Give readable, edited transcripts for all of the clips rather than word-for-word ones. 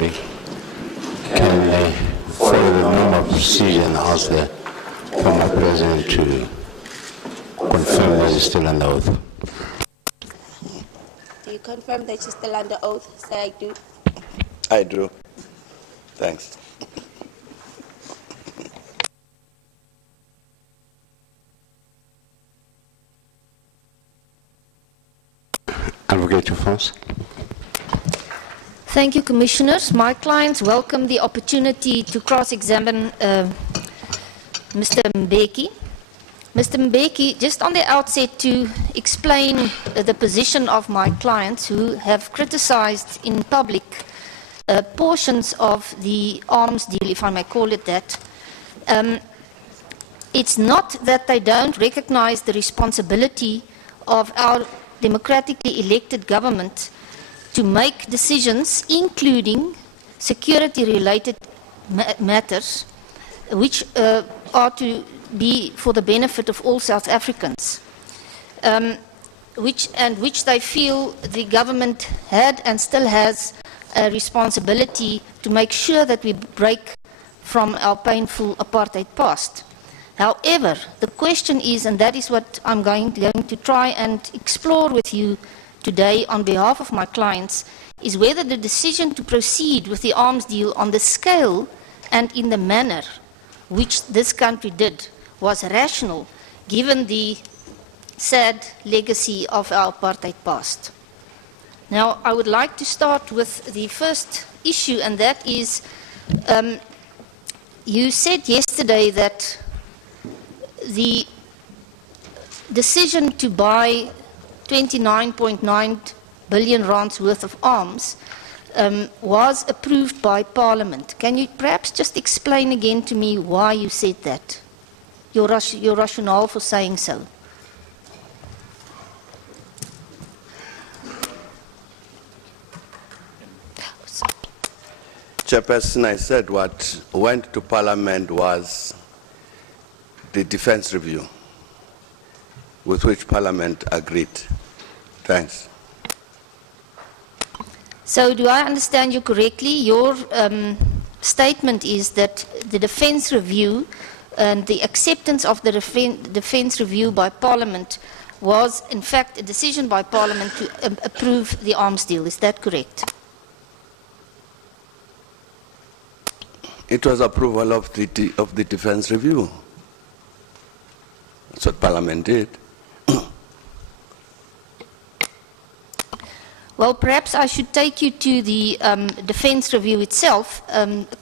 voting, can I follow the normal procedure and ask the former president to confirm that he's still under oath? Do you confirm that you're still under oath? Say I do. I do. Thanks. Advocate Fons. Thank you, Commissioners. My clients welcome the opportunity to cross-examine Mr. Mbeki. Mr. Mbeki, just on the outset to explain the position of my clients who have criticized in public portions of the arms deal, if I may call it that. It's not that they don't recognize the responsibility of our democratically elected government to make decisions, including security-related matters, which are to be for the benefit of all South Africans, which they feel the government had and still has a responsibility to make sure that we break from our painful apartheid past. However, the question is, and that is what I'm going to try and explore with you today on behalf of my clients, is whether the decision to proceed with the arms deal on the scale and in the manner which this country did was rational, given the sad legacy of our apartheid past. Now, I would like to start with the first issue, and that is, you said yesterday that the decision to buy 29.9 billion rands worth of arms was approved by Parliament. Can you perhaps just explain again to me why you said that? Your rationale for saying so. Chairperson, I said what went to Parliament was the defense review, with which Parliament agreed. Thanks. So do I understand you correctly? Your statement is that the defense review and the acceptance of the defense review by Parliament was in fact a decision by Parliament to approve the arms deal. Is that correct? It was approval of the defense review. That's what Parliament did. Well, perhaps I should take you to the defense review itself.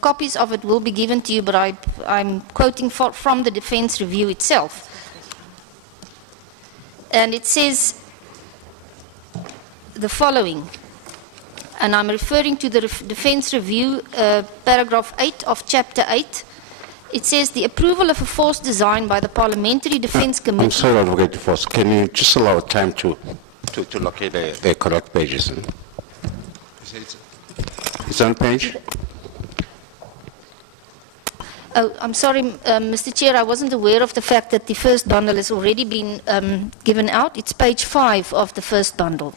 Copies of it will be given to you, but I'm quoting from the defense review itself. And it says the following, and I'm referring to the defense review, paragraph 8 of chapter 8. It says the approval of a force design by the Parliamentary Defence Committee. I'm sorry, Advocate Force. Can you just allow time to locate the correct pages? It's on page? Oh, I'm sorry, Mr. Chair, I wasn't aware of the fact that the first bundle has already been given out. It's page 5 of the first bundle.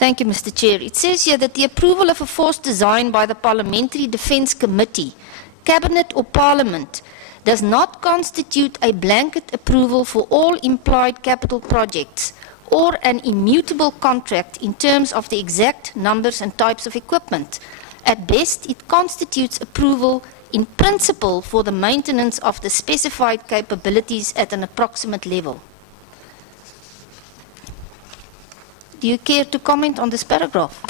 Thank you, Mr. Chair. It says here that the approval of a force design by the Parliamentary Defence Committee, Cabinet or Parliament does not constitute a blanket approval for all implied capital projects or an immutable contract in terms of the exact numbers and types of equipment. At best, it constitutes approval in principle for the maintenance of the specified capabilities at an approximate level. Do you care to comment on this paragraph?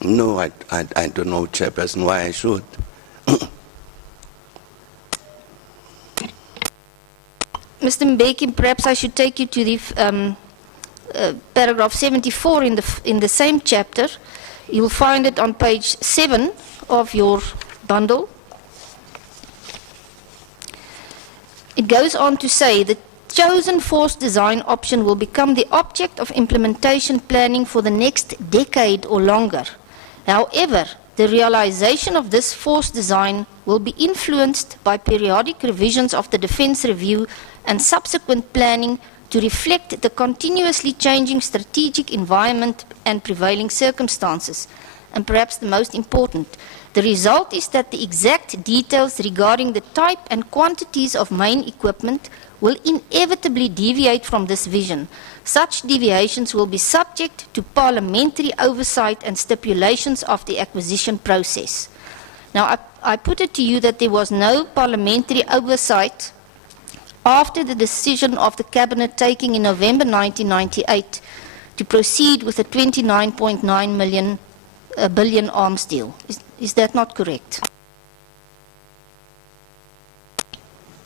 No, I don't know, Chairperson, why I should. Mr. Mbeki, perhaps I should take you to the paragraph 74 in the same chapter. You'll find it on page 7 of your bundle. It goes on to say that chosen force design option will become the object of implementation planning for the next decade or longer. However, the realization of this force design will be influenced by periodic revisions of the Defence Review and subsequent planning to reflect the continuously changing strategic environment and prevailing circumstances. And perhaps the most important, the result is that the exact details regarding the type and quantities of main equipment will inevitably deviate from this vision. Such deviations will be subject to parliamentary oversight and stipulations of the acquisition process. Now, I put it to you that there was no parliamentary oversight after the decision of the Cabinet taking in November 1998 to proceed with a 29.9 billion arms deal. Is that not correct?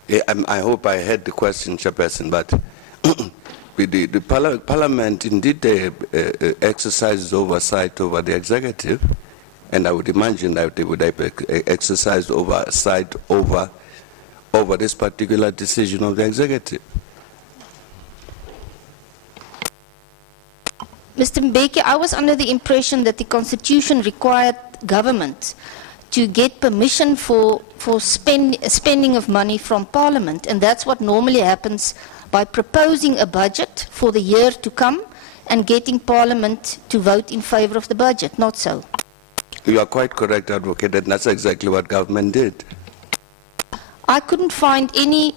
Yeah, I hope I heard the question, Chairperson, but the Parliament indeed exercises oversight over the executive, and I would imagine that they would have exercised oversight over this particular decision of the executive. Mr. Mbeki, I was under the impression that the Constitution required government to get permission for spending of money from Parliament, and that's what normally happens by proposing a budget for the year to come and getting Parliament to vote in favor of the budget, not so? You are quite correct, Advocate, and that's exactly what government did. I couldn't find any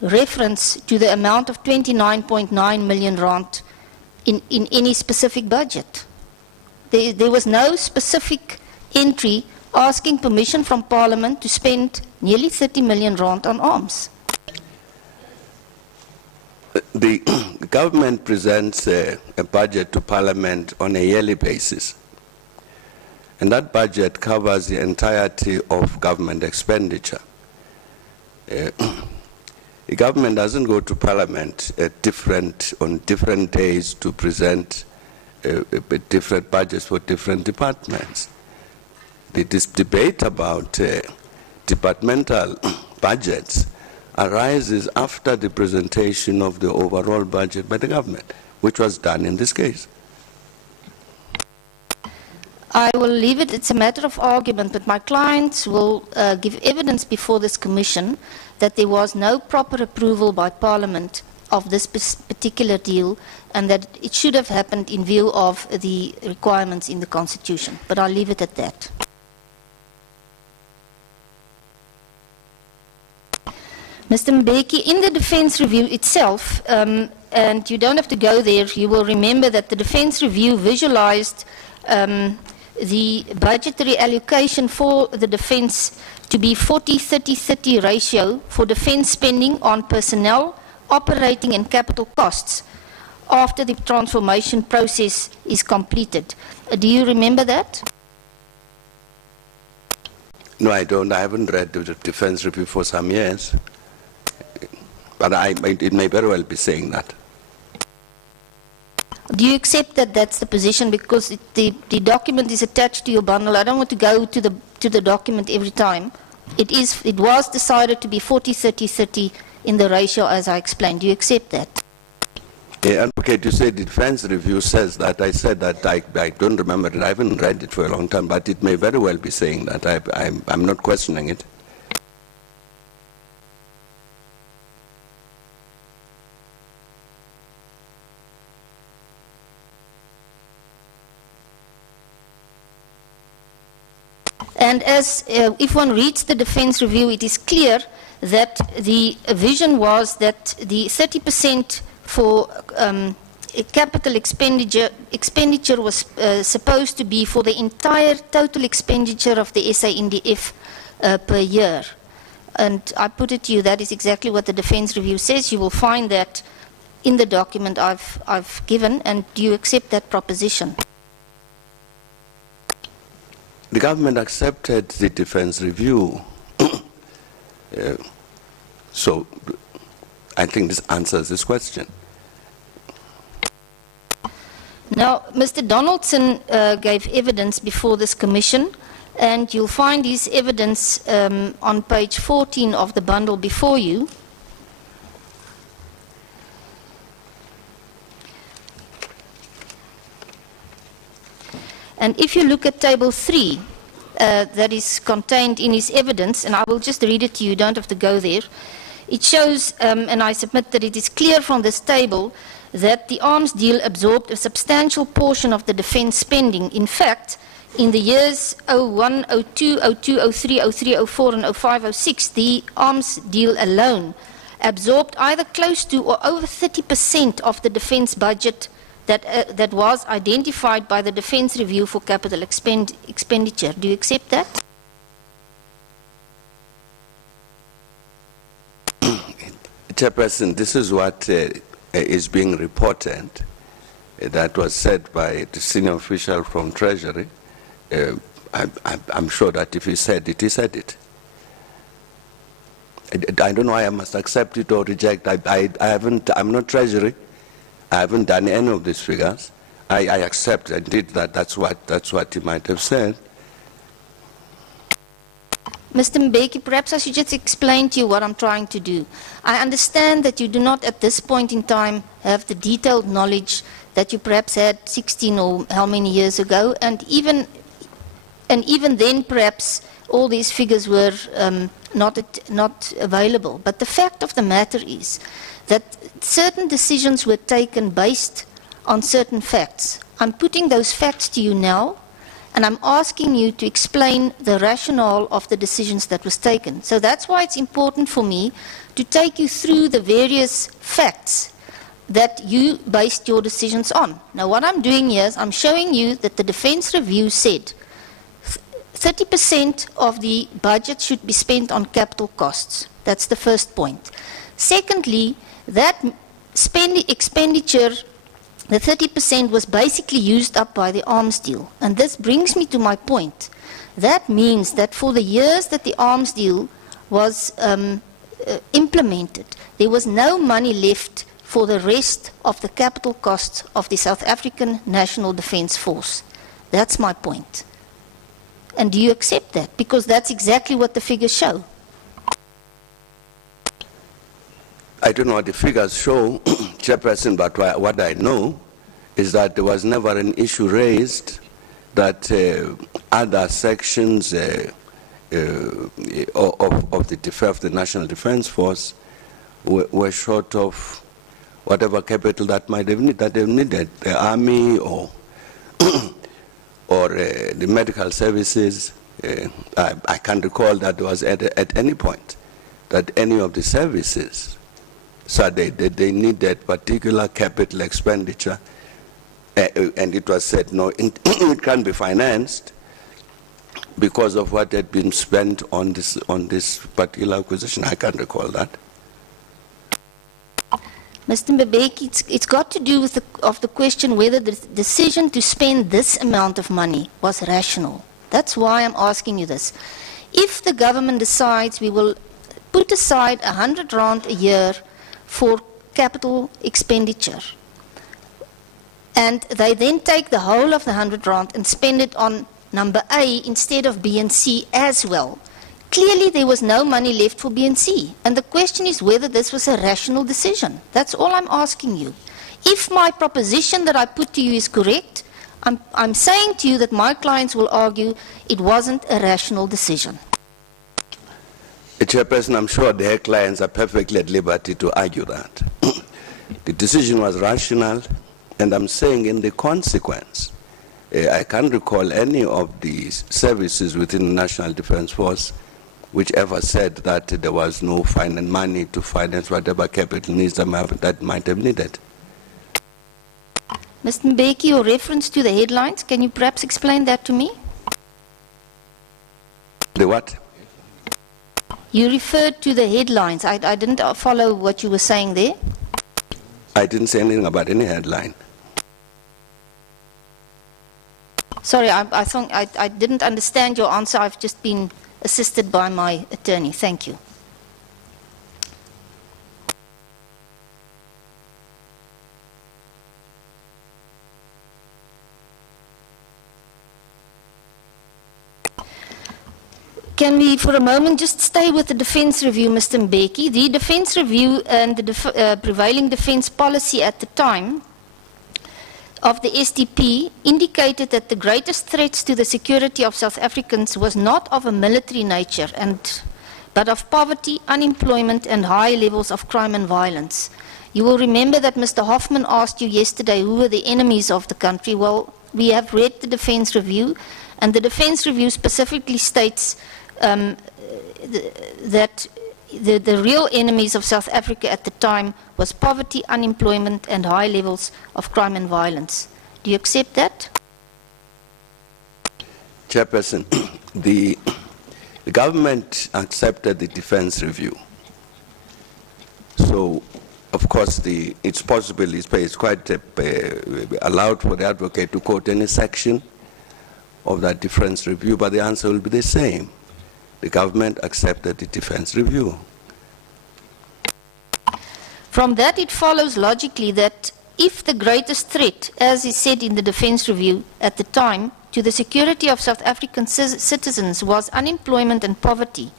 reference to the amount of 29.9 million rand in any specific budget. There was no specific entry asking permission from Parliament to spend nearly 30 million rand on arms. The government presents a budget to Parliament on a yearly basis. And that budget covers the entirety of government expenditure. The government doesn't go to Parliament on different days to present different budgets for different departments. This debate about departmental budgets arises after the presentation of the overall budget by the government, which was done in this case. I will leave it, it's a matter of argument, but my clients will give evidence before this commission that there was no proper approval by Parliament of this particular deal and that it should have happened in view of the requirements in the Constitution. But I'll leave it at that. Mr. Mbeki, in the Defence Review itself, and you don't have to go there, you will remember that the Defence Review visualized the budgetary allocation for the defence to be 40-30-30 ratio for defence spending on personnel, operating and capital costs after the transformation process is completed. Do you remember that? No, I don't. I haven't read the Defence Review for some years. But it may very well be saying that. Do you accept that that's the position? Because the document is attached to your bundle. I don't want to go to the document every time. It was decided to be 40-30-30 in the ratio as I explained. Do you accept that? Yeah, Advocate, you said the Defence Review says that. I said that I don't remember it. I haven't read it for a long time, but it may very well be saying that. I'm not questioning it. And as if one reads the Defence Review, it is clear that the vision was that the 30% for capital expenditure was supposed to be for the entire total expenditure of the SANDF per year. And I put it to you, that is exactly what the Defence Review says. You will find that in the document I've given, and do you accept that proposition? The government accepted the Defence Review. So I think this answers this question. Now, Mr. Donaldson gave evidence before this commission, and you'll find his evidence on page 14 of the bundle before you. And if you look at table 3, that is contained in his evidence, and I will just read it to you, you don't have to go there. It shows, and I submit that it is clear from this table, that the arms deal absorbed a substantial portion of the defense spending. In fact, in the years 01, 02, 02, 03, 03, 04, and 05, 06, the arms deal alone absorbed either close to or over 30% of the defense budget that was identified by the Defense Review for capital expenditure. Do you accept that? Chairperson, this is what is being reported. That was said by the senior official from Treasury. I'm sure that if he said it, he said it. I don't know why I must accept it or reject. I'm not Treasury. I haven't done any of these figures. I accept and did that. That's what he might have said. Mr. Mbeki, perhaps I should just explain to you what I'm trying to do. I understand that you do not at this point in time have the detailed knowledge that you perhaps had 16 or how many years ago, and even then perhaps all these figures were not available. But the fact of the matter is that certain decisions were taken based on certain facts. I'm putting those facts to you now, and I'm asking you to explain the rationale of the decisions that was taken. So that's why it's important for me to take you through the various facts that you based your decisions on. Now what I'm doing here is I'm showing you that the Defense Review said 30% of the budget should be spent on capital costs. That's the first point. Secondly, that expenditure, the 30% was basically used up by the arms deal. And this brings me to my point. That means that for the years that the arms deal was implemented, there was no money left for the rest of the capital costs of the South African National Defence Force. That's my point. And do you accept that? Because that's exactly what the figures show. I don't know what the figures show, Chairperson, but what I know is that there was never an issue raised that other sections of the National Defence Force were short of whatever capital that might have needed, the army or the medical services. I can't recall that there was at any point that any of the services, so they needed particular capital expenditure, and it was said, no, it can't be financed because of what had been spent on this particular acquisition. I can't recall that. Mr. Mbeki, it's got to do with the question whether the decision to spend this amount of money was rational. That's why I'm asking you this. If the government decides we will put aside 100 rand a year for capital expenditure, and they then take the whole of the 100 rand and spend it on number A instead of B and C as well, clearly there was no money left for B and C. And the question is whether this was a rational decision. That's all I'm asking you. If my proposition that I put to you is correct, I'm saying to you that my clients will argue it wasn't a rational decision. Chairperson, I'm sure their clients are perfectly at liberty to argue that. The decision was rational, and I'm saying in the consequence, I can't recall any of the services within the National Defence Force which ever said that there was no money to finance whatever capital needs that might have needed. Mr. Mbeki, your reference to the headlines, can you perhaps explain that to me? The what? You referred to the headlines. I didn't follow what you were saying there. I didn't say anything about any headline. Sorry, I thought I didn't understand your answer. I've just been assisted by my attorney. Thank you. Can we, for a moment, just stay with the Defence Review, Mr. Mbeki? The Defence Review and the prevailing defence policy at the time of the SDP indicated that the greatest threats to the security of South Africans was not of a military nature, but of poverty, unemployment, and high levels of crime and violence. You will remember that Mr. Hoffman asked you yesterday who were the enemies of the country. Well, we have read the Defence Review, and the Defence Review specifically states that the real enemies of South Africa at the time was poverty, unemployment, and high levels of crime and violence. Do you accept that? Chairperson, the government accepted the Defence Review. So, of course, it's possible, it's quite allowed for the advocate to quote any section of that Defence Review, but the answer will be the same. The government accepted the Defence Review. From that, it follows logically that if the greatest threat, as is said in the Defence Review at the time, to the security of South African citizens was unemployment and poverty,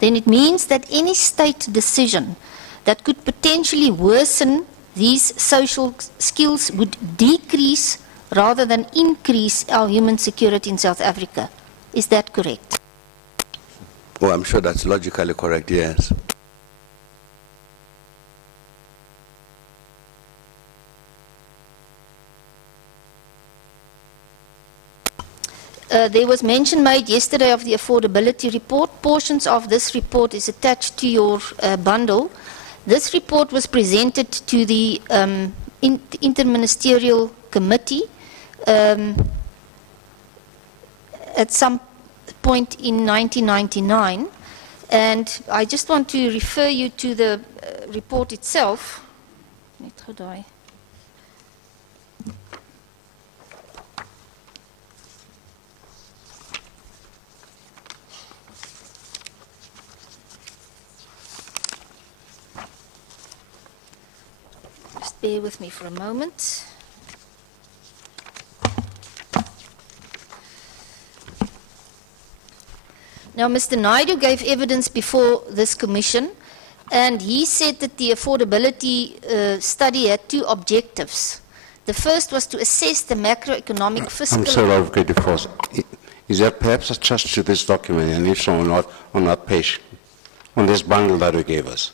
then it means that any state decision that could potentially worsen these social skills would decrease rather than increase our human security in South Africa. Is that correct? Oh, I'm sure that's logically correct, yes. There was mention made yesterday of the affordability report. Portions of this report is attached to your bundle. This report was presented to the interministerial committee at some point in 1999, and I just want to refer you to the report itself. Just bear with me for a moment. Now, Mr. Naidu gave evidence before this commission, and he said that the affordability study had two objectives. The first was to assess the macroeconomic fiscal... I'm sorry, Advocate DeForce. Is there perhaps attached to this document, and if so, on that page, on this bundle that you gave us?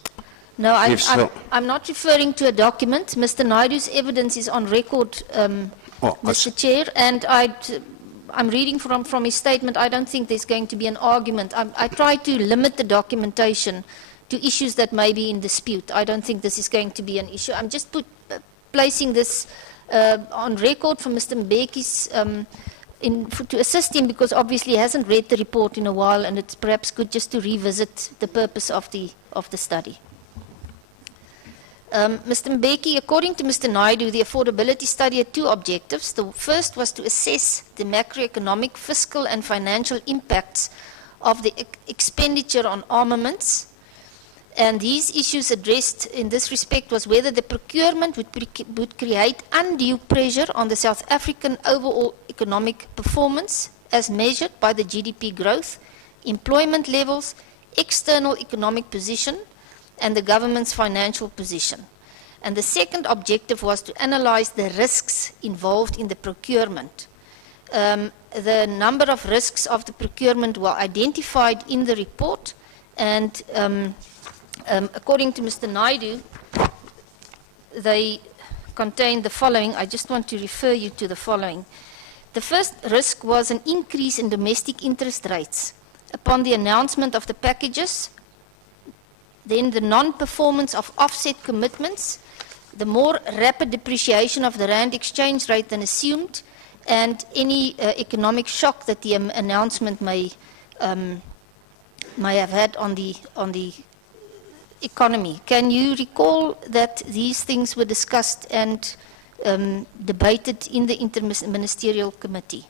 No, I'm not referring to a document. Mr. Naidu's evidence is on record, Mr. Chair, and I'm reading from his statement. I don't think there's going to be an argument. I try to limit the documentation to issues that may be in dispute. I don't think this is going to be an issue. I'm just placing this on record for Mr. Mbeki's, to assist him, because obviously he hasn't read the report in a while, and it's perhaps good just to revisit the purpose of the study. Mr. Mbeki, according to Mr. Naidu, the affordability study had two objectives. The first was to assess the macroeconomic, fiscal, and financial impacts of the expenditure on armaments. And these issues addressed in this respect was whether the procurement would create undue pressure on the South African overall economic performance as measured by the GDP growth, employment levels, external economic position, and the government's financial position. And the second objective was to analyze the risks involved in the procurement. The number of risks of the procurement were identified in the report, and according to Mr. Naidu, they contain the following. I just want to refer you to the following. The first risk was an increase in domestic interest rates upon the announcement of the packages. Then the non-performance of offset commitments, the more rapid depreciation of the rand exchange rate than assumed, and any economic shock that the announcement may have had on the economy. Can you recall that these things were discussed and debated in the interministerial committee?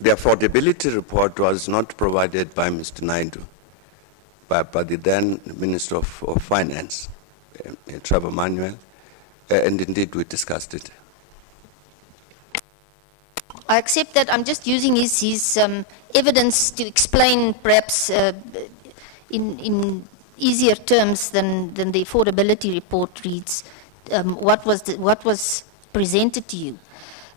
The affordability report was not provided by Mr. Naidu, but by the then Minister of Finance, Trevor Manuel, and indeed we discussed it. I accept that. I'm just using his evidence to explain perhaps in easier terms than the affordability report reads. what was presented to you.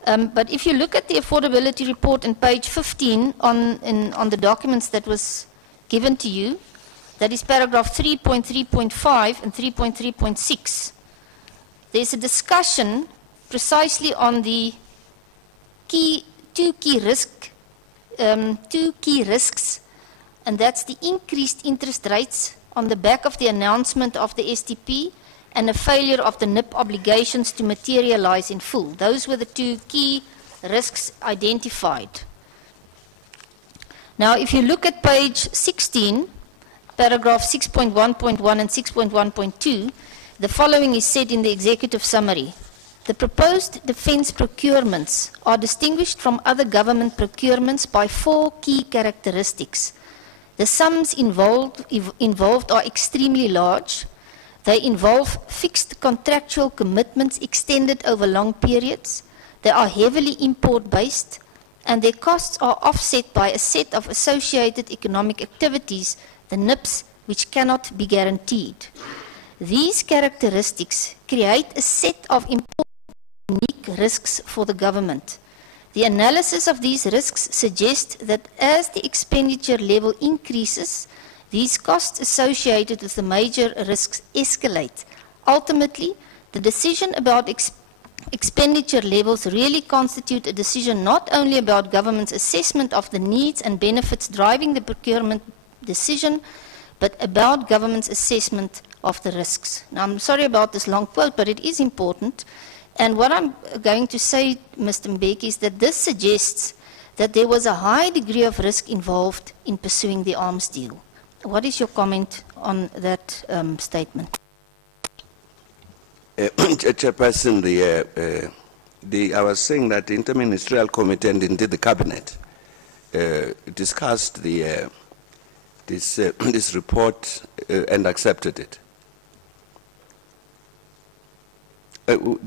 But if you look at the affordability report on page 15 on the documents that was given to you, that is paragraph 3.3.5 and 3.3.6, there's a discussion precisely on the two key risks, and that's the increased interest rates on the back of the announcement of the STP and a failure of the NIP obligations to materialize in full. Those were the two key risks identified. Now, if you look at page 16, paragraph 6.1.1 and 6.1.2, the following is said in the executive summary. The proposed defense procurements are distinguished from other government procurements by 4 key characteristics. The sums involved are extremely large. They involve fixed contractual commitments extended over long periods. They are heavily import-based, and their costs are offset by a set of associated economic activities, the NIPs, which cannot be guaranteed. These characteristics create a set of important unique risks for the government. The analysis of these risks suggests that as the expenditure level increases, these costs associated with the major risks escalate. Ultimately, the decision about expenditure levels really constitute a decision not only about government's assessment of the needs and benefits driving the procurement decision, but about government's assessment of the risks. Now, I'm sorry about this long quote, but it is important. And what I'm going to say, Mr. Mbeki, is that this suggests that there was a high degree of risk involved in pursuing the arms deal. What is your comment on that statement? Chairperson, I was saying that the Interministerial Committee and indeed the Cabinet discussed this report and accepted it.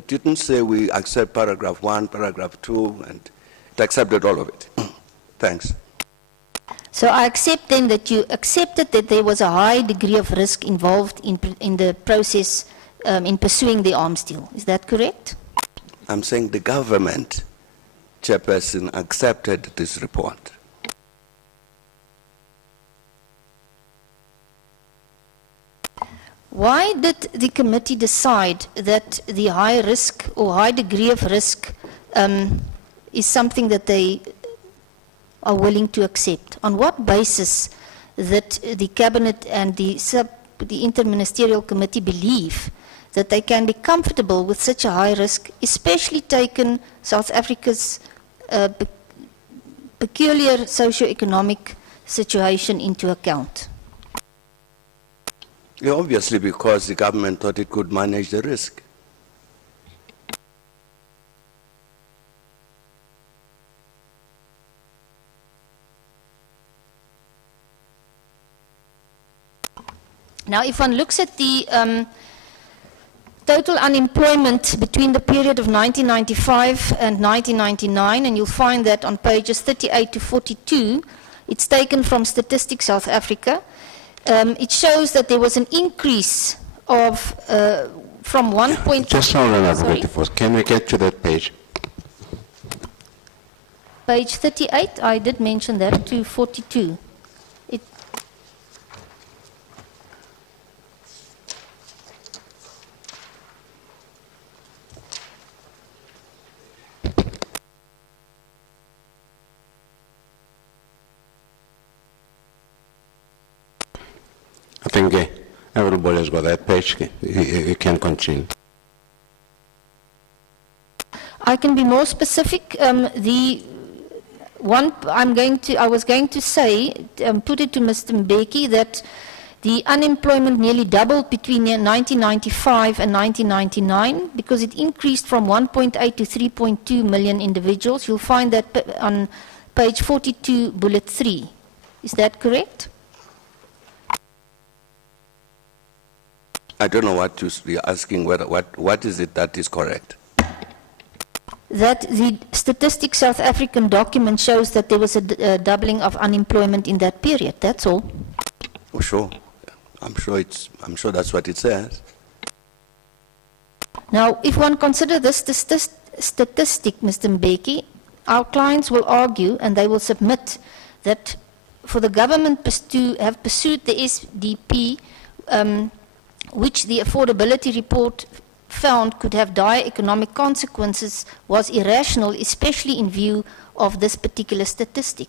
Didn't say we accept paragraph 1, paragraph 2, and it accepted all of it. Thanks. So I accept then that you accepted that there was a high degree of risk involved in the process in pursuing the arms deal. Is that correct? I'm saying the government, Chairperson, accepted this report. Why did the committee decide that the high risk or high degree of risk is something that they are willing to accept? On what basis that the Cabinet and the Interministerial Committee believe that they can be comfortable with such a high risk, especially taken South Africa's peculiar socio-economic situation into account? Yeah, obviously because the government thought it could manage the risk. Now, if one looks at the total unemployment between the period of 1995 and 1999, and you'll find that on pages 38 to 42, it's taken from Statistics South Africa. It shows that there was an increase of from 1. Just hold on, can we get to that page? Page 38, I did mention that, to 42. I think everybody has got that page. You can continue. I can be more specific. The one I was going to say, put it to Mr. Mbeki, that the unemployment nearly doubled between 1995 and 1999 because it increased from 1.8 to 3.2 million individuals. You'll find that on page 42, bullet 3. Is that correct? I don't know what you're asking. What is it that is correct? That the Statistics South African document shows that there was a doubling of unemployment in that period. That's all. Oh, sure. I'm sure that's what it says. Now, if one considers this statistic, Mr. Mbeki, our clients will argue and they will submit that for the government to have pursued the SDP, which the affordability report found could have dire economic consequences, was irrational, especially in view of this particular statistic.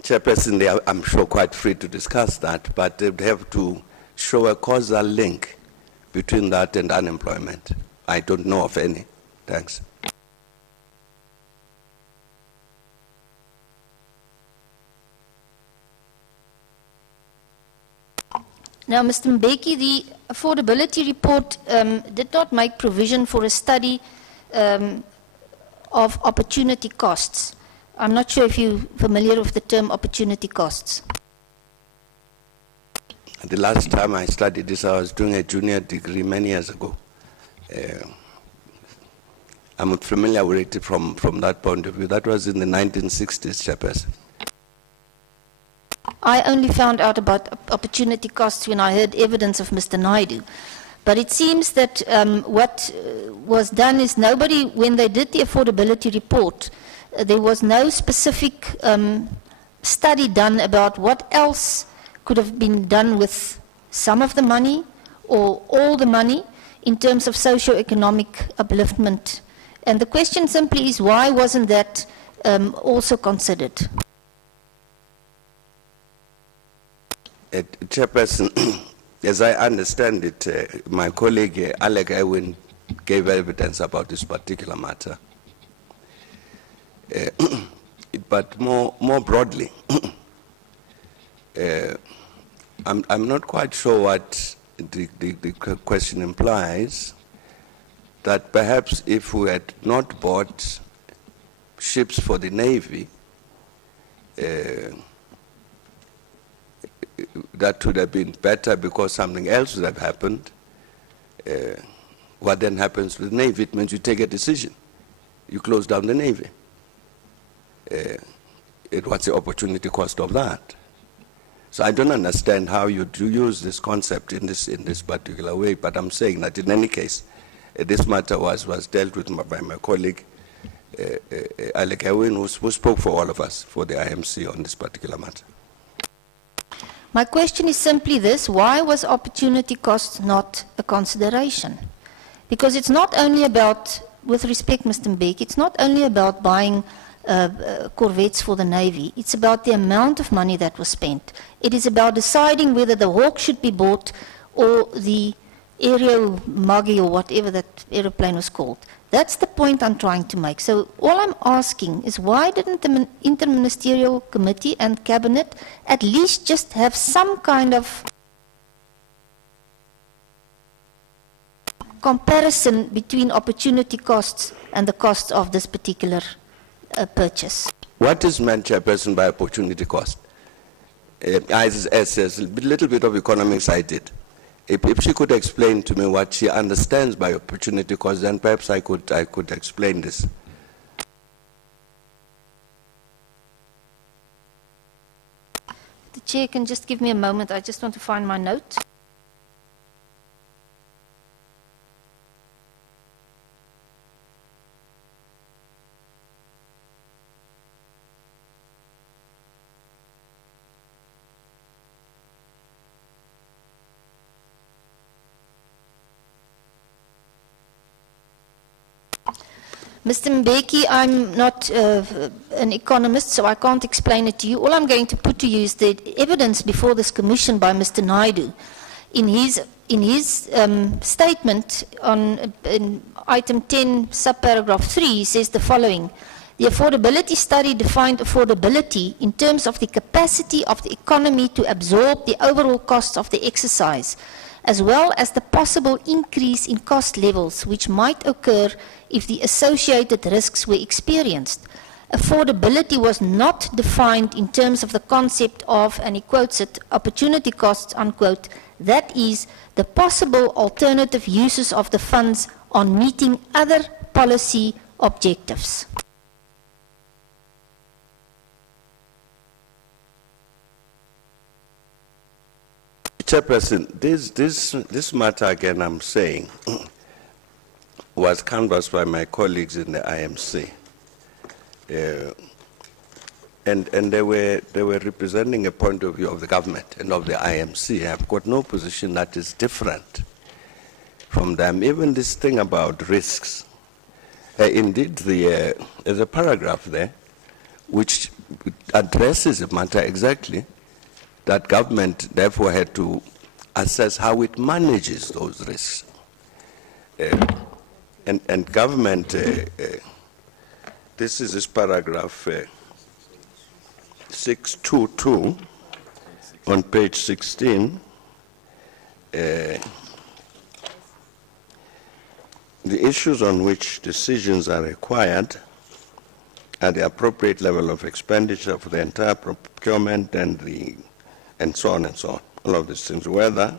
Chairperson, I'm sure quite free to discuss that, but they'd have to show a causal link between that and unemployment. I don't know of any. Thanks. Now, Mr. Mbeki, the affordability report did not make provision for a study of opportunity costs. I'm not sure if you're familiar with the term opportunity costs. The last time I studied this, I was doing a junior degree many years ago. I'm familiar with it from that point of view. That was in the 1960s, Chairperson. I only found out about opportunity costs when I heard evidence of Mr. Naidu. But it seems that what was done is nobody, when they did the affordability report, there was no specific study done about what else could have been done with some of the money or all the money in terms of socio-economic upliftment. And the question simply is, why wasn't that also considered? Chairperson, as I understand it, my colleague Alec Ewin gave evidence about this particular matter. But more broadly, I'm not quite sure what the question implies, that perhaps if we had not bought ships for the Navy, that would have been better because something else would have happened. What then happens with the Navy? It means you take a decision. You close down the Navy. What's the opportunity cost of that? So I don't understand how you do use this concept in this particular way, but I'm saying that in any case, this matter was dealt with by my colleague, Alec Ewin, who spoke for all of us, for the IMC on this particular matter. My question is simply this: why was opportunity cost not a consideration? Because it's not only about, with respect, Mr. Mbeki, it's not only about buying corvettes for the Navy. It's about the amount of money that was spent. It is about deciding whether the Hawk should be bought or the Aero Muggy or whatever that aeroplane was called. That's the point I'm trying to make. So all I'm asking is, why didn't the Interministerial Committee and Cabinet at least just have some kind of comparison between opportunity costs and the cost of this particular purchase? What is meant, Chairperson, by opportunity cost? As a little bit of economics I did. If she could explain to me what she understands by opportunity cost, then perhaps I could explain this. The Chair can just give me a moment. I just want to find my note. Mr. Mbeki, I'm not an economist, so I can't explain it to you. All I'm going to put to you is the evidence before this commission by Mr. Naidu. In his statement in item 10, subparagraph 3, he says the following: the affordability study defined affordability in terms of the capacity of the economy to absorb the overall costs of the exercise, as well as the possible increase in cost levels which might occur if the associated risks were experienced. Affordability was not defined in terms of the concept of, and he quotes it, opportunity costs, unquote, that is, the possible alternative uses of the funds on meeting other policy objectives. Chairperson, this matter again, I'm saying, was canvassed by my colleagues in the IMC. And they were representing a point of view of the government and of the IMC. I've got no position that is different from them. Even this thing about risks. Indeed, there's a paragraph there which addresses the matter exactly, that government therefore had to assess how it manages those risks. And government, this is this paragraph 622 on page 16. The issues on which decisions are required at the appropriate level of expenditure for the entire procurement and so on and so on. All of these things, whether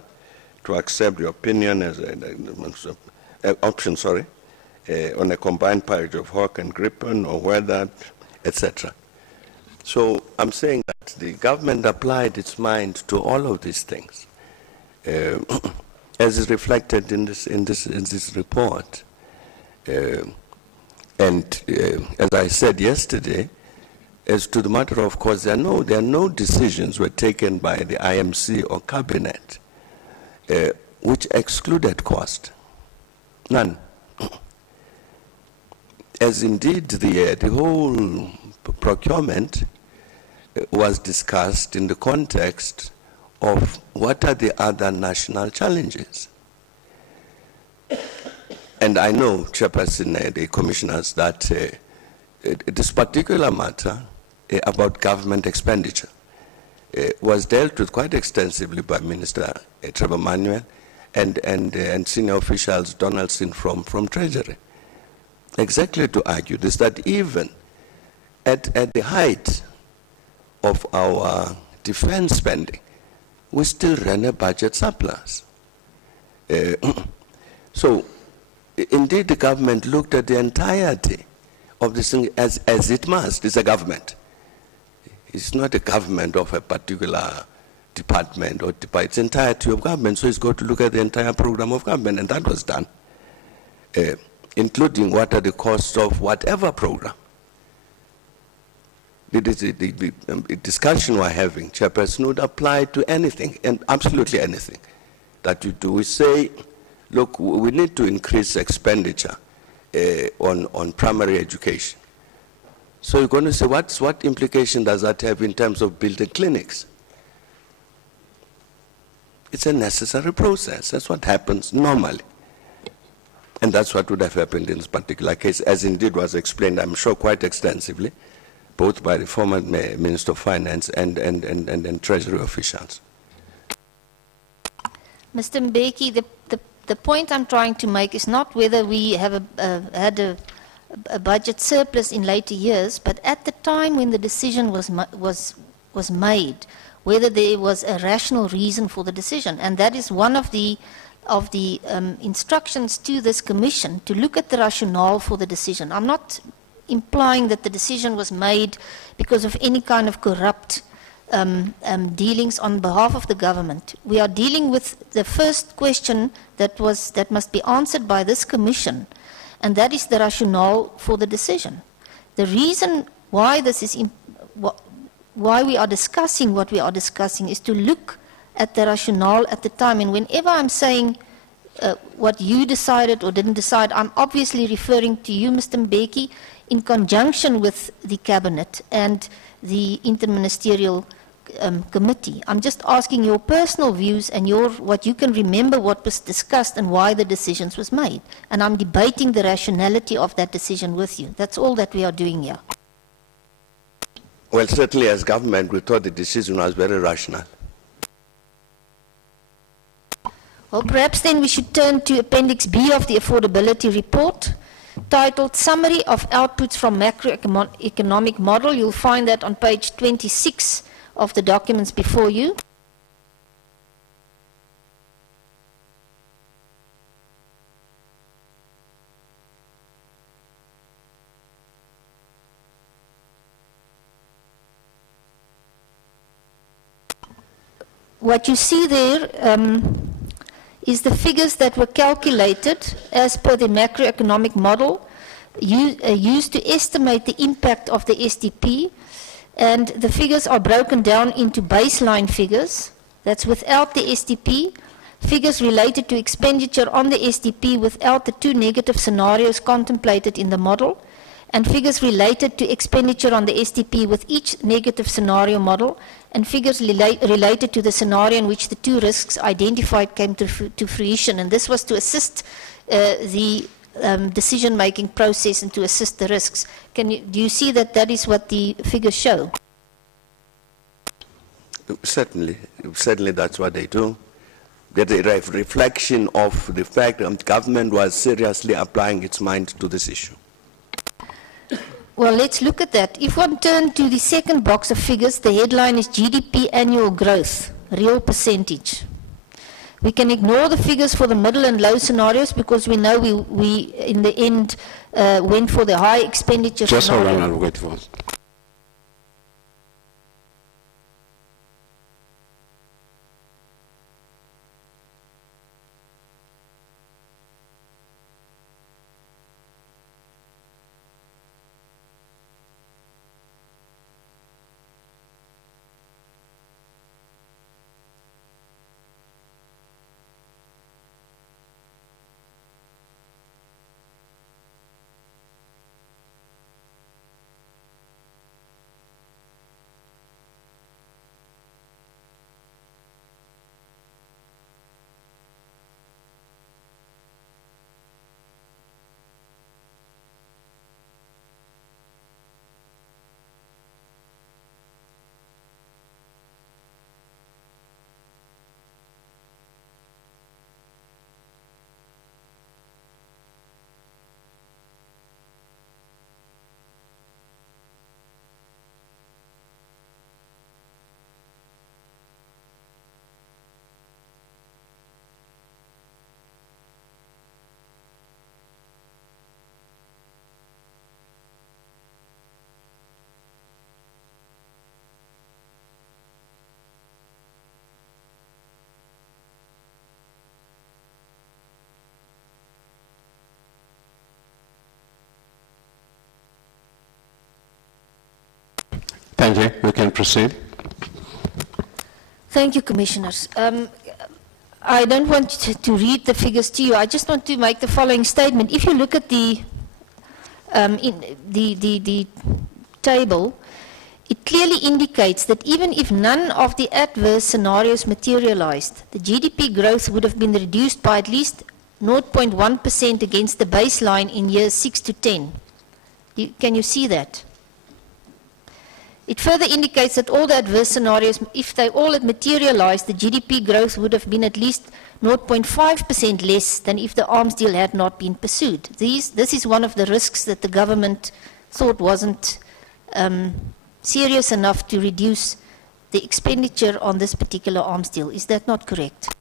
to accept the opinion as an option, on a combined package of Hawk and Gripen, or whether, etc. So I'm saying that the government applied its mind to all of these things, as is reflected in this report. And as I said yesterday, as to the matter of course, there are no decisions were taken by the IMC or cabinet which excluded cost. None. As indeed the whole procurement was discussed in the context of what are the other national challenges. And I know, Chairperson, the commissioners, that this particular matter about government expenditure was dealt with quite extensively by Minister Trevor Manuel and senior officials, Donaldson from Treasury, exactly to argue this, that even at the height of our defense spending, we still ran a budget surplus. So, indeed, the government looked at the entirety of this thing as it must. It's a government. It's not a government of a particular department or its entirety of government, so it's got to look at the entire program of government, and that was done, including what are the costs of whatever program. The discussion we're having, Chairperson, would apply to anything, and absolutely anything that you do. We say, look, we need to increase expenditure on primary education. So you're going to say, what implication does that have in terms of building clinics? It's a necessary process. That's what happens normally. And that's what would have happened in this particular case, as indeed was explained, I'm sure, quite extensively, both by the former Minister of Finance and Treasury officials. Mr. Mbeki, the point I'm trying to make is not whether we have had a budget surplus in later years, but at the time when the decision was made, whether there was a rational reason for the decision. And that is one of the instructions to this commission, to look at the rationale for the decision. I'm not implying that the decision was made because of any kind of corrupt dealings on behalf of the government. We are dealing with the first question that must be answered by this commission, and that is the rationale for the decision. The reason why this is why we are discussing what we are discussing is to look at the rationale at the time. And whenever I'm saying what you decided or didn't decide, I'm obviously referring to you, Mr. Mbeki, in conjunction with the cabinet and the interministerial committee. I'm just asking your personal views and what you can remember what was discussed and why the decisions was made. And I'm debating the rationality of that decision with you. That's all that we are doing here. Well, certainly as government, we thought the decision was very rational. Well, perhaps then we should turn to Appendix B of the affordability report, titled Summary of Outputs from Macroeconomic Model. You'll find that on page 26 of the documents before you. what you see there is the figures that were calculated as per the macroeconomic model used to estimate the impact of the SDP, and the figures are broken down into baseline figures, that's without the SDP, figures related to expenditure on the SDP without the two negative scenarios contemplated in the model, and figures related to expenditure on the SDP with each negative scenario model, and figures related to the scenario in which the two risks identified came to fruition. And this was to assist the decision-making process and to assist the risks. Do you see that that is what the figures show? Certainly that's what they do. That a reflection of the fact that government was seriously applying its mind to this issue. Well, let's look at that. If one turn to the second box of figures, the headline is GDP annual growth, real percentage. We can ignore the figures for the middle and low scenarios because we know we in the end went for the high expenditure Just scenario. hold on, I'll wait for us. Thank you. We can proceed. Thank you, Commissioners. I don't want to read the figures to you. I just want to make the following statement. If you look at the table, it clearly indicates that even if none of the adverse scenarios materialized, the GDP growth would have been reduced by at least 0.1% against the baseline in years 6 to 10. Can you see that? It further indicates that all the adverse scenarios, if they all had materialized, the GDP growth would have been at least 0.5% less than if the arms deal had not been pursued. This is one of the risks that the government thought wasn't serious enough to reduce the expenditure on this particular arms deal. Is that not correct?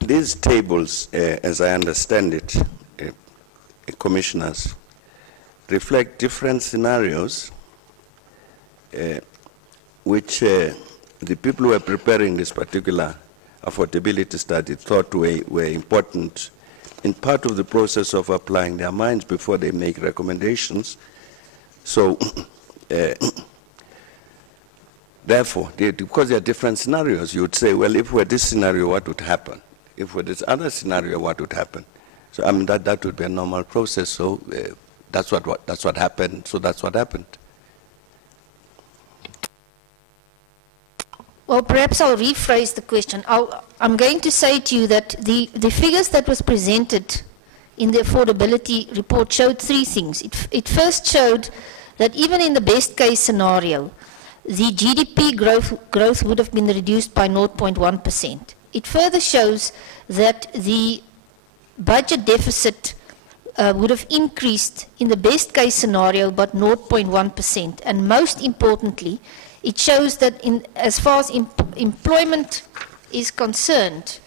These tables, as I understand it, Commissioners, reflect different scenarios which the people who were preparing this particular affordability study thought were important in part of the process of applying their minds before they make recommendations. So, therefore, because there are different scenarios, you would say, well, if we're this scenario, what would happen? If we're this other scenario, what would happen? So, I mean, that would be a normal process. So, that's what happened. So that's what happened. Well, perhaps I'll rephrase the question. I'm going to say to you that the figures that was presented in the affordability report showed three things. It first showed that even in the best case scenario, the GDP growth would have been reduced by 0.1%. It further shows that the budget deficit would have increased in the best case scenario but 0.1%. And most importantly, it shows that as far as employment is concerned,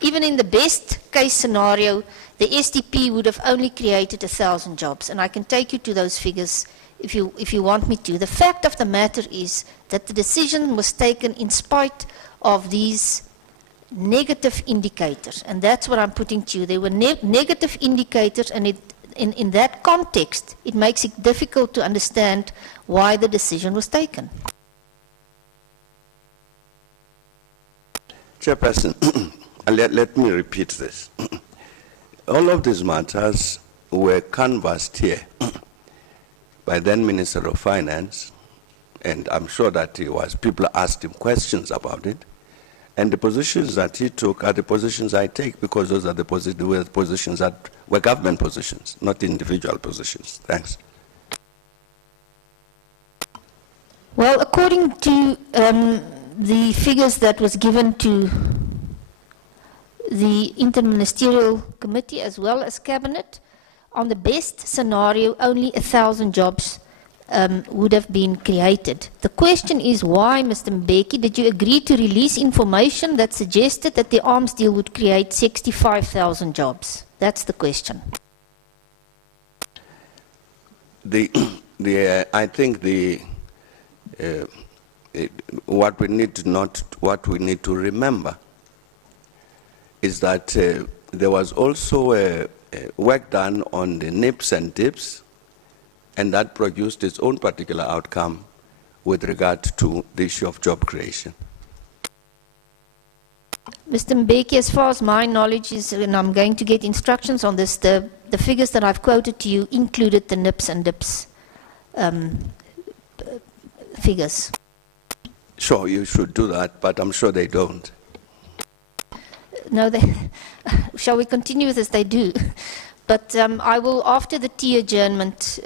even in the best case scenario, the SDP would have only created 1,000 jobs. And I can take you to those figures if you want me to. The fact of the matter is that the decision was taken in spite of these negative indicators, and that's what I'm putting to you. There were negative indicators, and in that context, it makes it difficult to understand why the decision was taken. Chairperson, let me repeat this. All of these matters were canvassed here by then Minister of Finance, and I'm sure that people asked him questions about it, and the positions that he took are the positions I take, because those are the positions that were government positions, not individual positions. Thanks. Well, according to the figures that was given to the Interministerial Committee as well as Cabinet, on the best scenario, only 1,000 jobs would have been created. The question is why, Mr. Mbeki, did you agree to release information that suggested that the arms deal would create 65,000 jobs? That's the question. I think what we need to remember is that there was also work done on the NIPs and DIPs, and that produced its own particular outcome with regard to the issue of job creation. Mr. Mbeki, as far as my knowledge is, and I'm going to get instructions on this, the figures that I've quoted to you included the NIPs and DIPs figures. Sure, you should do that, but I'm sure they don't. No, shall we continue with this? They do. But I will, after the tea adjournment,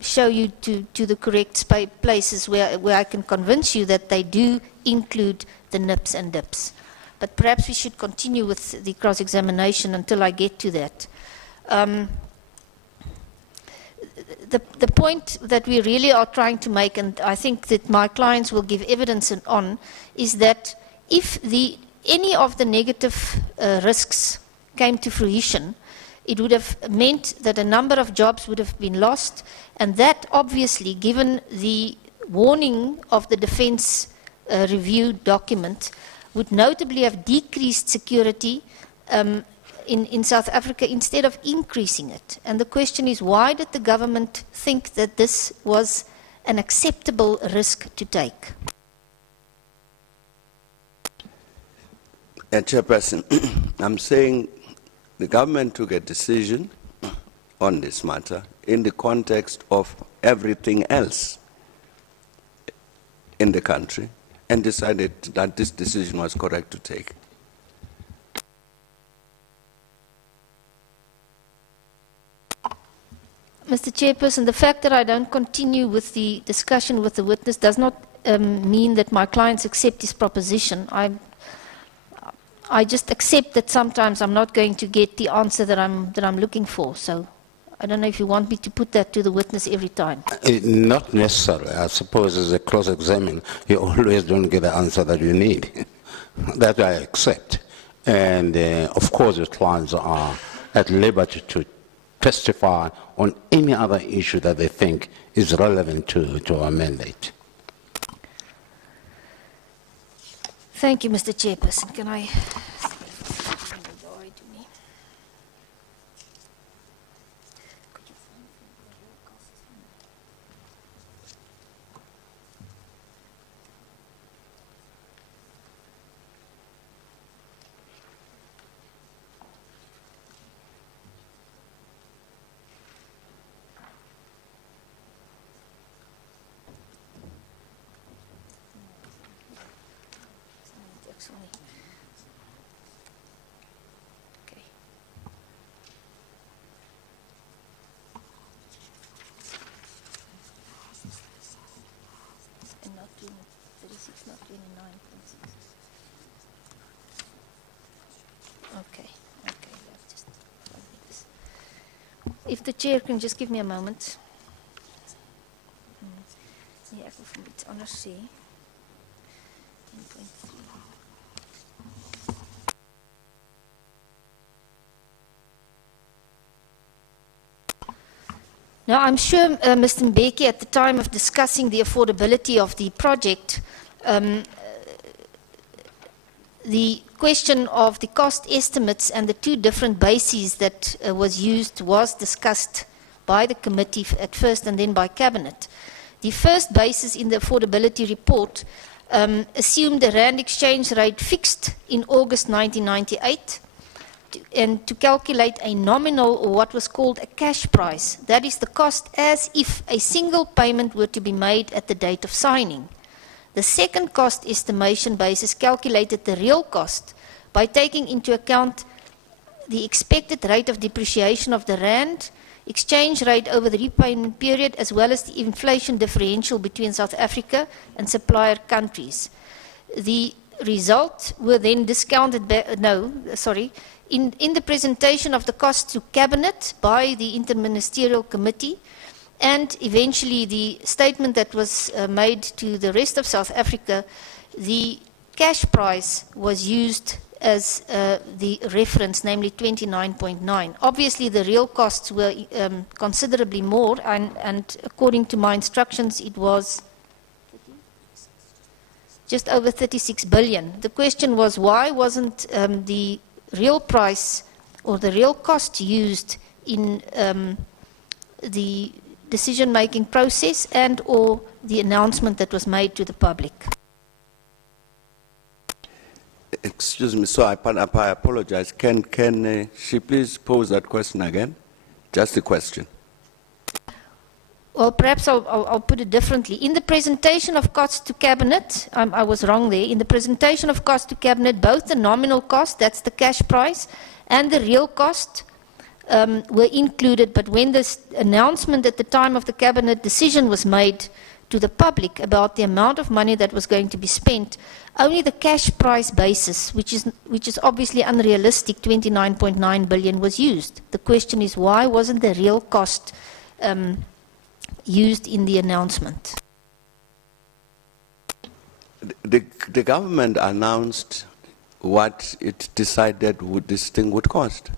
show you to the correct places where I can convince you that they do include the NIPs and DIPs. But perhaps we should continue with the cross-examination until I get to that. The point that we really are trying to make, and I think that my clients will give evidence on, is that if any of the negative risks came to fruition, it would have meant that a number of jobs would have been lost, and that obviously, given the warning of the Defence Review document, would notably have decreased security in South Africa instead of increasing it. And the question is, why did the government think that this was an acceptable risk to take? Chairperson, I'm saying the government took a decision on this matter in the context of everything else in the country and decided that this decision was correct to take. Mr. Chairperson, the fact that I don't continue with the discussion with the witness does not mean that my clients accept his proposition. I just accept that sometimes I'm not going to get the answer that I'm looking for. So I don't know if you want me to put that to the witness every time. Not necessarily. I suppose as a cross-examine, you always don't get the answer that you need. That I accept. And of course, the clients are at liberty to testify on any other issue that they think is relevant to our mandate. Thank you, Mr. Chairperson. Can I... If the chair can just give me a moment. Yeah, ek wil vir iets anders sê. 10.3. Now, I'm sure Mr. Mbeki, at the time of discussing the affordability of the project, the question of the cost estimates and the two different bases that was used was discussed by the committee at first and then by Cabinet. The first basis in the affordability report assumed a rand exchange rate fixed in August 1998 and to calculate a nominal, or what was called a cash price. That is the cost as if a single payment were to be made at the date of signing. The second cost estimation basis calculated the real cost by taking into account the expected rate of depreciation of the rand, exchange rate over the repayment period, as well as the inflation differential between South Africa and supplier countries. The result were then discounted, in the presentation of the cost to Cabinet by the Interministerial Committee, and eventually the statement that was made to the rest of South Africa, the cash price was used as the reference, namely 29.9. Obviously, the real costs were considerably more, and according to my instructions, it was just over 36 billion. The question was, why wasn't the real price or the real cost used in the decision-making process and or the announcement that was made to the public? Excuse me, so I apologize. Can she please pose that question again? Just the question. Well, perhaps I'll put it differently. In the presentation of costs to Cabinet, I was wrong there. In the presentation of costs to Cabinet, both the nominal cost, that's the cash price, and the real cost were included. But when this announcement at the time of the Cabinet decision was made to the public about the amount of money that was going to be spent, only the cash price basis, which is obviously unrealistic, 29.9 billion, was used. The question is, why wasn't the real cost used in the announcement? The government announced what it decided this thing would cost.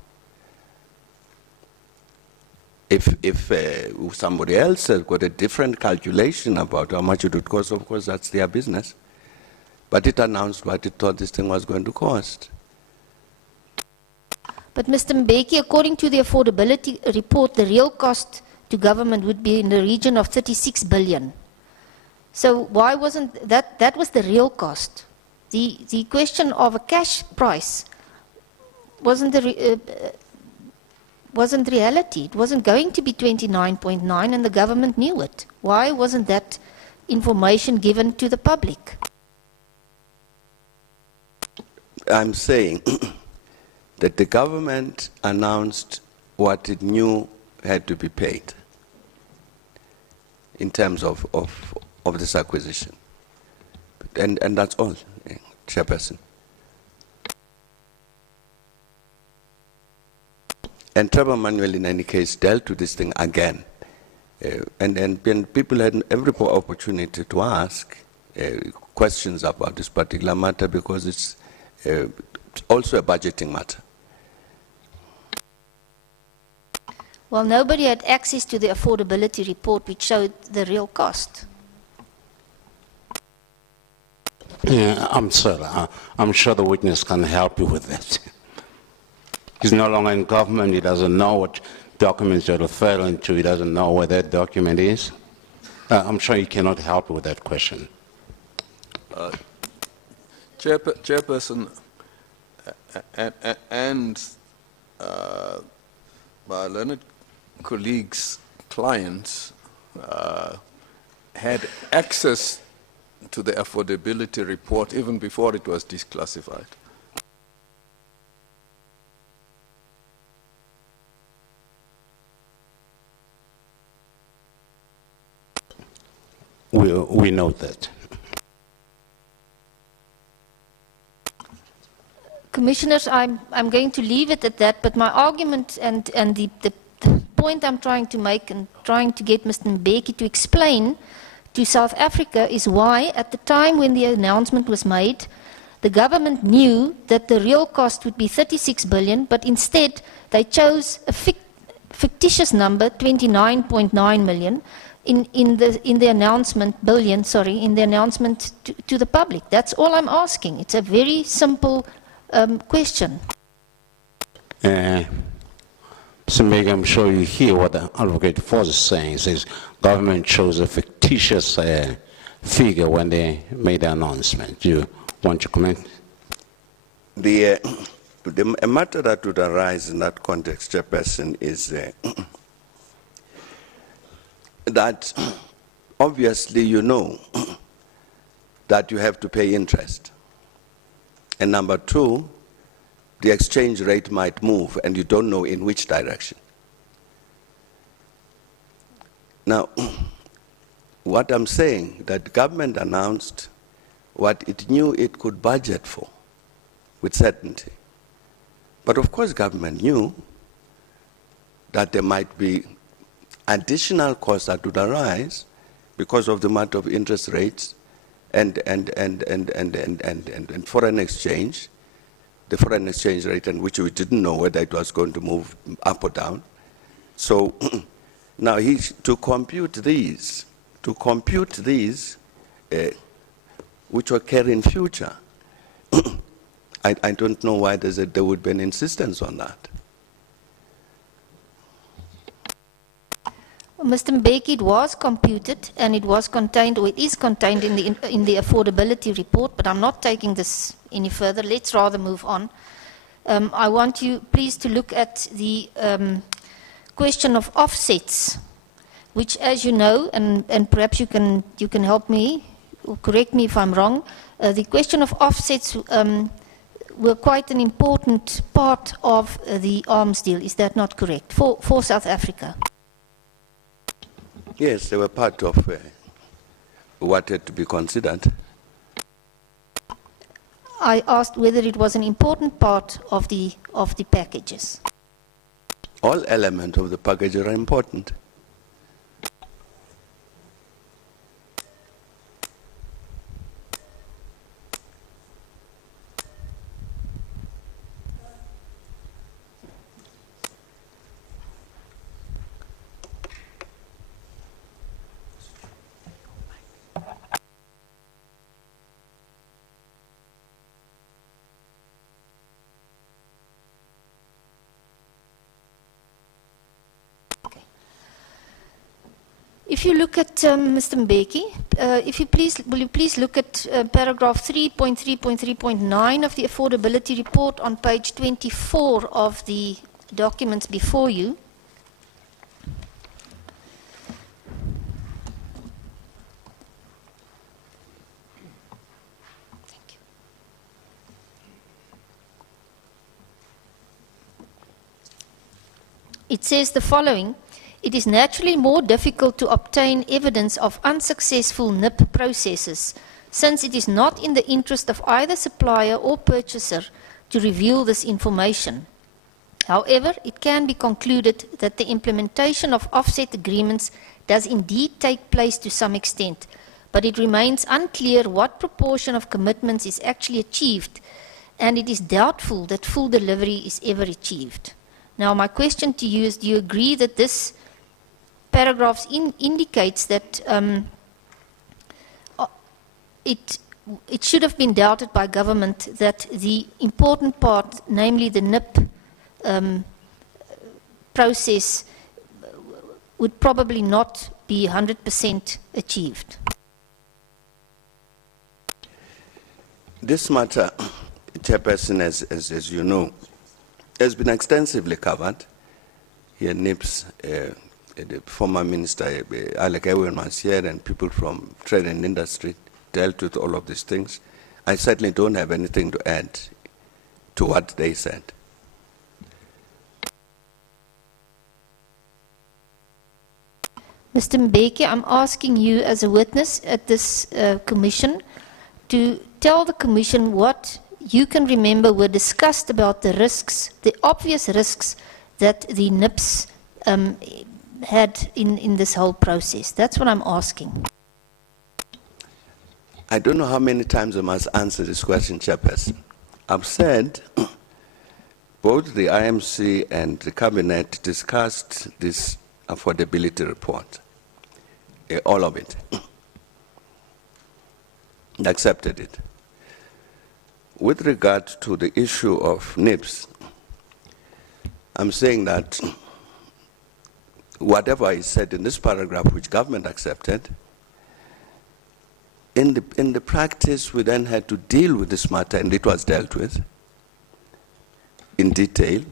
If somebody else has got a different calculation about how much it would cost, of course, that's their business. But it announced what it thought this thing was going to cost. But Mr. Mbeki, according to the affordability report, the real cost to government would be in the region of 36 billion. So why wasn't that was the real cost? The question of a cash price wasn't reality. It wasn't going to be 29.9, and the government knew it. Why wasn't that information given to the public? I'm saying that the government announced what it knew had to be paid in terms of this acquisition. And that's all, Chairperson. And Trevor Manuel, in any case, dealt with this thing again. And people had every opportunity to ask questions about this particular matter, because it's also a budgeting matter. Well, nobody had access to the affordability report, which showed the real cost. Yeah, I'm sorry. I'm sure the witness can help you with that. He's no longer in government. He doesn't know what documents you're referring to. He doesn't know where that document is. I'm sure he cannot help you with that question. Chairperson and my learned colleagues' clients had access to the affordability report even before it was declassified. We know that. Commissioners, I'm going to leave it at that, but my argument and the point I'm trying to make and trying to get Mr. Mbeki to explain to South Africa is why, at the time when the announcement was made, the government knew that the real cost would be 36 billion, but instead they chose a fictitious number, 29.9 million, in the announcement, in the announcement to the public. That's all I'm asking. It's a very simple question. So Meg, I'm sure you hear what the Advocate Force is saying. It says government chose a fictitious figure when they made the announcement. Do you want to comment? A matter that would arise in that context, Chairperson, is that obviously you know that you have to pay interest. And number two, the exchange rate might move and you don't know in which direction. Now, what I'm saying, that government announced what it knew it could budget for with certainty. But of course government knew that there might be additional costs that would arise because of the matter of interest rates and foreign exchange, the foreign exchange rate, and which we didn't know whether it was going to move up or down. So now to compute these, which will carry in future, I don't know why there would be an insistence on that. Mr. Mbeki, it was computed and it was contained, or it is contained in the affordability report, but I'm not taking this any further. Let's rather move on. I want you please to look at the question of offsets, which, as you know, and perhaps you can help me or correct me if I'm wrong, the question of offsets were quite an important part of the arms deal. Is that not correct, for South Africa? Yes, they were part of what had to be considered. I asked whether it was an important part of the packages. All elements of the package are important. If you look at Mr. Mbeki, will you please look at paragraph 3.3.3.9 of the affordability report on page 24 of the documents before you. Thank you. It says the following: it is naturally more difficult to obtain evidence of unsuccessful NIP processes, since it is not in the interest of either supplier or purchaser to reveal this information. However, it can be concluded that the implementation of offset agreements does indeed take place to some extent, but it remains unclear what proportion of commitments is actually achieved, and it is doubtful that full delivery is ever achieved. Now, my question to you is, do you agree that this paragraph indicates that it should have been doubted by government that the important part, namely the NIP process, would probably not be 100% achieved? This matter, Chairperson, as you know, has been extensively covered. Here, NIPS, the former Minister Alec Ewen was here, and people from trade and industry dealt with all of these things. I certainly don't have anything to add to what they said. Mr. Mbeki, I'm asking you as a witness at this commission to tell the commission what you can remember were discussed about the risks, the obvious risks that the NIPS had in this whole process. That's what I'm asking. I don't know how many times I must answer this question, Chairperson. I've said both the IMC and the Cabinet discussed this affordability report, all of it, accepted it. With regard to the issue of NIPS, I'm saying that whatever is said in this paragraph, which government accepted, in the practice, we then had to deal with this matter, and it was dealt with in detail,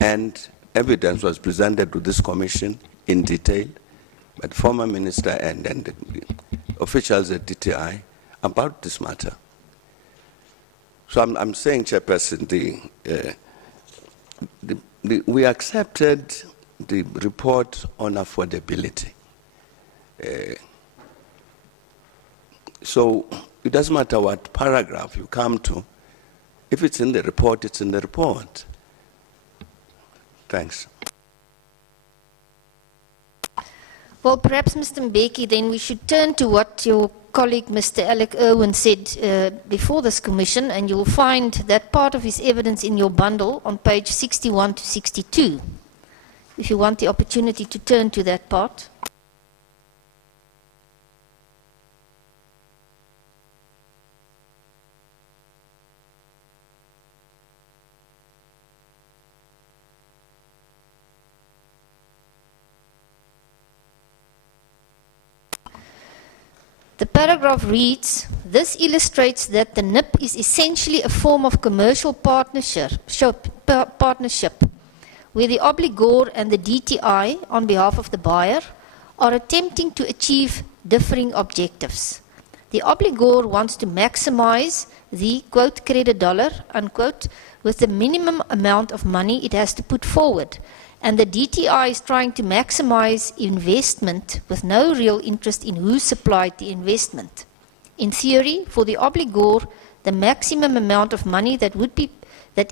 and evidence was presented to this commission in detail by the former minister and the officials at DTI about this matter. So I'm saying, Chairperson, we accepted the report on affordability. So it doesn't matter what paragraph you come to. If it's in the report, it's in the report. Thanks. Well, perhaps, Mr. Mbeki, then we should turn to what your colleague, Mr. Alec Irwin, said before this commission, and you will find that part of his evidence in your bundle on page 61 to 62, if you want the opportunity to turn to that part. The paragraph reads, this illustrates that the NIP is essentially a form of commercial partnership where the obligor and the DTI, on behalf of the buyer, are attempting to achieve differing objectives. The obligor wants to maximize the, quote, credit dollar, unquote, with the minimum amount of money it has to put forward, and the DTI is trying to maximize investment with no real interest in who supplied the investment. In theory, for the obligor, the maximum amount of money that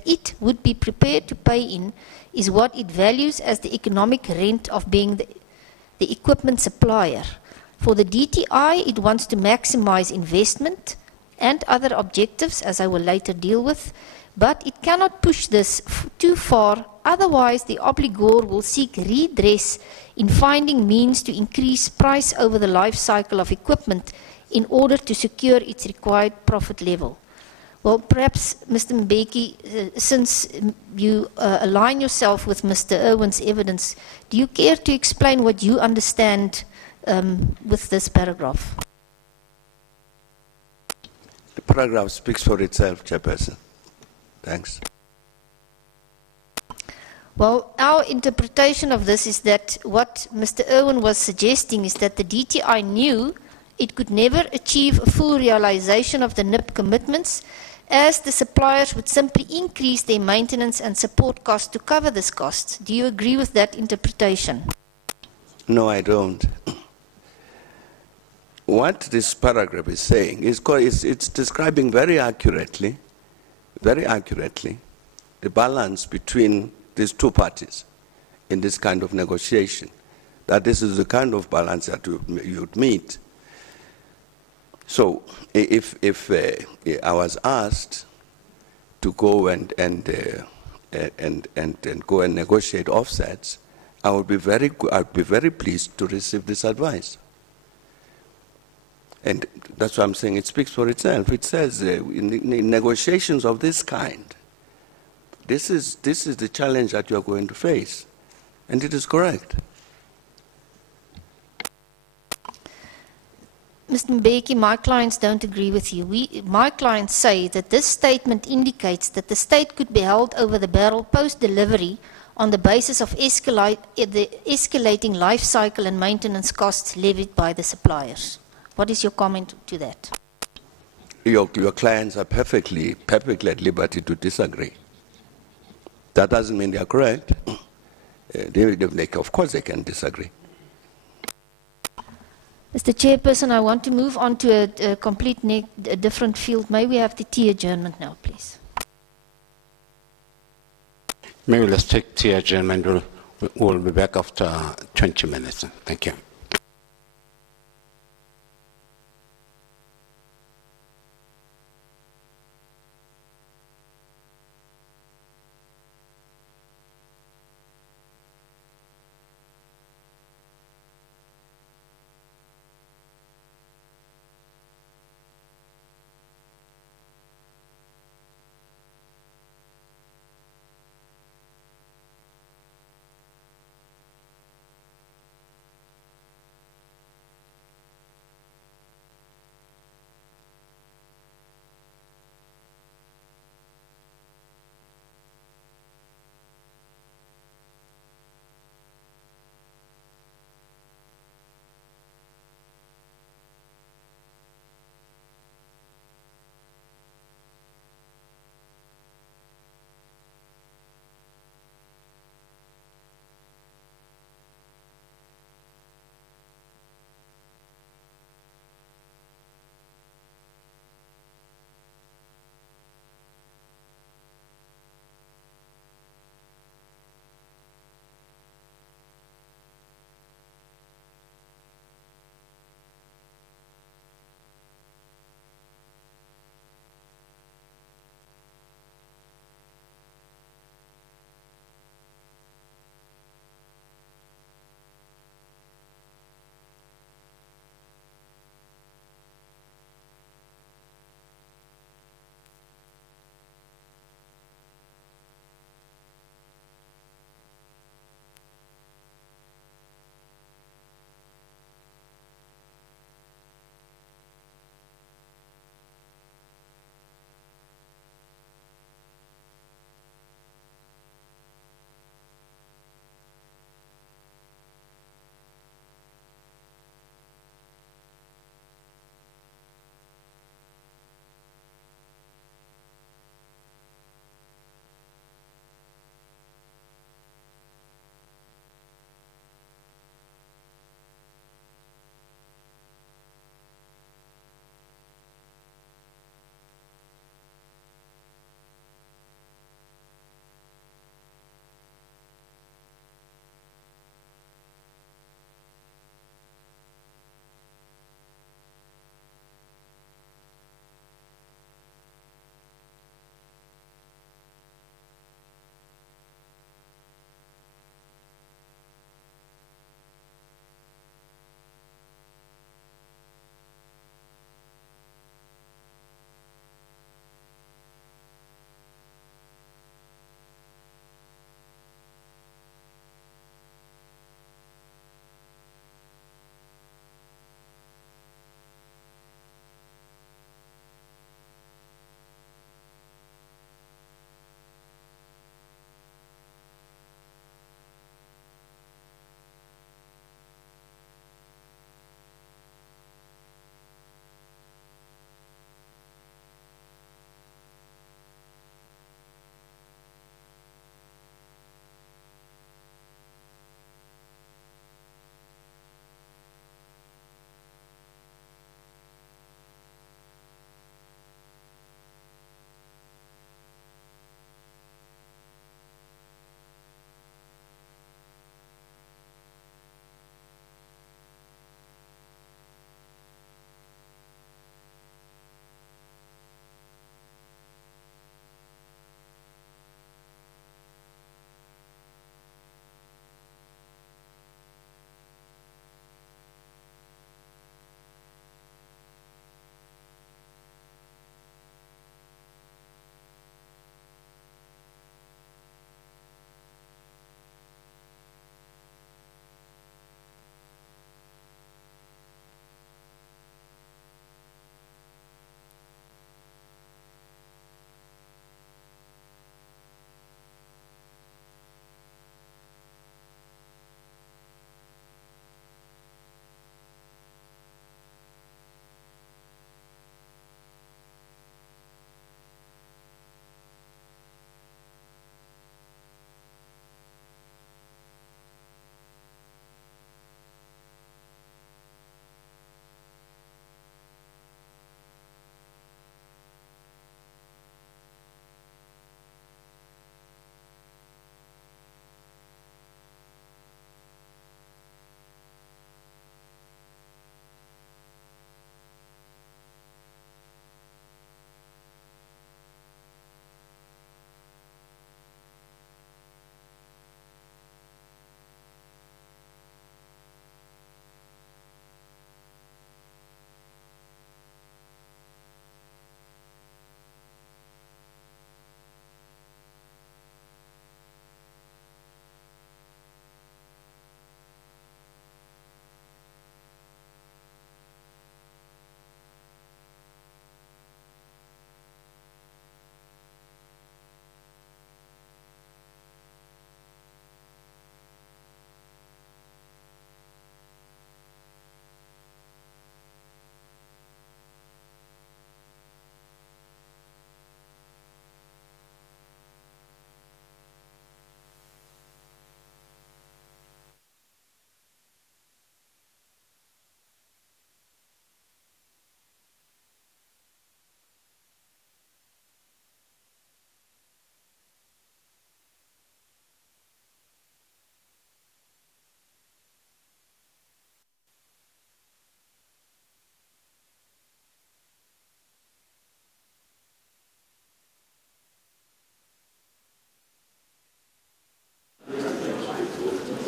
it would be prepared to pay in is what it values as the economic rent of being the equipment supplier. For the DTI, it wants to maximize investment and other objectives, as I will later deal with, but it cannot push this too far, otherwise the obligor will seek redress in finding means to increase price over the life cycle of equipment in order to secure its required profit level. Well, perhaps, Mr. Mbeki, since you align yourself with Mr. Irwin's evidence, do you care to explain what you understand with this paragraph? The paragraph speaks for itself, Chairperson. Thanks. Well, our interpretation of this is that what Mr. Irwin was suggesting is that the DTI knew it could never achieve a full realization of the NIP commitments, as the suppliers would simply increase their maintenance and support costs to cover this cost. Do you agree with that interpretation? No, I don't. What this paragraph is saying is it's describing very accurately, the balance between these two parties in this kind of negotiation. That this is the kind of balance that you'd meet. So, if I was asked to go and go and negotiate offsets, I'd be very pleased to receive this advice. And that's what I'm saying. It speaks for itself. It says in negotiations of this kind, this is the challenge that you are going to face, and it is correct. Mr. Mbeki, my clients don't agree with you. My clients say that this statement indicates that the state could be held over the barrel post-delivery on the basis of the escalating life cycle and maintenance costs levied by the suppliers. What is your comment to that? Your clients are perfectly at liberty to disagree. That doesn't mean they are correct. Of course they can disagree. Mr. Chairperson, I want to move on to a a different field. May we have the tea adjournment now, please? Maybe let's take tea adjournment. We'll be back after 20 minutes. Thank you.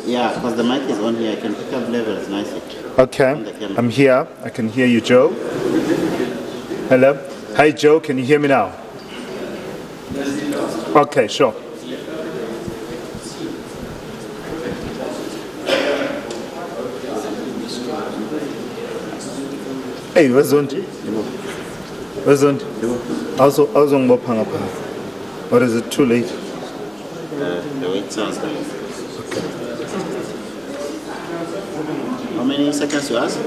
Yeah, because the mic is on here. I can pick up levels nicely. Okay, On the camera. I'm here. I can hear you, Joe. Hello? Hi, Joe. Can you hear me now? Okay, sure. Hey, where's Zondi? Where's Zondi? Also, or is it too late? The wait sounds good. How many seconds you ask?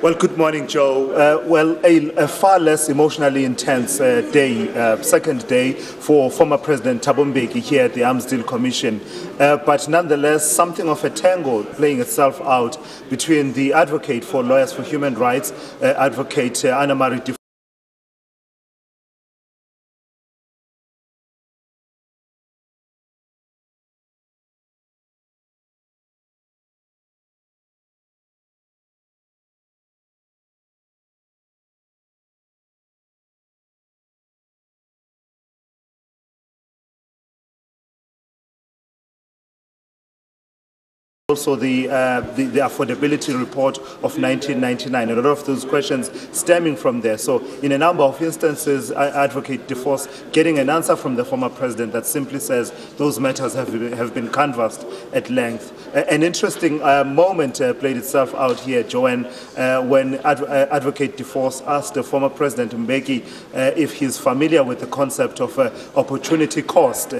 Well, good morning, Joe. Well, a far less emotionally intense day, second day for former President Thabo Mbeki here at the Arms Deal Commission. But nonetheless, something of a tangle playing itself out between the advocate for lawyers for human rights, Advocate Anna Marie also the affordability report of 1999. A lot of those questions stemming from there. So in a number of instances, Advocate DeForce getting an answer from the former president that simply says those matters have been canvassed at length. An interesting moment played itself out here, Joanne, when Advocate DeForce asked the former President Mbeki if he's familiar with the concept of opportunity cost.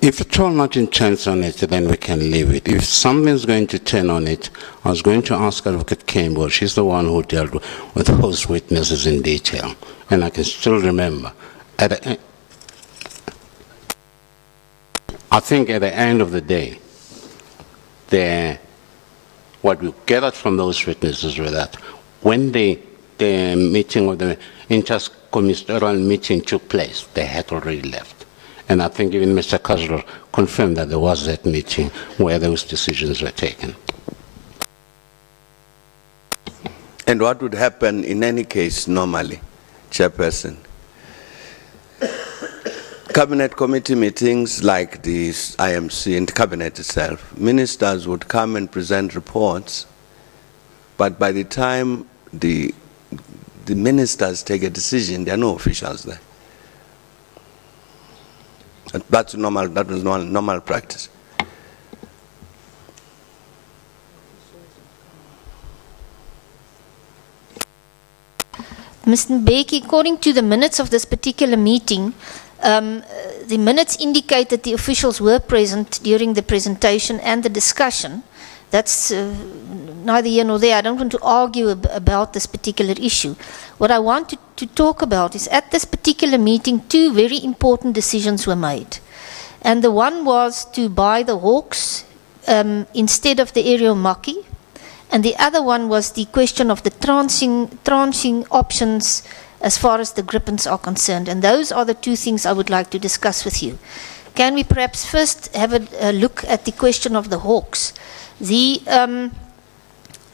If at all nothing turns on it, then we can leave it. If something's going to turn on it, I was going to ask Advocate Campbell. She's the one who dealt with those witnesses in detail. And I can still remember. I think at the end of the day, what we gathered from those witnesses was that when the meeting of the interministerial meeting took place, they had already left. And I think even Mr. Kazler confirmed that there was that meeting where those decisions were taken. And what would happen in any case normally, Chairperson? Cabinet committee meetings like the IMC and Cabinet itself, ministers would come and present reports, but by the time the ministers take a decision, there are no officials there. That's normal. That was normal practice. Mr. Mbeki, according to the minutes of this particular meeting, the minutes indicate that the officials were present during the presentation and the discussion. That's neither here nor there. I don't want to argue about this particular issue. What I want to talk about is at this particular meeting, two very important decisions were made. And the one was to buy the Hawks instead of the aerial Maki. And the other one was the question of the tranching options as far as the Gripens are concerned. And those are the two things I would like to discuss with you. Can we perhaps first have a look at the question of the Hawks? Mr.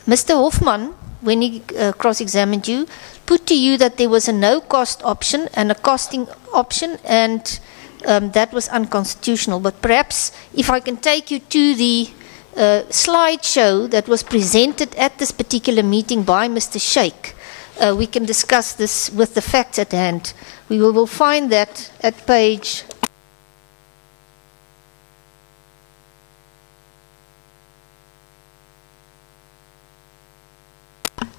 Hoffman, when he cross-examined you, put to you that there was a no-cost option and a costing option, and that was unconstitutional. But perhaps if I can take you to the slideshow that was presented at this particular meeting by Mr. Sheikh, we can discuss this with the facts at hand. We will find that at page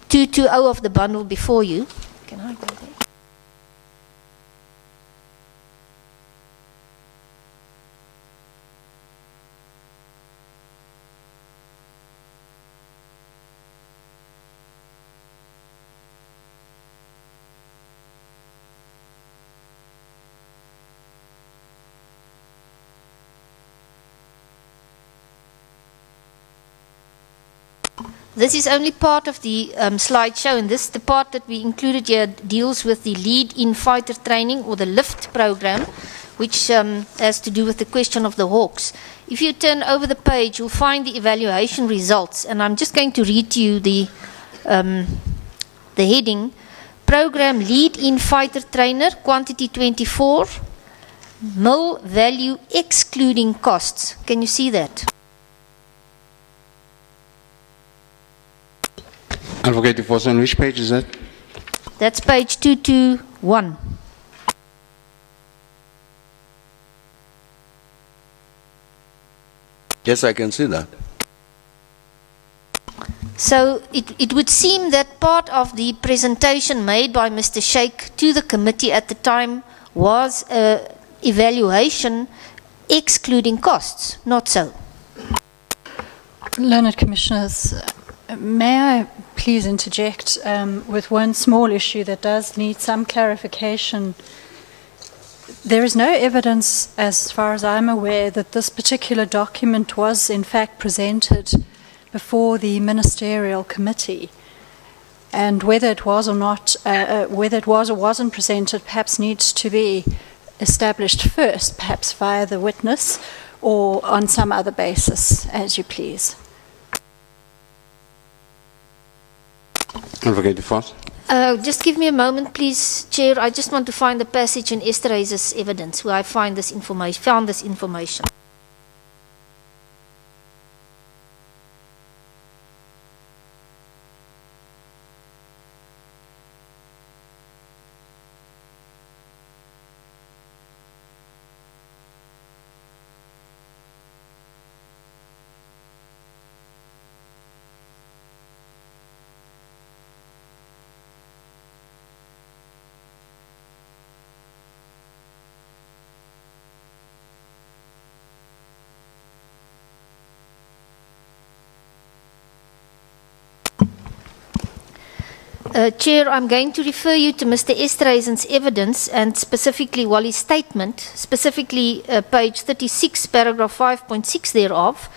220 of the bundle before you. Can I go there? This is only part of the slideshow, and this, the part that we included here, deals with the lead-in fighter training, or the LIFT program, which has to do with the question of the Hawks. If you turn over the page, you'll find the evaluation results, and I'm just going to read to you the heading: Program Lead-in Fighter Trainer, Quantity 24, Mil Value Excluding Costs. Can you see that? Advocate Foss, on which page is that? That's page 221. Yes, I can see that. So it would seem that part of the presentation made by Mr. Sheikh to the committee at the time was evaluation excluding costs, not so? Learned Commissioners, may I please interject with one small issue that does need some clarification. There is no evidence, as far as I'm aware, that this particular document was in fact presented before the ministerial committee. And whether it was or not, whether it was or wasn't presented, perhaps needs to be established first, perhaps via the witness or on some other basis, as you please. Advocate Foss. Just give me a moment, please, Chair. I just want to find the passage in Esterhuis's evidence where I found this information. Chair, I'm going to refer you to Mr. Esterhuizen's evidence and specifically Wally's statement, specifically page 36, paragraph 5.6 thereof,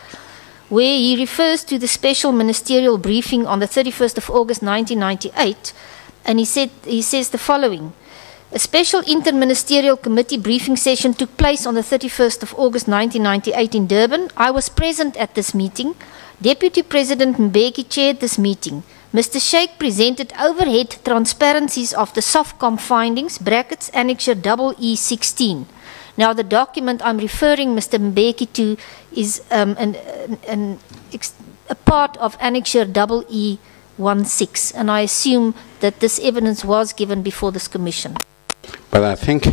where he refers to the special ministerial briefing on the 31st of August 1998, and he says the following. A special interministerial committee briefing session took place on the 31st of August 1998 in Durban. I was present at this meeting. Deputy President Mbeki chaired this meeting. Mr. Sheikh presented overhead transparencies of the SOFCOM findings, brackets, Annexure EE16. Now, the document I'm referring Mr. Mbeki to is a part of Annexure EE16, and I assume that this evidence was given before this commission. But I think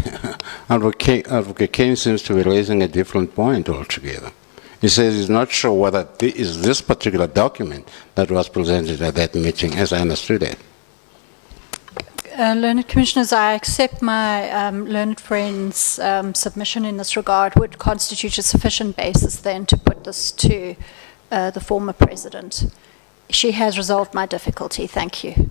Advocate Kane seems to be raising a different point altogether. He says he's not sure whether it is this particular document that was presented at that meeting, as I understood it. Learned Commissioners, I accept my learned friend's submission in this regard would constitute a sufficient basis then to put this to the former President. She has resolved my difficulty. Thank you.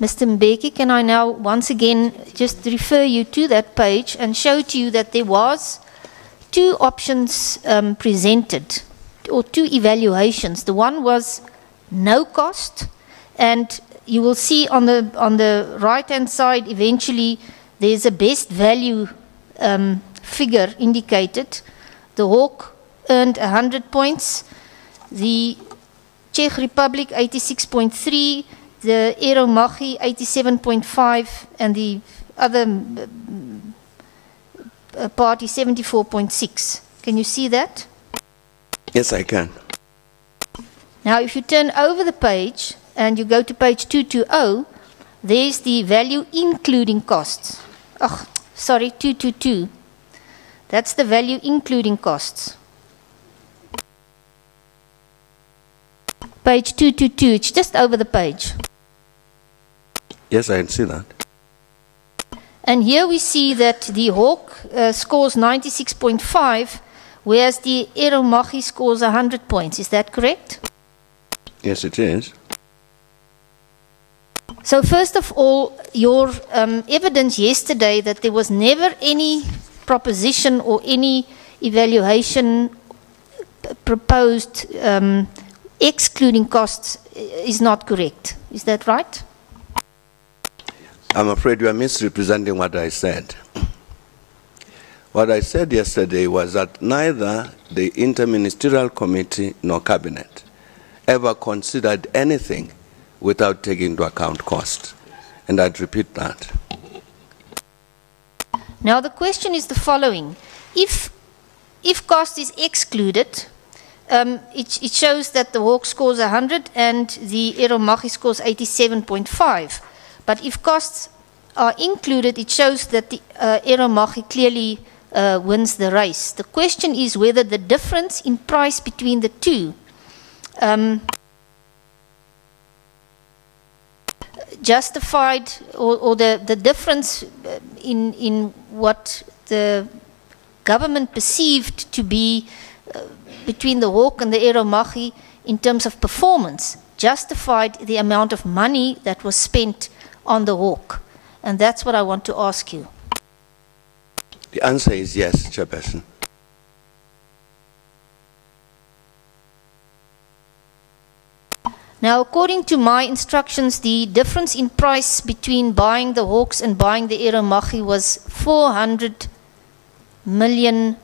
Mr. Mbeki, can I now once again just refer you to that page and show to you that there was two options presented, or two evaluations. The one was no cost, and you will see on the right-hand side, eventually, there's a best value figure indicated. The Hawk earned 100 points, the Czech Republic 86.3, the Aeromachi 87.5, and the other party 74.6. Can you see that? Yes, I can. Now, if you turn over the page and you go to page 220, there's the value including costs. Oh, sorry, 222. That's the value including costs. Page 222, it's just over the page. Yes, I can see that. And here we see that the Hawk scores 96.5, whereas the Aeromachi scores 100 points. Is that correct? Yes, it is. So first of all, your evidence yesterday that there was never any proposition or any evaluation proposed excluding costs is not correct. Is that right? I'm afraid you are misrepresenting what I said. What I said yesterday was that neither the Interministerial Committee nor Cabinet ever considered anything without taking into account cost. And I'd repeat that. Now the question is the following. If cost is excluded, it shows that the Hawk scores 100 and the Aeromachi scores 87.5. But if costs are included, it shows that the Aeromachi clearly wins the race. The question is whether the difference in price between the two justified, or the difference in what the government perceived to be between the Hawk and the Aeromachi in terms of performance justified the amount of money that was spent on the Hawk. And that's what I want to ask you. The answer is yes, Chairperson. Now, according to my instructions, the difference in price between buying the Hawks and buying the Aeromachi was $400 million.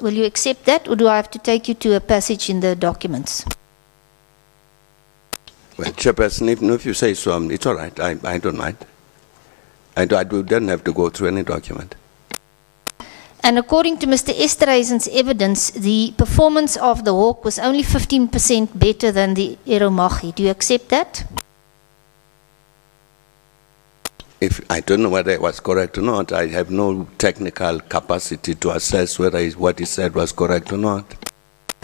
Will you accept that, or do I have to take you to a passage in the documents? Well, Chairperson, if you say so, it's all right. I don't mind. I don't have to go through any document. And according to Mr. Esterhuizen's evidence, the performance of the Hawk was only 15% better than the Aeromachi. Do you accept that? If I don't know whether it was correct or not, I have no technical capacity to assess whether what he said was correct or not.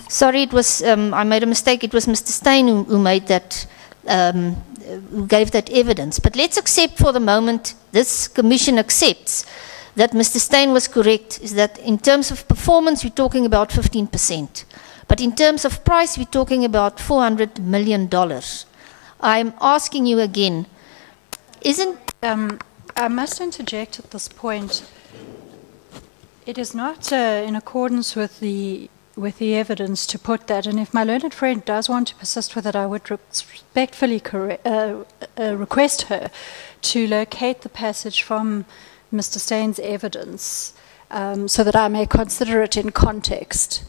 Sorry, it was I made a mistake. It was Mr. Steyn who made that, who gave that evidence. But let's accept for the moment, this commission accepts that Mr. Steyn was correct is that in terms of performance, we're talking about 15%. But in terms of price, we're talking about $400 million. I'm asking you again, I must interject at this point. It is not in accordance with the evidence to put that, and if my learned friend does want to persist with it, I would respectfully request her to locate the passage from Mr. Steyn's evidence so that I may consider it in context.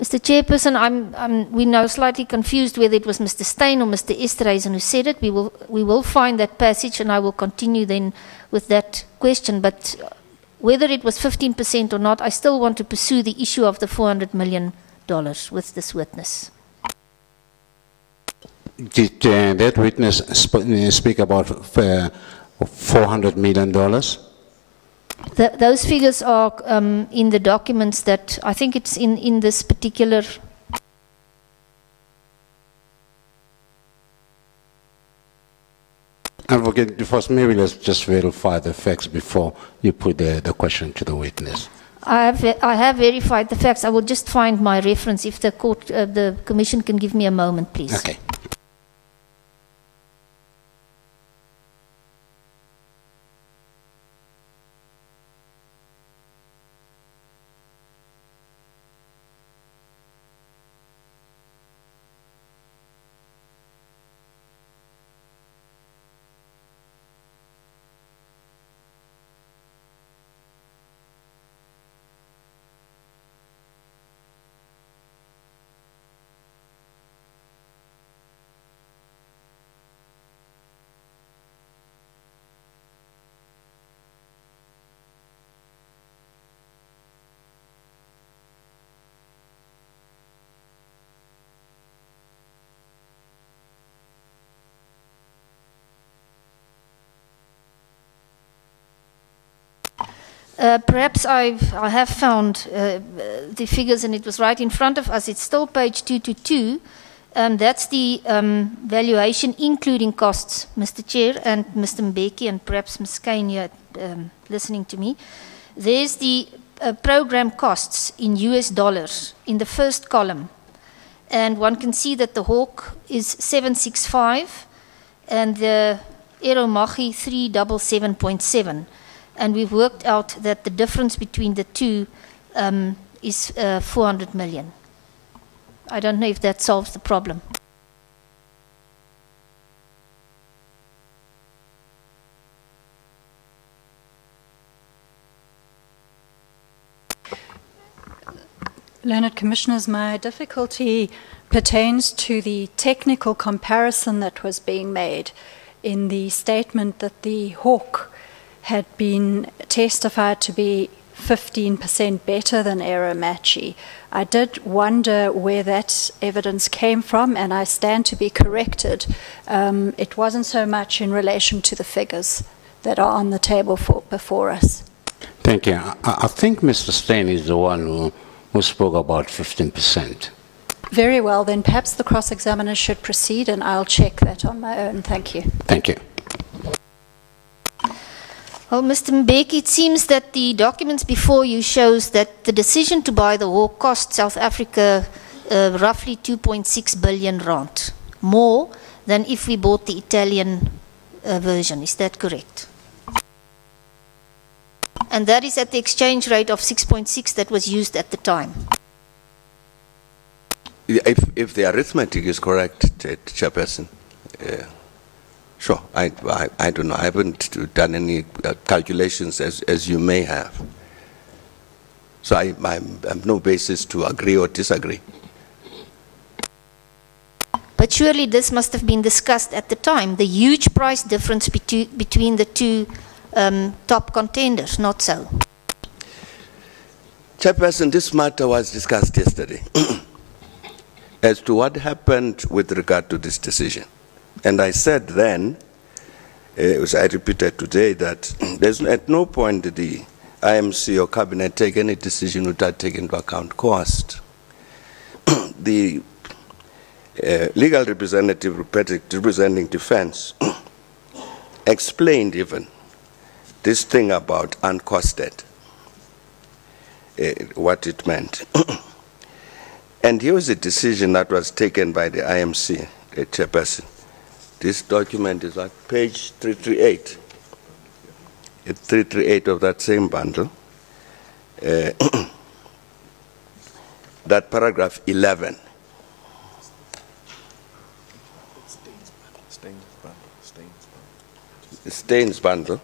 Mr. Chairperson, we're now slightly confused whether it was Mr. Steyn or Mr. Esterhuizen who said it. We will find that passage, and I will continue then with that question. But whether it was 15% or not, I still want to pursue the issue of the $400 million with this witness. Did that witness speak about $400 million? Those figures are in the documents that, I think it's in this particular... Advocate DeVos, maybe let's just verify the facts before you put the question to the witness. I have verified the facts. I will just find my reference if the court, the commission can give me a moment, please. Okay. Perhaps I have found the figures, and it was right in front of us. It's still page 222. That's the valuation, including costs, Mr. Chair, and Mr. Mbeki, and perhaps Ms. Kane here listening to me. There's the program costs in US dollars in the first column. And one can see that the Hawk is 765 and the Aeromachi 377.7. And we've worked out that the difference between the two is 400 million. I don't know if that solves the problem. Learned Commissioners, my difficulty pertains to the technical comparison that was being made in the statement that the Hawk had been testified to be 15% better than Aeromachi. I did wonder where that evidence came from, and I stand to be corrected. It wasn't so much in relation to the figures that are on the table before us. Thank you. I think Mr. Steyn is the one who spoke about 15%. Very well, then perhaps the cross-examiner should proceed, and I'll check that on my own. Thank you. Thank you. Well, Mr. Mbeki, it seems that the documents before you shows that the decision to buy the Hawk cost South Africa roughly 2.6 billion rand, more than if we bought the Italian version. Is that correct? And that is at the exchange rate of 6.6 that was used at the time. If the arithmetic is correct, Chairperson, sure. I don't know. I haven't done any calculations as you may have. So I have no basis to agree or disagree. But surely this must have been discussed at the time, the huge price difference between the two top contenders, not so? Chairperson, this matter was discussed yesterday as to what happened with regard to this decision. And I said then, as I repeated today, that there's at no point did the IMC or cabinet take any decision without taking into account cost. The legal representative representing defense explained even this thing about uncosted, what it meant. And here was a decision that was taken by the IMC, the chairperson. This document is at page 338. It's 338 of that same bundle. That paragraph 11. Staines bundle.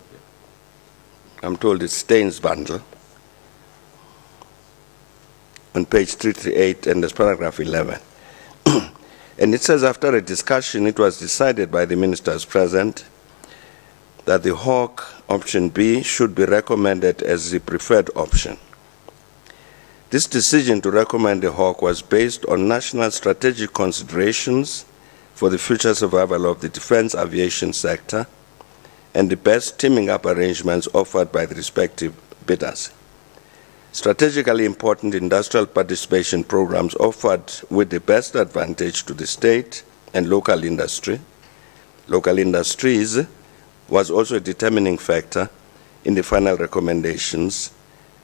I'm told it's Staines bundle. On page 338 and there's paragraph 11. And it says, after a discussion, it was decided by the ministers present that the Hawk option B should be recommended as the preferred option. This decision to recommend the Hawk was based on national strategic considerations for the future survival of the defense aviation sector and the best teaming up arrangements offered by the respective bidders. Strategically important industrial participation programs offered with the best advantage to the state and local industry. Local industries was also a determining factor in the final recommendations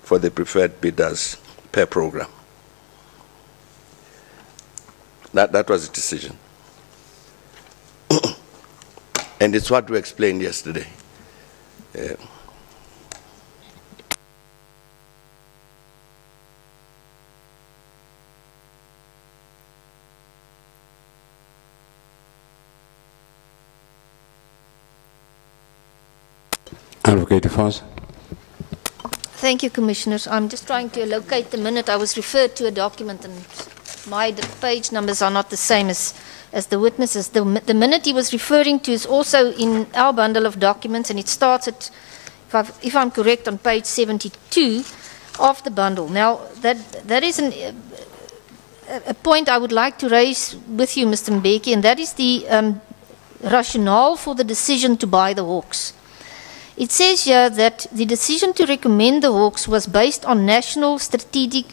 for the preferred bidders per program. That was the decision. And it's what we explained yesterday. Advocate Foss. Thank you, Commissioners. I'm just trying to locate the minute. I was referred to a document, and my page numbers are not the same as the witnesses. The minute he was referring to is also in our bundle of documents, and it starts at, if I'm correct, on page 72 of the bundle. Now, that is a point I would like to raise with you, Mr. Mbeki, and that is the rationale for the decision to buy the Hawks. It says here that the decision to recommend the Hawks was based on national strategic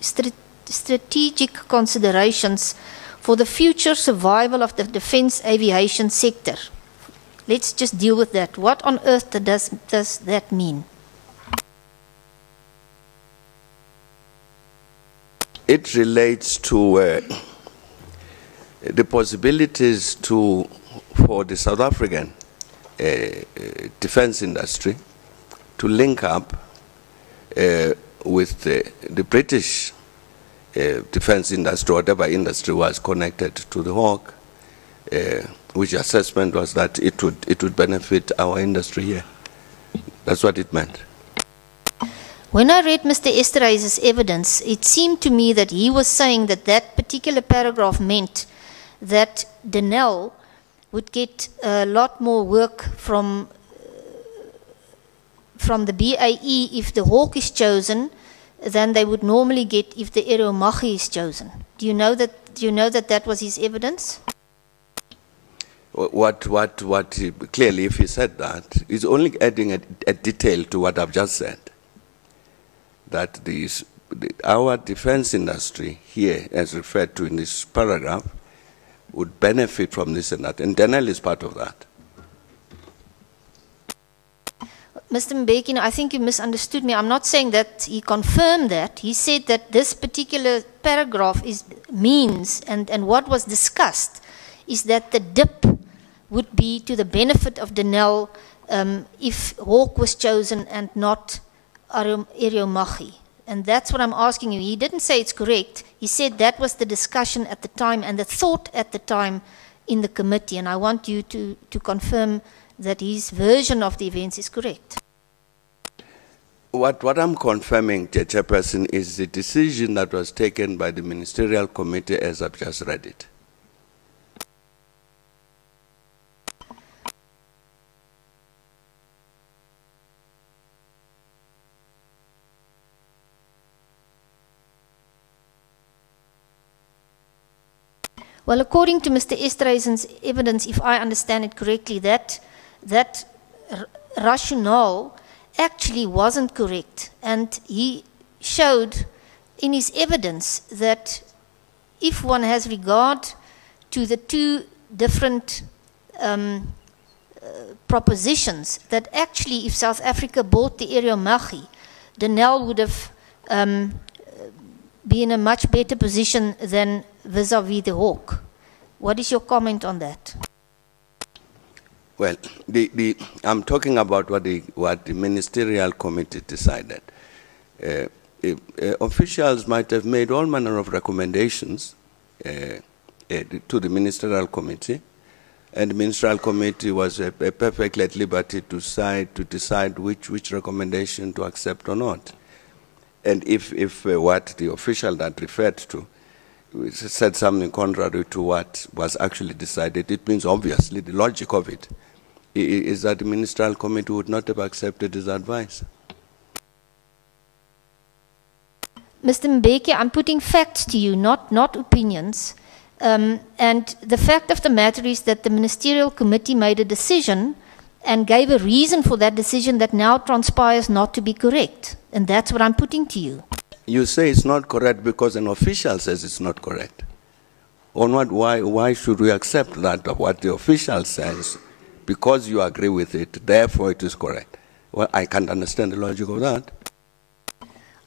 considerations for the future survival of the defense aviation sector. Let's just deal with that. What on earth does that mean? It relates to the possibilities for the South African defense industry to link up with the British defense industry, whatever industry was connected to the Hawk, which assessment was that it would benefit our industry here. That's what it meant. When I read Mr. Esterhuis's evidence, it seemed to me that he was saying that that particular paragraph meant that Denel would get a lot more work from the BAE if the Hawk is chosen than they would normally get if the Aeromaggie is chosen. Do you know that was his evidence? What clearly, if he said that, he's only adding a detail to what I've just said. That our defense industry here, as referred to in this paragraph, would benefit from this and that, and Denel is part of that. Mr. Mbeki, I think you misunderstood me. I'm not saying that he confirmed that. He said that this particular paragraph means, and what was discussed, is that the dip would be to the benefit of Denel if Hawk was chosen and not Aeromaggie. And that's what I'm asking you. He didn't say it's correct. He said that was the discussion at the time and the thought at the time in the committee. And I want you to confirm that his version of the events is correct. What I'm confirming, Chairperson, is the decision that was taken by the Ministerial Committee as I've just read it. Well, according to Mr. Esterhuisen's evidence, if I understand it correctly, that rationale actually wasn't correct. And he showed in his evidence that if one has regard to the two different propositions that actually if South Africa bought the Aerial Machi, Denel would have be in a much better position than vis-a-vis the Hawk. What is your comment on that? Well, I'm talking about what the ministerial committee decided. Officials might have made all manner of recommendations to the ministerial committee, and the ministerial committee was perfectly at liberty to decide which recommendation to accept or not. And if what the official that referred to said something contrary to what was actually decided, it means obviously the logic of it is that the ministerial committee would not have accepted his advice. Mr. Mbeki, I'm putting facts to you, not opinions. And the fact of the matter is that the ministerial committee made a decision and gave a reason for that decision that now transpires not to be correct. And that's what I'm putting to you. You say it's not correct because an official says it's not correct. Or not? Why should we accept that of what the official says? Because you agree with it, therefore it is correct. Well, I can't understand the logic of that.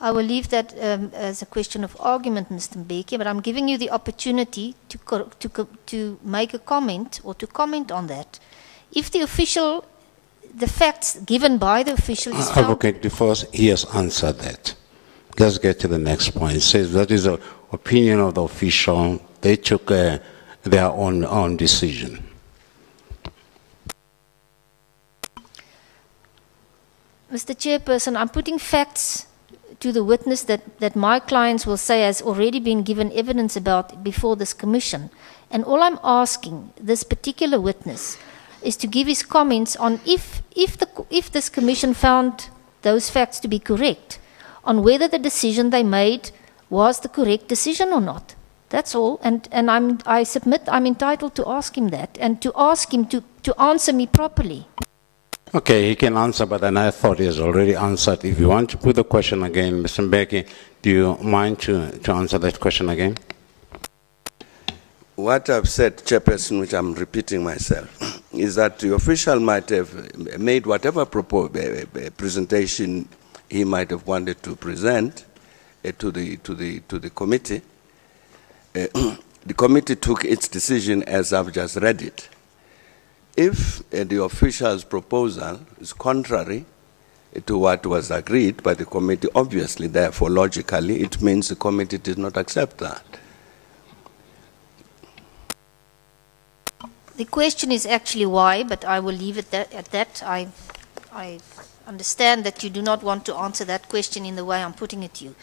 I will leave that as a question of argument, Mr. Mbeki, but I'm giving you the opportunity to make a comment or to comment on that. If the facts given by the official is found... Advocate DeForce, he has answered that. Let's get to the next point. It says that is the opinion of the official. They took their own decision. Mr. Chairperson, I'm putting facts to the witness that my clients will say has already been given evidence about before this commission. And all I'm asking this particular witness is to give his comments on if this commission found those facts to be correct, on whether the decision they made was the correct decision or not. That's all. And I submit I'm entitled to ask him that and to ask him to answer me properly. Okay, he can answer, but then I thought he has already answered. If you want to put the question again, Mr. Mbeki, do you mind to answer that question again? What I've said, Chairperson, which I'm repeating myself, is that the official might have made whatever presentation he might have wanted to present to the committee. The committee took its decision as I've just read it. If the official's proposal is contrary to what was agreed by the committee, obviously, therefore, logically, it means the committee did not accept that. The question is actually why, but I will leave it at that. I understand that you do not want to answer that question in the way I'm putting it to you.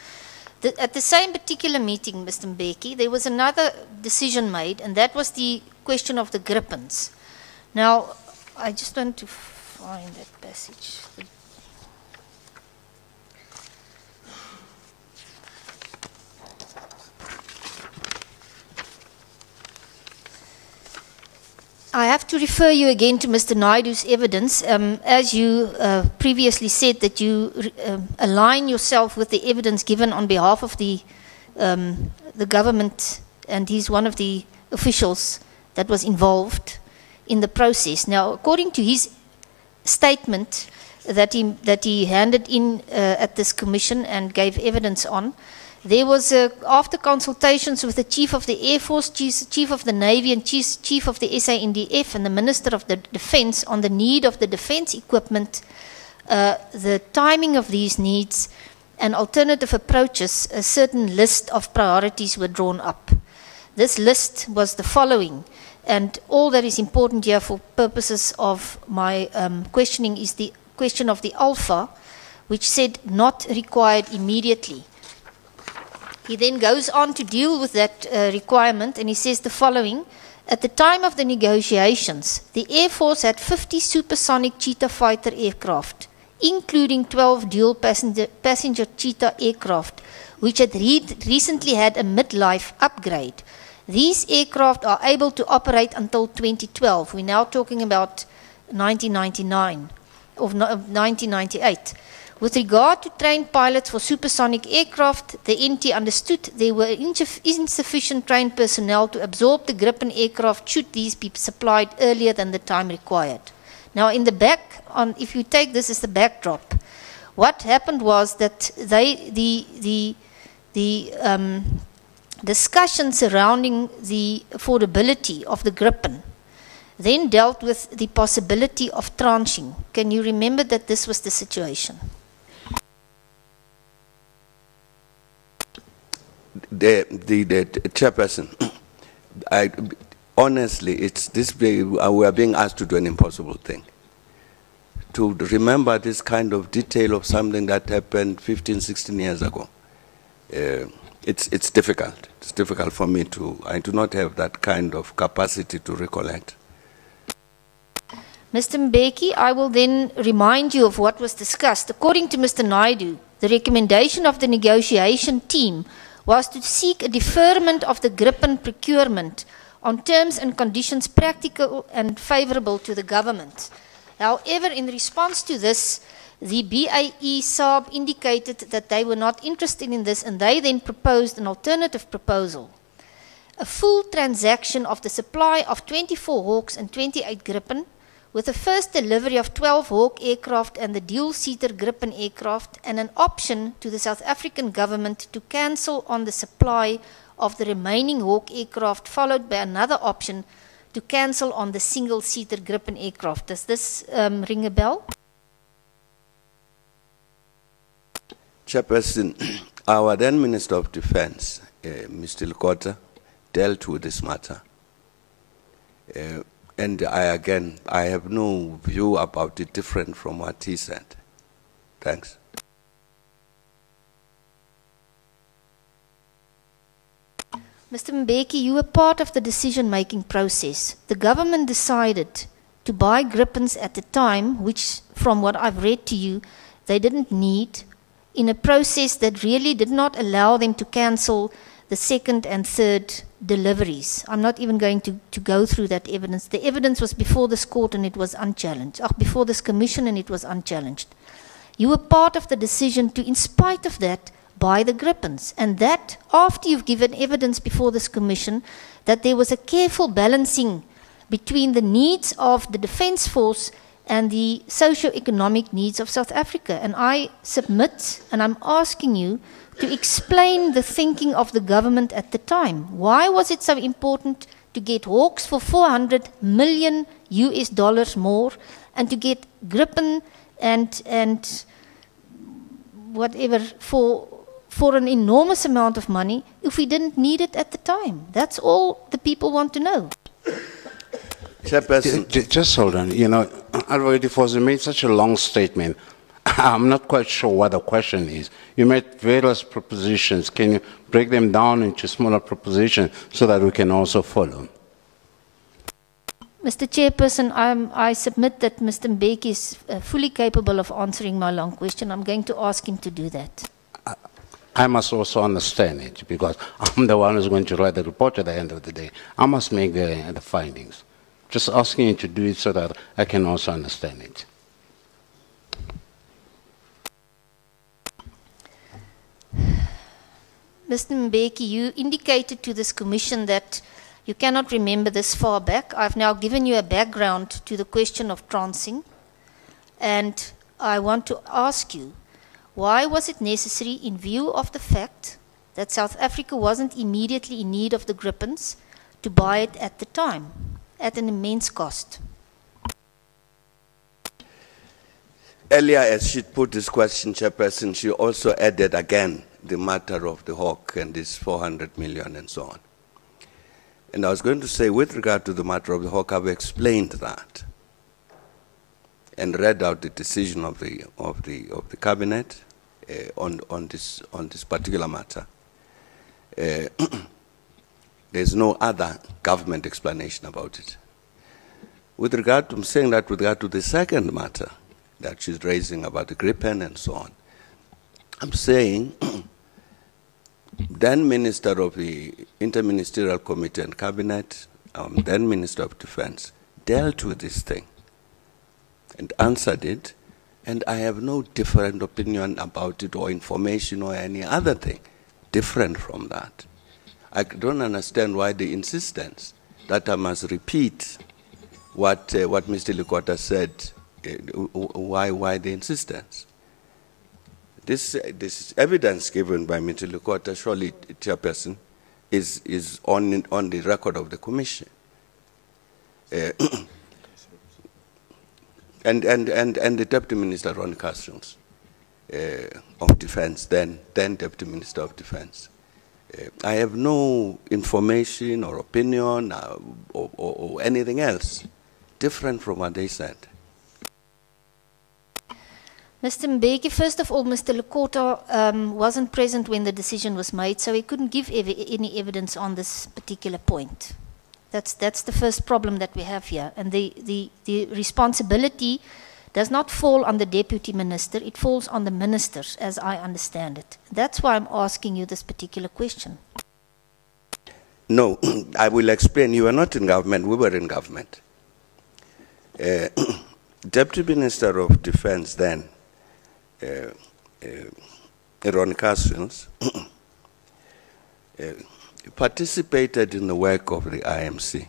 At the same particular meeting, Mr. Mbeki, there was another decision made, and that was the question of the grippins. Now, I just want to find that passage. I have to refer you again to Mr. Naidu's evidence. As you previously said that you align yourself with the evidence given on behalf of the government, and he's one of the officials that was involved in the process. Now, according to his statement that he handed in at this commission and gave evidence on, there was, after consultations with the Chief of the Air Force, Chief of the Navy, and Chief of the SANDF and the Minister of the Defense on the need of the defense equipment, the timing of these needs, and alternative approaches, a certain list of priorities were drawn up. This list was the following. And all that is important here for purposes of my questioning is the question of the alpha, which said not required immediately. He then goes on to deal with that requirement, and he says the following. At the time of the negotiations, the Air Force had 50 supersonic Cheetah fighter aircraft, including 12 dual passenger Cheetah aircraft, which had recently had a midlife upgrade. These aircraft are able to operate until 2012. We're now talking about 1999 or 1998. With regard to trained pilots for supersonic aircraft, the NT understood there were insufficient trained personnel to absorb the Gripen aircraft should these be supplied earlier than the time required. Now, in the back, if you take this as the backdrop, what happened was that the discussion surrounding the affordability of the Gripen then dealt with the possibility of tranching. Can you remember that this was the situation? The chairperson, honestly, it's this. We are being asked to do an impossible thing. To remember this kind of detail of something that happened 15, 16 years ago. It's difficult. It's difficult for me I do not have that kind of capacity to recollect. Mr. Mbeki, I will then remind you of what was discussed. According to Mr. Naidu, the recommendation of the negotiation team was to seek a deferment of the Gripen procurement on terms and conditions practical and favorable to the government. However, in response to this, the BAE SAAB indicated that they were not interested in this, and they then proposed an alternative proposal. A full transaction of the supply of 24 Hawks and 28 Gripen, with the first delivery of 12 Hawk aircraft and the dual-seater Gripen aircraft, and an option to the South African government to cancel on the supply of the remaining Hawk aircraft, followed by another option to cancel on the single-seater Gripen aircraft. Does this ring a bell? Chairperson, our then Minister of Defense, Mr. Lekota, dealt with this matter. And I have no view about it different from what he said. Thanks. Mr. Mbeki, you were part of the decision-making process. The government decided to buy Gripens at the time, which, from what I've read to you, they didn't need, in a process that really did not allow them to cancel the second and third deliveries. I'm not even going to go through that evidence. The evidence was before this court and it was unchallenged. Before this commission and it was unchallenged. You were part of the decision to, in spite of that, buy the Gripens. And that, after you've given evidence before this commission, that there was a careful balancing between the needs of the Defence Force and the socio-economic needs of South Africa. And I submit, and I'm asking you, to explain the thinking of the government at the time. Why was it so important to get Hawks for $400 million more, and to get Gripen and whatever for an enormous amount of money if we didn't need it at the time? That's all the people want to know. Chairperson. Just hold on. You know, Advocate Defoe made such a long statement. I'm not quite sure what the question is. You made various propositions. Can you break them down into smaller propositions so that we can also follow? Mr. Chairperson, I submit that Mr. Mbeki is fully capable of answering my long question. I'm going to ask him to do that. I must also understand it, because I'm the one who's going to write the report at the end of the day. I must make the findings. Just asking you to do it so that I can also understand it. Mr. Mbeki, you indicated to this commission that you cannot remember this far back. I've now given you a background to the question of transing, and I want to ask you, why was it necessary, in view of the fact that South Africa wasn't immediately in need of the Gripens, to buy it at the time, at an immense cost? Earlier, as she put this question, Chairperson, she also added again the matter of the Hawk and this 400 million and so on. And I was going to say, with regard to the matter of the Hawk, I've explained that and read out the decision of the cabinet on this particular matter. There's no other government explanation about it. With regard to, I'm saying that with regard to the second matter that she's raising about the Gripen and so on, I'm saying then Minister of the Interministerial Committee and Cabinet, then Minister of Defense, dealt with this thing and answered it, and I have no different opinion about it or information or any other thing different from that. I don't understand why the insistence that I must repeat what Mr. Likota said, why the insistence? This evidence given by Mr. Likota, surely, Chairperson, is on the record of the Commission. And the Deputy Minister, Ron Castles, of Defense, then Deputy Minister of Defense. I have no information or opinion or anything else different from what they said. Mr. Mbeki, first of all, Mr. Likota wasn't present when the decision was made, so he couldn't give any evidence on this particular point. That's the first problem that we have here. And the responsibility does not fall on the Deputy Minister, it falls on the ministers, as I understand it. That's why I'm asking you this particular question. No, I will explain. You were not in government, we were in government. Deputy Minister of Defense then, Ron Castles, participated in the work of the IMC.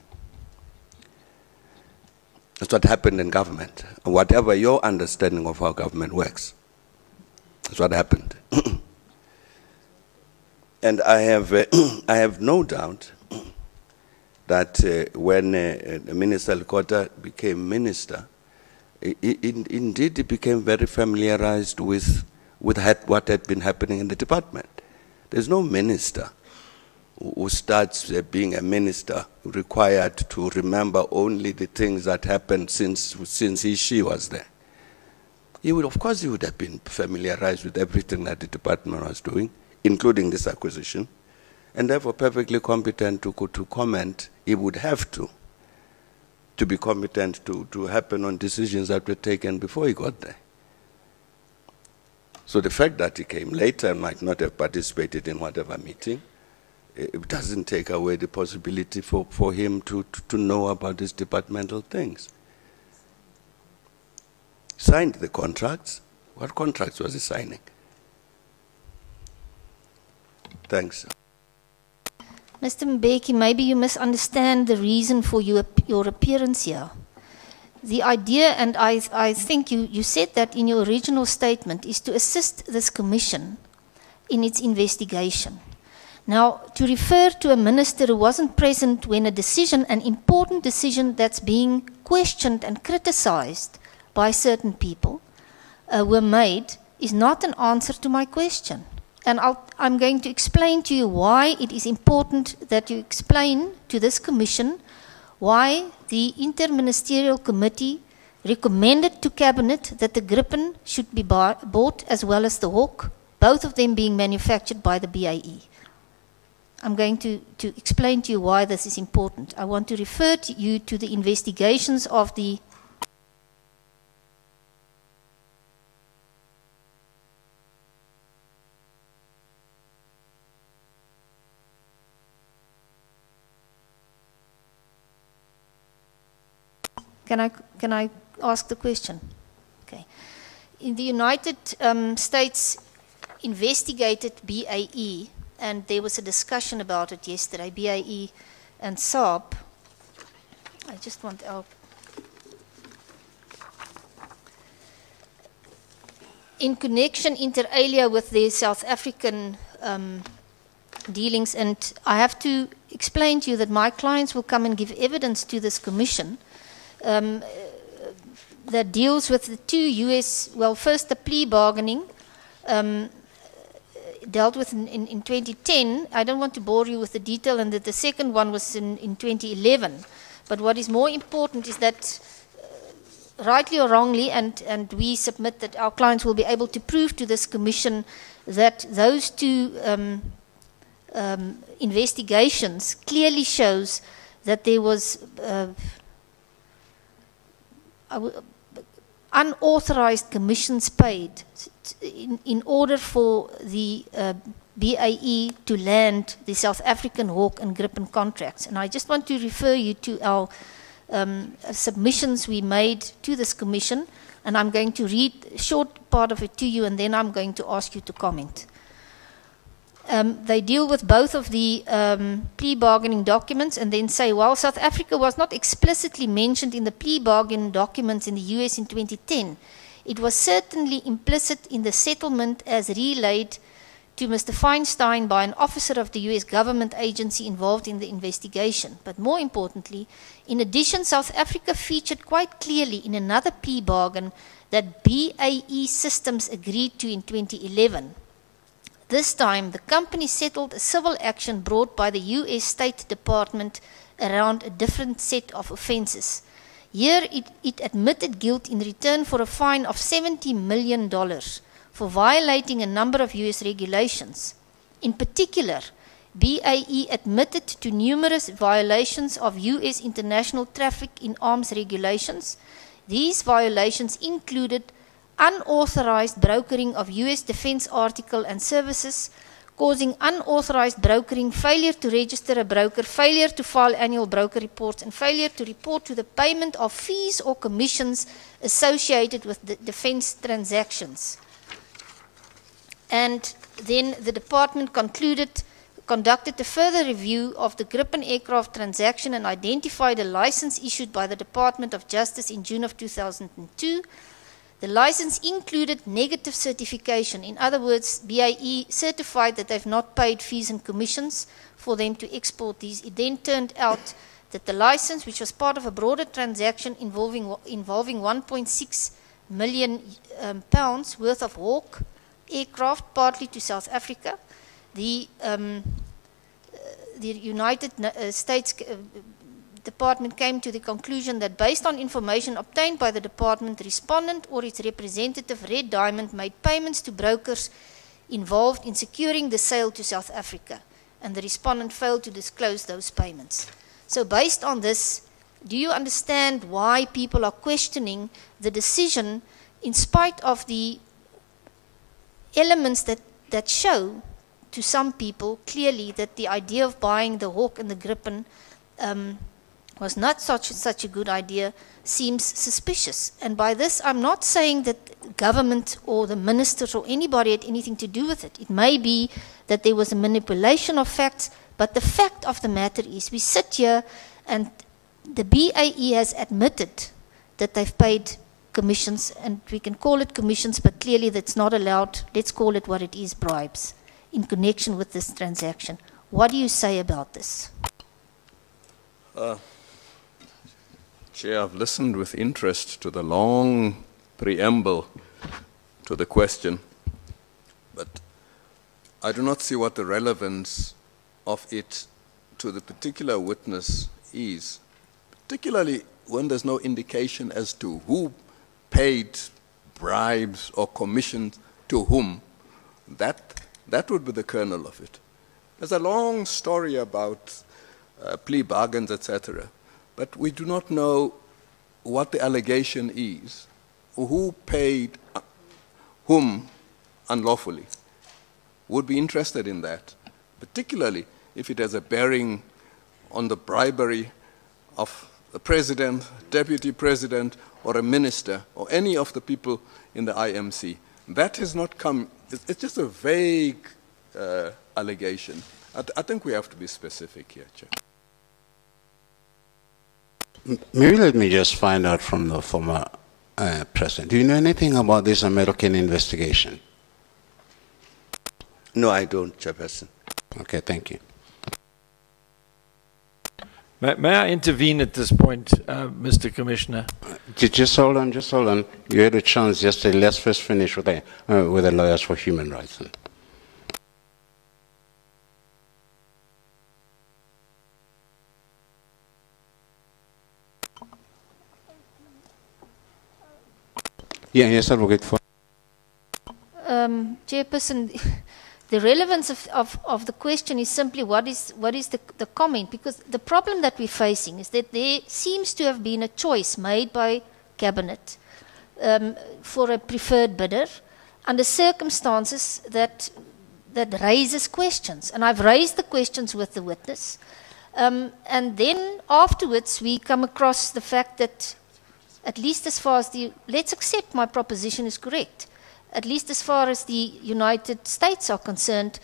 That's what happened in government. Whatever your understanding of how government works, that's what happened. And I have no doubt that when Minister Likota became minister, indeed he became very familiarized with what had been happening in the department. There's no minister who starts being a minister required to remember only the things that happened since she was there. Of course he would have been familiarized with everything that the department was doing, including this acquisition, and therefore perfectly competent to comment. He would have to be competent to happen on decisions that were taken before he got there. So the fact that he came later and might not have participated in whatever meeting, it doesn't take away the possibility for him to know about these departmental things. Signed the contracts. What contracts was he signing? Thanks. Mr. Mbeki, maybe you misunderstand the reason for your appearance here. The idea, and I think you said that in your original statement, is to assist this commission in its investigation. Now, to refer to a minister who wasn't present when a decision, an important decision that's being questioned and criticized by certain people were made, is not an answer to my question. And I'm going to explain to you why it is important that you explain to this commission why the Interministerial Committee recommended to Cabinet that the Gripen should be bought as well as the Hawk, both of them being manufactured by the BAE. I'm going to explain to you why this is important. I want to refer you to the investigations of the Can I ask the question? Okay. In the United States investigated BAE, and there was a discussion about it yesterday, BAE and Saab. I just want our... In connection, inter alia, with the South African dealings, and I have to explain to you that my clients will come and give evidence to this commission that deals with the two U.S., well, first the plea bargaining dealt with in 2010. I don't want to bore you with the detail, and that the second one was in 2011. But what is more important is that, rightly or wrongly, and we submit that our clients will be able to prove to this commission that those two investigations clearly shows that there was unauthorized commissions paid in order for the BAE to land the South African Hawk and Gripen contracts. And I just want to refer you to our submissions we made to this commission, and I'm going to read a short part of it to you, and then I'm going to ask you to comment. They deal with both of the plea bargaining documents and then say, while South Africa was not explicitly mentioned in the plea bargain documents in the US in 2010, it was certainly implicit in the settlement as relayed to Mr. Feinstein by an officer of the US government agency involved in the investigation. But more importantly, in addition, South Africa featured quite clearly in another plea bargain that BAE Systems agreed to in 2011. This time, the company settled a civil action brought by the US State Department around a different set of offenses. Here, it admitted guilt in return for a fine of $70 million for violating a number of US regulations. In particular, BAE admitted to numerous violations of US international traffic in arms regulations. These violations included unauthorized brokering of US defense article and services, causing unauthorized brokering, failure to register a broker, failure to file annual broker reports, and failure to report to the payment of fees or commissions associated with the defense transactions. And then the department conducted a further review of the Gripen aircraft transaction and identified a license issued by the Department of Justice in June of 2002. The license included negative certification. In other words, BAE certified that they've not paid fees and commissions for them to export these. It then turned out that the license, which was part of a broader transaction involving 1.6 million pounds worth of Hawk aircraft, partly to South Africa, the United States Department came to the conclusion that based on information obtained by the department, the respondent or its representative, Red Diamond, made payments to brokers involved in securing the sale to South Africa, and the respondent failed to disclose those payments. So based on this, do you understand why people are questioning the decision in spite of the elements that show to some people clearly that the idea of buying the Hawk and the Gripen was not such a good idea, seems suspicious. And by this, I'm not saying that government or the ministers or anybody had anything to do with it. It may be that there was a manipulation of facts, but the fact of the matter is we sit here and the BAE has admitted that they've paid commissions, and we can call it commissions, but clearly that's not allowed. Let's call it what it is, bribes, in connection with this transaction. What do you say about this? Chair, I've listened with interest to the long preamble to the question, but I do not see what the relevance of it to the particular witness is, particularly when there's no indication as to who paid bribes or commissions to whom. That would be the kernel of it. There's a long story about plea bargains, etc., but we do not know what the allegation is, who paid whom unlawfully. Would be interested in that, particularly if it has a bearing on the bribery of the president, deputy president, or a minister, or any of the people in the IMC. That has not come, it's just a vague allegation. I think we have to be specific here, Chair. Maybe let me just find out from the former president. Do you know anything about this American investigation? No, I don't, Chairperson. Okay, thank you. May I intervene at this point, Mr. Commissioner? Just hold on, just hold on. You had a chance yesterday. Let's first finish with the Lawyers for Human Rights. Yeah, yes, Advocate for. Chairperson, the relevance of the question is simply what is the comment, because the problem that we're facing is that there seems to have been a choice made by Cabinet for a preferred bidder under circumstances that raises questions. And I've raised the questions with the witness. And then afterwards we come across the fact that at least as far as let's accept my proposition is correct, at least as far as the United States are concerned,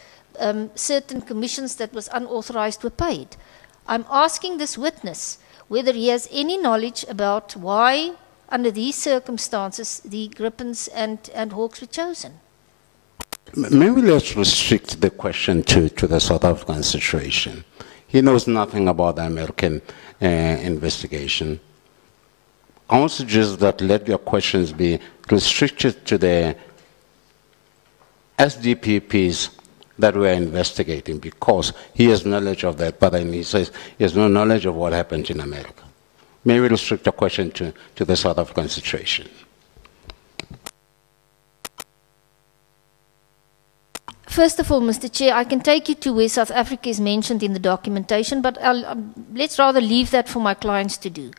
certain commissions that was unauthorized were paid. I'm asking this witness whether he has any knowledge about why, under these circumstances, the Grippens and Hawks were chosen. Maybe let's restrict the question to the South African situation. He knows nothing about the American investigation. I want to suggest that let your questions be restricted to the SDPPs that we're investigating, because he has knowledge of that, but then he says he has no knowledge of what happened in America. Maybe restrict the question to the South African situation. First of all, Mr. Chair, I can take you to where South Africa is mentioned in the documentation, but let's rather leave that for my clients to do.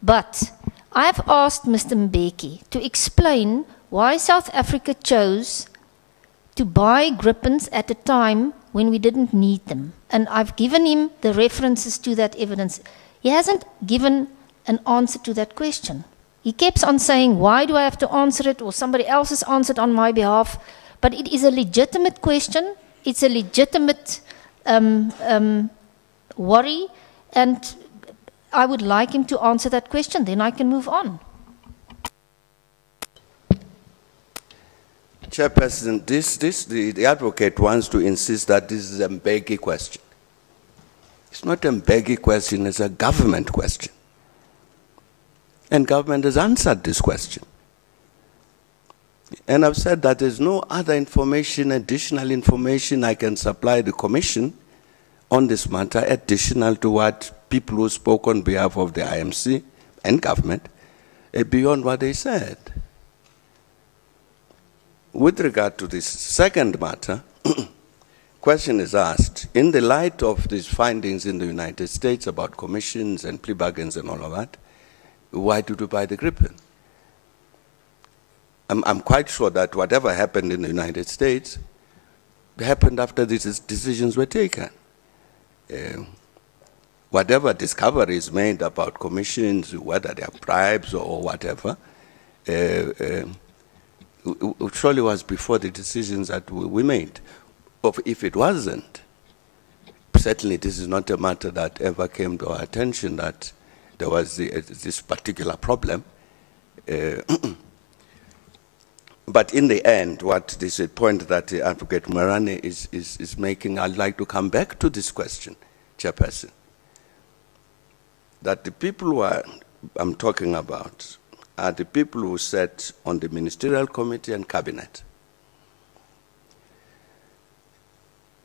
But I have asked Mr. Mbeki to explain why South Africa chose to buy Grippens at a time when we didn't need them. And I've given him the references to that evidence. He hasn't given an answer to that question. He keeps on saying, why do I have to answer it, or somebody else has answered on my behalf? But it is a legitimate question. It's a legitimate worry, and I would like him to answer that question. Then I can move on. Chairperson, the advocate wants to insist that this is a Mbeki question. It's not a Mbeki question, it's a government question. And government has answered this question. And I've said that there's no other information, additional information I can supply the Commission on this matter, additional to what people who spoke on behalf of the IMC and government, beyond what they said. With regard to this second matter, question is asked, in the light of these findings in the United States about commissions and plea bargains and all of that, why did you buy the Gripen? I'm quite sure that whatever happened in the United States happened after these decisions were taken. Whatever discoveries made about commissions, whether they are bribes or whatever, surely was before the decisions that we made. Or if it wasn't, certainly this is not a matter that ever came to our attention that there was this particular problem. But in the end, what this point that Advocate Marane is making, I'd like to come back to this question, Chairperson. That the people who I'm talking about are the people who sat on the Ministerial Committee and Cabinet.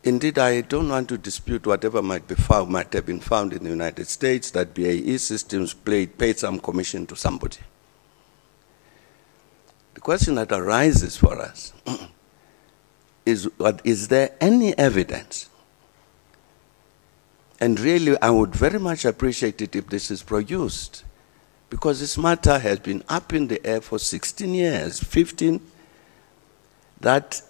Indeed, I don't want to dispute whatever might have been found in the United States, that BAE Systems paid some commission to somebody. The question that arises for us is there any evidence? And really, I would very much appreciate it if this is produced, because this matter has been up in the air for 16 years, 15, that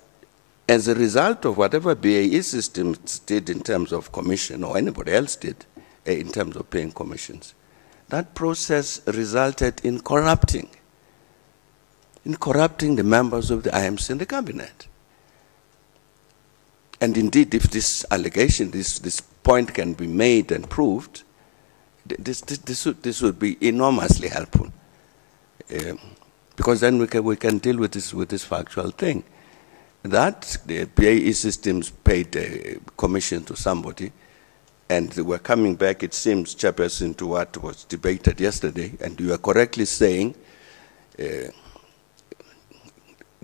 as a result of whatever BAE Systems did in terms of commission, or anybody else did in terms of paying commissions, that process resulted in corrupting the members of the IMC and the cabinet. And indeed, if this allegation, this point can be made and proved, this would be enormously helpful, because then we can deal with this factual thing. That the BAE Systems paid a commission to somebody, and they were coming back, it seems, Chairperson, to what was debated yesterday, and you are correctly saying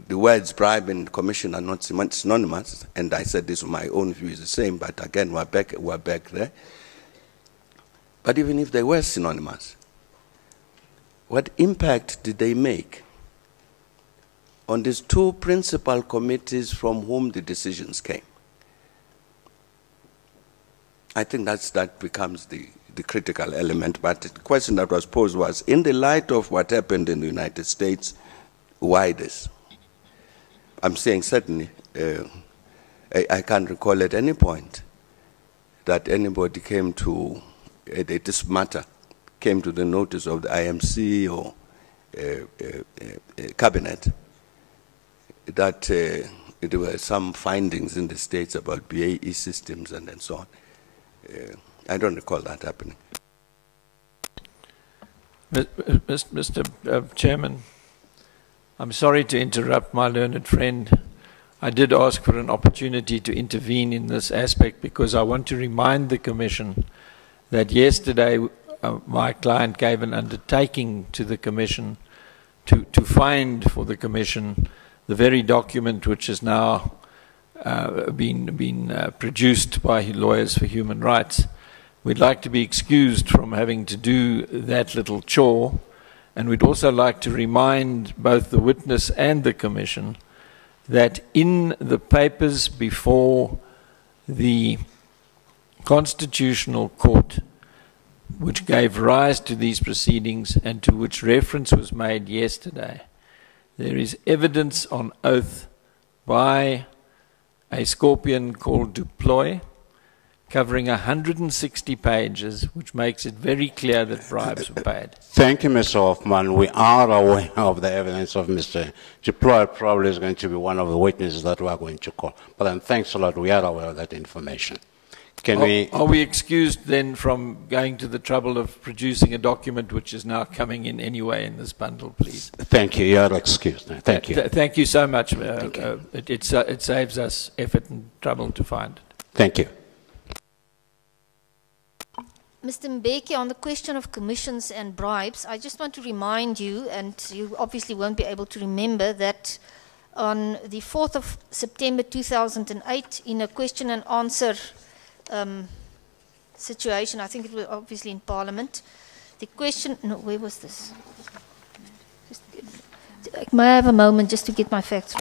the words bribe and commission are not synonymous, and I said this, my own view is the same, but again, we're back there. But even if they were synonymous, what impact did they make on these two principal committees from whom the decisions came? I think that becomes the critical element. But the question that was posed was, in the light of what happened in the United States, why this? I'm saying certainly, I can't recall at any point that anybody came to, this matter came to the notice of the IMC or cabinet, that there were some findings in the States about BAE systems and so on. I don't recall that happening. Mr. Chairman, I'm sorry to interrupt my learned friend. I did ask for an opportunity to intervene in this aspect because I want to remind the Commission that yesterday my client gave an undertaking to the Commission to find for the Commission the very document which has now been produced by lawyers for human rights. We'd like to be excused from having to do that little chore, and we'd also like to remind both the witness and the Commission that in the papers before the Constitutional Court, which gave rise to these proceedings and to which reference was made yesterday, there is evidence on oath by a scorpion called Deploy, covering 160 pages, which makes it very clear that bribes were paid. Thank you, Mr. Hoffman. We are aware of the evidence of Mr. Deploy. Probably is going to be one of the witnesses that we are going to call. But then thanks a lot. We are aware of that information. Are we excused then from going to the trouble of producing a document which is now coming in anyway in this bundle, please? Thank you. You are excused. Thank you. Thank you so much. It saves us effort and trouble to find it. Thank you. Mr. Mbeki, on the question of commissions and bribes, I just want to remind you, and you obviously won't be able to remember, that on the 4th of September 2008, in a question and answer situation, I think it was obviously in Parliament, the question, no, where was this? May I have a moment just to get my facts?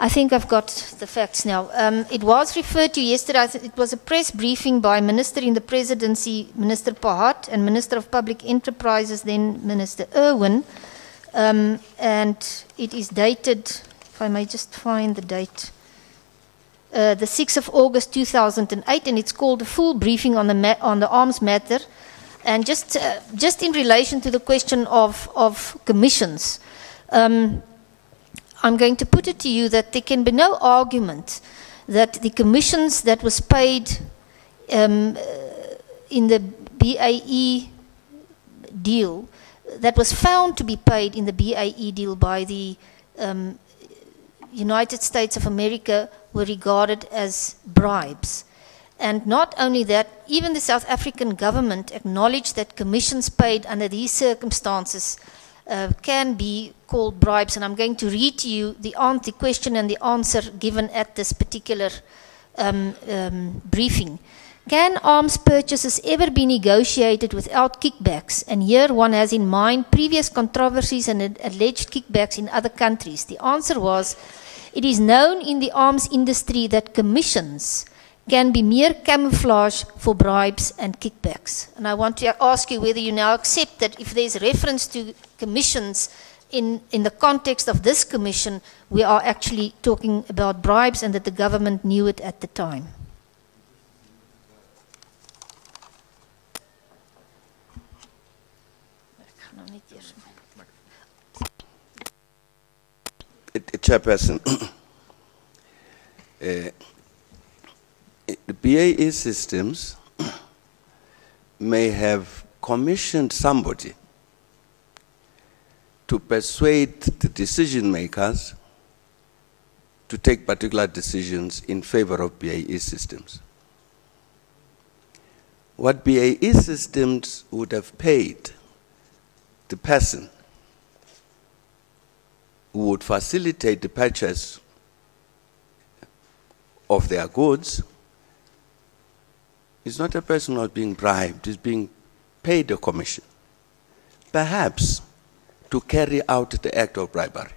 I think I've got the facts now. It was referred to yesterday. It was a press briefing by Minister in the Presidency, Minister Pahat, and Minister of Public Enterprises, then Minister Irwin. And it is dated, if I may just find the date, the 6th of August 2008, and it's called a full briefing on the arms matter. And just in relation to the question of commissions, I'm going to put it to you that there can be no argument that the commissions that was paid in the BAE deal, that was found to be paid in the BAE deal by the United States of America, were regarded as bribes. And not only that, even the South African government acknowledged that commissions paid under these circumstances can be called bribes, and I'm going to read to you the question and the answer given at this particular briefing. Can arms purchases ever be negotiated without kickbacks? And here one has in mind previous controversies and alleged kickbacks in other countries. The answer was, it is known in the arms industry that commissions can be mere camouflage for bribes and kickbacks. And I want to ask you whether you now accept that if there's reference to commissions in the context of this commission, we are actually talking about bribes and that the government knew it at the time. Chairperson, the BAE systems may have commissioned somebody to persuade the decision makers to take particular decisions in favor of BAE systems. What BAE systems would have paid the person who would facilitate the purchase of their goods is not a person who is being bribed, is being paid a commission, perhaps to carry out the act of bribery.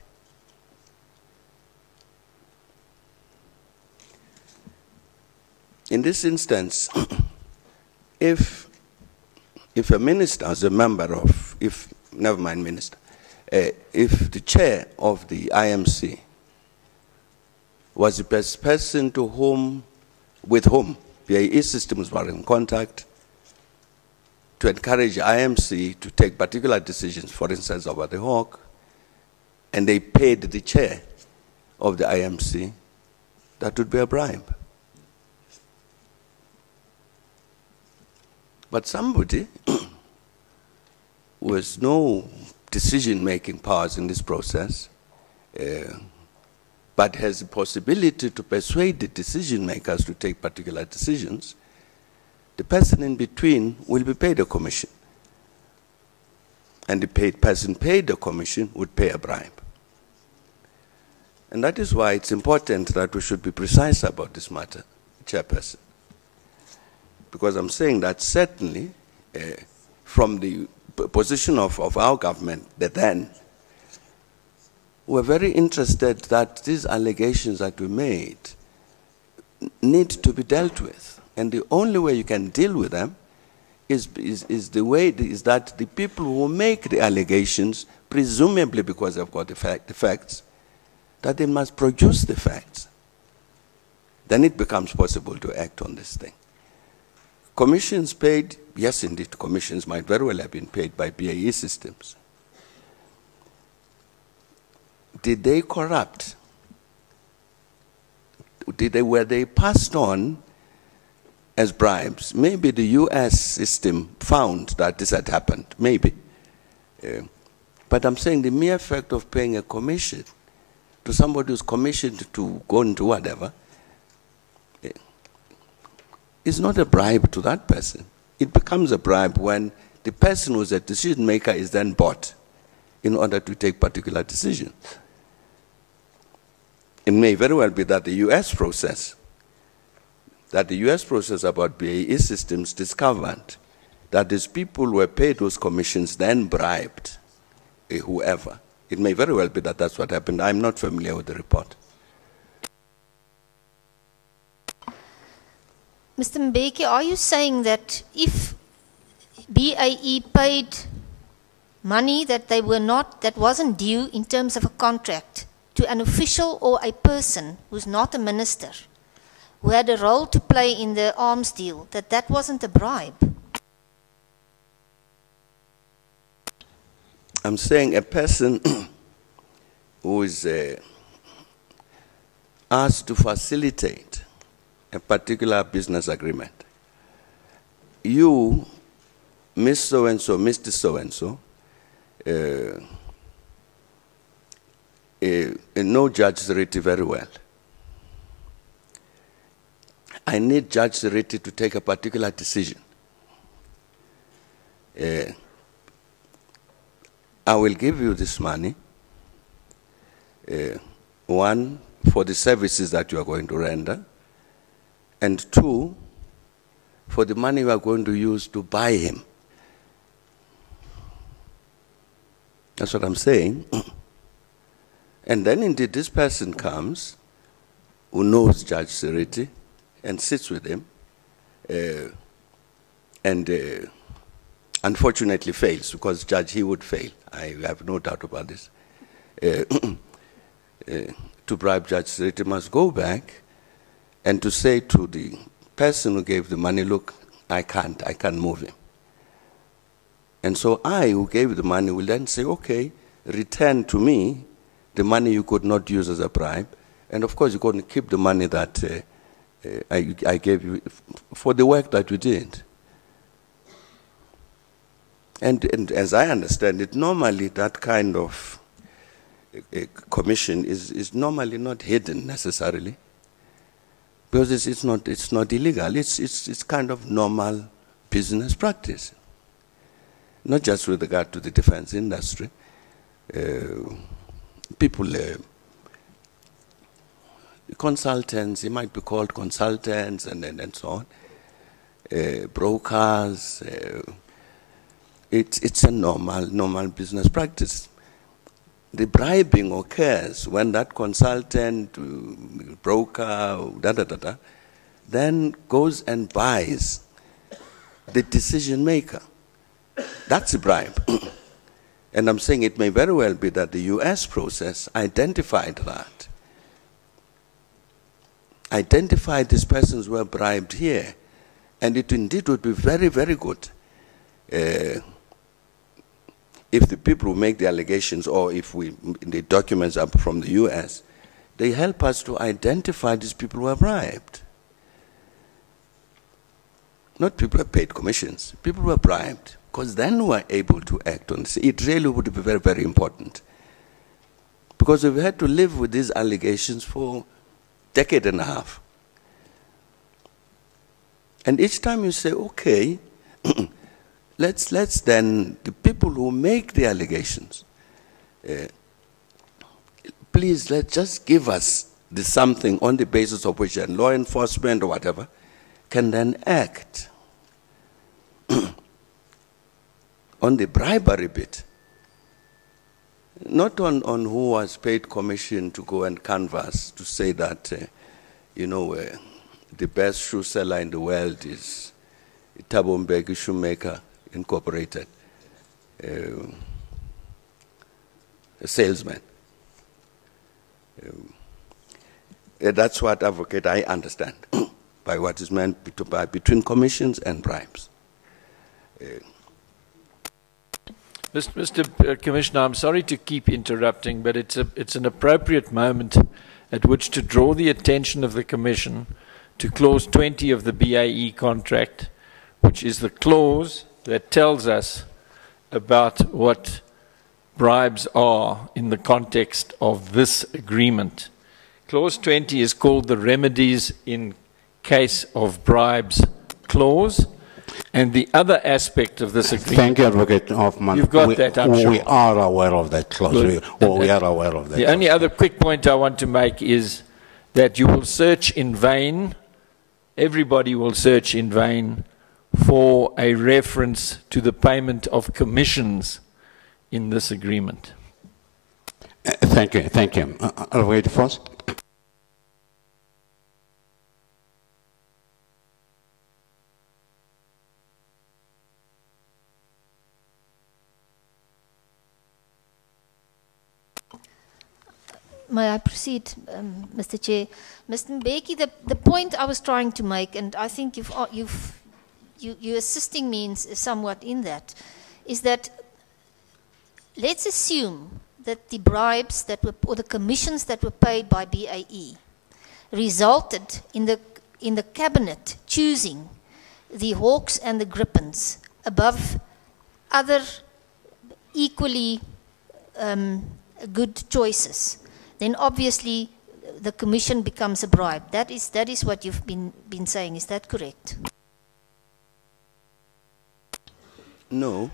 in this instance, if a minister is a member of, never mind minister, if the chair of the IMC was the best person with whom BAE systems were in contact to encourage IMC to take particular decisions, for instance, over the Hawk, and they paid the chair of the IMC, that would be a bribe. But somebody who has no decision-making powers in this process, but has the possibility to persuade the decision-makers to take particular decisions, the person in between will be paid a commission. And the person paid the commission would pay a bribe. And that is why it's important that we should be precise about this matter, Chairperson. Because I'm saying that certainly from the position of our government, then, we're very interested that these allegations that we made need to be dealt with. And the only way you can deal with them is that the people who make the allegations, presumably because they've got the facts, that they must produce the facts. Then it becomes possible to act on this thing. Commissions paid, yes indeed, commissions might very well have been paid by BAE systems. Did they corrupt? Were they passed on as bribes? Maybe the US system found that this had happened, maybe. But I'm saying the mere fact of paying a commission to somebody who's commissioned to go into whatever is not a bribe to that person. It becomes a bribe when the person who's a decision maker is then bought in order to take particular decisions. It may very well be that the US process about BAE systems discovered that these people who were paid those commissions then bribed whoever. It may very well be that that's what happened. I'm not familiar with the report. Mr. Mbeki, are you saying that if BAE paid money that wasn't due in terms of a contract to an official or a person who's not a minister, who had a role to play in the arms deal, that wasn't a bribe? I'm saying a person who is asked to facilitate a particular business agreement. You, Miss So-and-so, Mr. So-and-so, know Judge Seriti very well. I need Judge Seriti to take a particular decision. I will give you this money, one, for the services that you are going to render, and two, for the money you are going to use to buy him. That's what I'm saying. And then indeed this person comes, who knows Judge Seriti, and sits with him, and unfortunately fails, because Judge, he would fail. I have no doubt about this. To bribe Judge Seriti must go back and to say to the person who gave the money, look, I can't move him. And so I, who gave the money, will then say, okay, return to me the money you could not use as a bribe, and of course you're going to keep the money that I gave you for the work that you did. And as I understand it, normally that kind of commission is normally not hidden necessarily, because it's not illegal. It's kind of normal business practice, not just with regard to the defense industry. People, consultants, they might be called consultants, and so on, brokers. It's a normal business practice. The bribing occurs when that consultant, broker, then goes and buys the decision maker. That's a bribe. And I'm saying it may very well be that the US process identified that. Identified these persons who were bribed here. And it indeed would be very, very good if the people who make the allegations, or if the documents are from the US, they help us to identify these people who are bribed. Not people who are paid commissions, people who are bribed, because then we are able to act on this. It really would be very, very important. Because we've had to live with these allegations for a decade and a half. And each time you say, okay, let's then, the people who make the allegations, please just give us the something on the basis of which law enforcement or whatever can then act. On the bribery bit, not on who was paid commission to go and canvass to say that, the best shoe seller in the world is Thabo Mbeki Shoemaker Incorporated, a salesman. That's what advocate I understand by what is meant by between commissions and bribes. Mr. Commissioner, I'm sorry to keep interrupting, but it's an appropriate moment at which to draw the attention of the Commission to Clause 20 of the BAE contract, which is the clause that tells us about what bribes are in the context of this agreement. Clause 20 is called the remedies in case of bribes clause. And the other aspect of this agreement... Thank you, Advocate Hoffman. You've got that, I'm sure. We are aware of that clause. We are aware of that. The only other quick point I want to make is that you will search in vain, everybody will search in vain, for a reference to the payment of commissions in this agreement. Thank you. Thank you. Advocate Foss. May I proceed, Mr. Chair? Mr. Mbeki, the point I was trying to make, and I think you're assisting me somewhat in that, is that let's assume that the bribes that were, or the commissions that were paid by BAE resulted in the cabinet choosing the Hawks and the Grippens above other equally good choices. Then obviously the commission becomes a bribe. That is what you've been saying. Is that correct? No.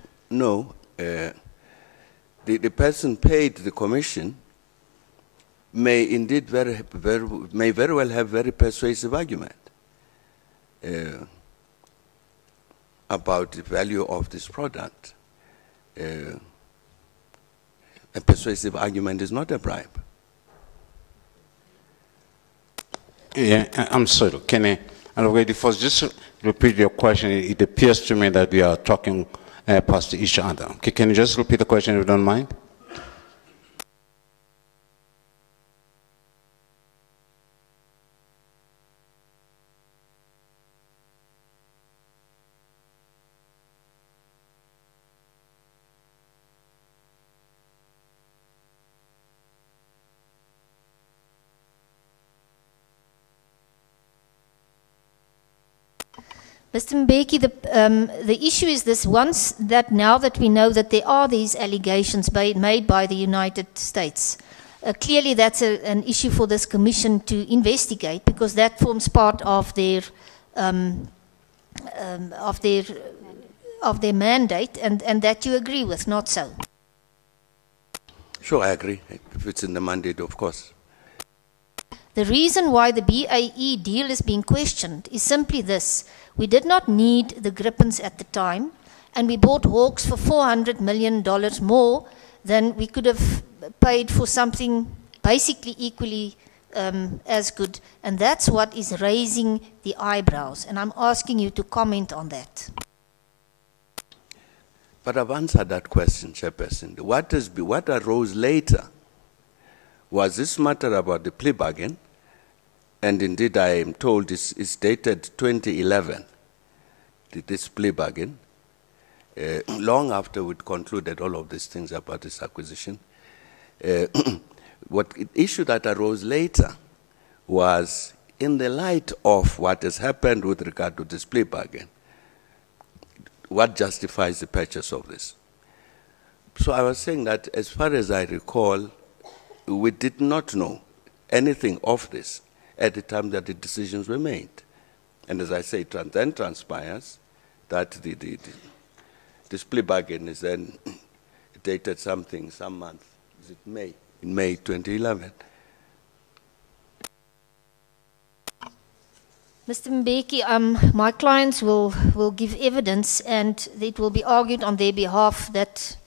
The person paid the commission may indeed may very well have very persuasive argument about the value of this product. A persuasive argument is not a bribe. Yeah, I'm sorry. Can I, Advocate Foss, just repeat your question? It appears to me that we are talking past each other. Okay, can you just repeat the question if you don't mind? Mr. Mbeki, the issue is this: once that now that we know that there are these allegations made by the United States, clearly that's an issue for this commission to investigate, because that forms part of their mandate, and that you agree with, not so? Sure, I agree. If it's in the mandate, of course. The reason why the BAE deal is being questioned is simply this: we did not need the Grippens at the time, and we bought Hawks for $400 million more than we could have paid for something basically equally as good, and that's what is raising the eyebrows, and I'm asking you to comment on that. But I've answered that question, Chairperson. What arose later was this matter about the plea bargain, and indeed I am told it's dated 2011, this plea bargain, long after we'd concluded all of these things about this acquisition. What issue that arose later was in the light of what has happened with regard to this plea bargain, what justifies the purchase of this? So I was saying that as far as I recall, we did not know anything of this at the time that the decisions were made. And as I say, it then transpires that this plea bargain is then dated some month, is it May? In May 2011. Mr. Mbeki, my clients will give evidence, and it will be argued on their behalf that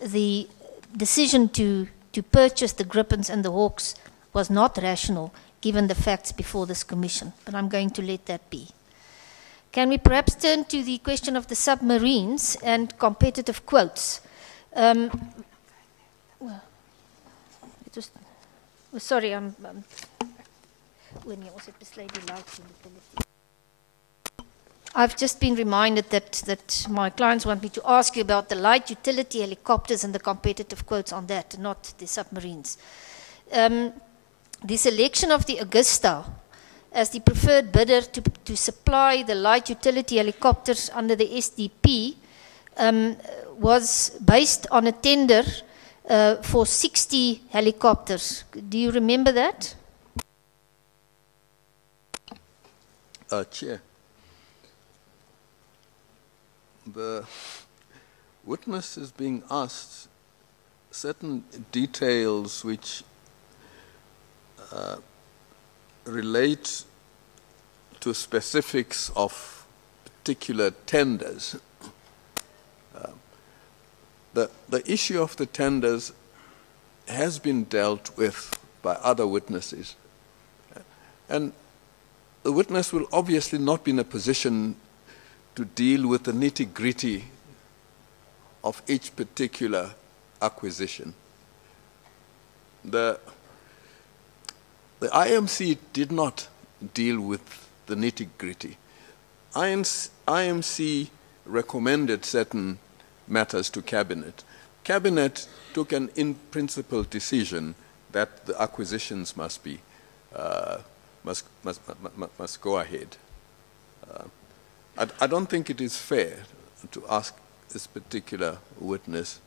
the decision to purchase the Grippens and the Hawks was not rational, given the facts before this commission. But I'm going to let that be. Can we perhaps turn to the question of the submarines and competitive quotes? Sorry, I've just been reminded that my clients want me to ask you about the light utility helicopters and the competitive quotes on that, not the submarines. The selection of the Augusta as the preferred bidder to supply the light utility helicopters under the SDP was based on a tender for 60 helicopters. Do you remember that? Chair, the witness is being asked certain details which relate to specifics of particular tenders. The issue of the tenders has been dealt with by other witnesses. And the witness will obviously not be in a position to deal with the nitty-gritty of each particular acquisition. The IMC did not deal with the nitty-gritty. IMC recommended certain matters to Cabinet. Cabinet took an in-principle decision that the acquisitions must be must go ahead. I don't think it is fair to ask this particular witness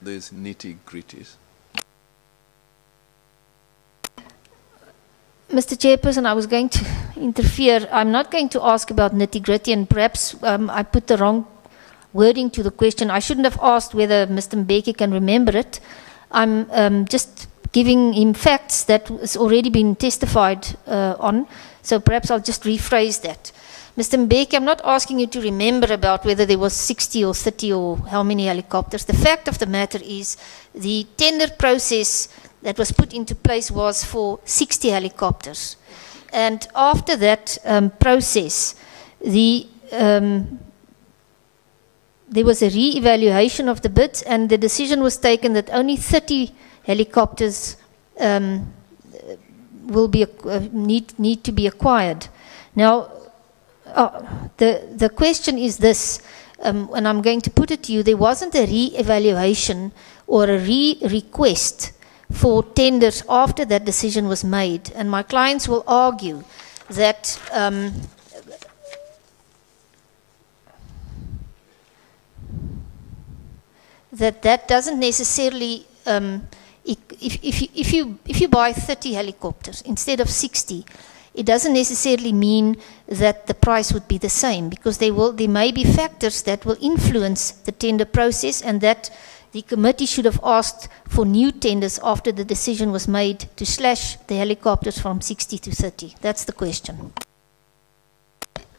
these nitty-gritties. Mr. Chairperson, I was going to interfere. I'm not going to ask about nitty-gritty, and perhaps I put the wrong wording to the question. I shouldn't have asked whether Mr. Mbeki can remember it. I'm just giving him facts that has already been testified on, so perhaps I'll just rephrase that. Mr. Mbeki, I'm not asking you to remember about whether there was 60 or 30 or how many helicopters. The fact of the matter is the tender process that was put into place was for 60 helicopters. And after that process, there was a re-evaluation of the bids, and the decision was taken that only 30 helicopters will be need to be acquired. Now, the question is this, and I'm going to put it to you: there wasn't a re-evaluation or a re-request for tenders after that decision was made, and my clients will argue that that doesn't necessarily, if you buy 30 helicopters instead of 60, it doesn't necessarily mean that the price would be the same, because there may be factors that will influence the tender process, and that the committee should have asked for new tenders after the decision was made to slash the helicopters from 60 to 30. That's the question.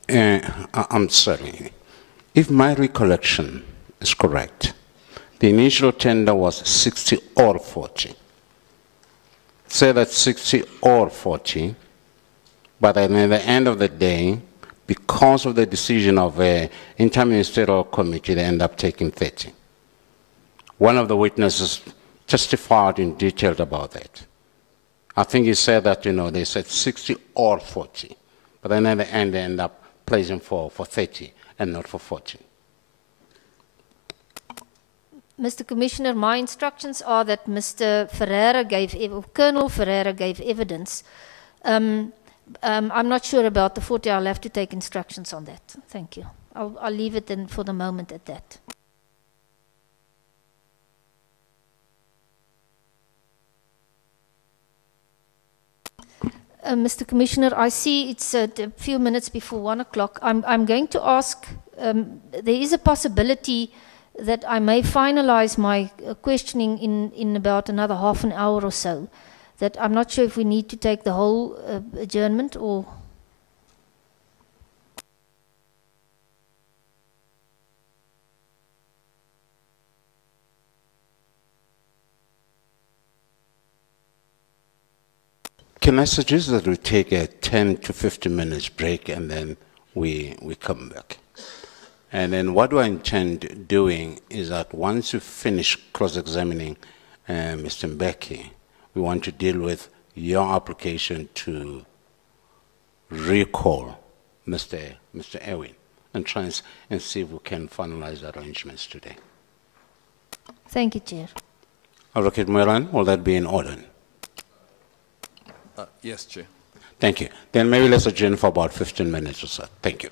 I'm sorry. If my recollection is correct, the initial tender was 60 or 40. say that 60 or 40, but at the end of the day, because of the decision of an interministerial committee, they end up taking 30. One of the witnesses testified in detail about that. I think he said that, they said 60 or 40, but then at the end they end up placing for 30 and not for 40. Mr. Commissioner, my instructions are that Mr. Ferreira Colonel Ferreira gave evidence. I'm not sure about the 40. I'll have to take instructions on that. Thank you. I'll leave it then for the moment at that. Mr. Commissioner, I see it's a few minutes before 1 o'clock. I'm going to ask, there is a possibility that I may finalize my questioning in about another half an hour or so. That I'm not sure if we need to take the whole adjournment or... Can I suggest that we take a 10 to 15 minutes break and then we come back? And then what I intend doing is that once you finish cross-examining Mr. Mbeki, we want to deal with your application to recall Mr. Ewing and try and see if we can finalize the arrangements today. Thank you, Chair. Advocate Moran, will that be in order? Yes, Chair. Thank you. Then maybe let's adjourn for about 15 minutes or so. Thank you.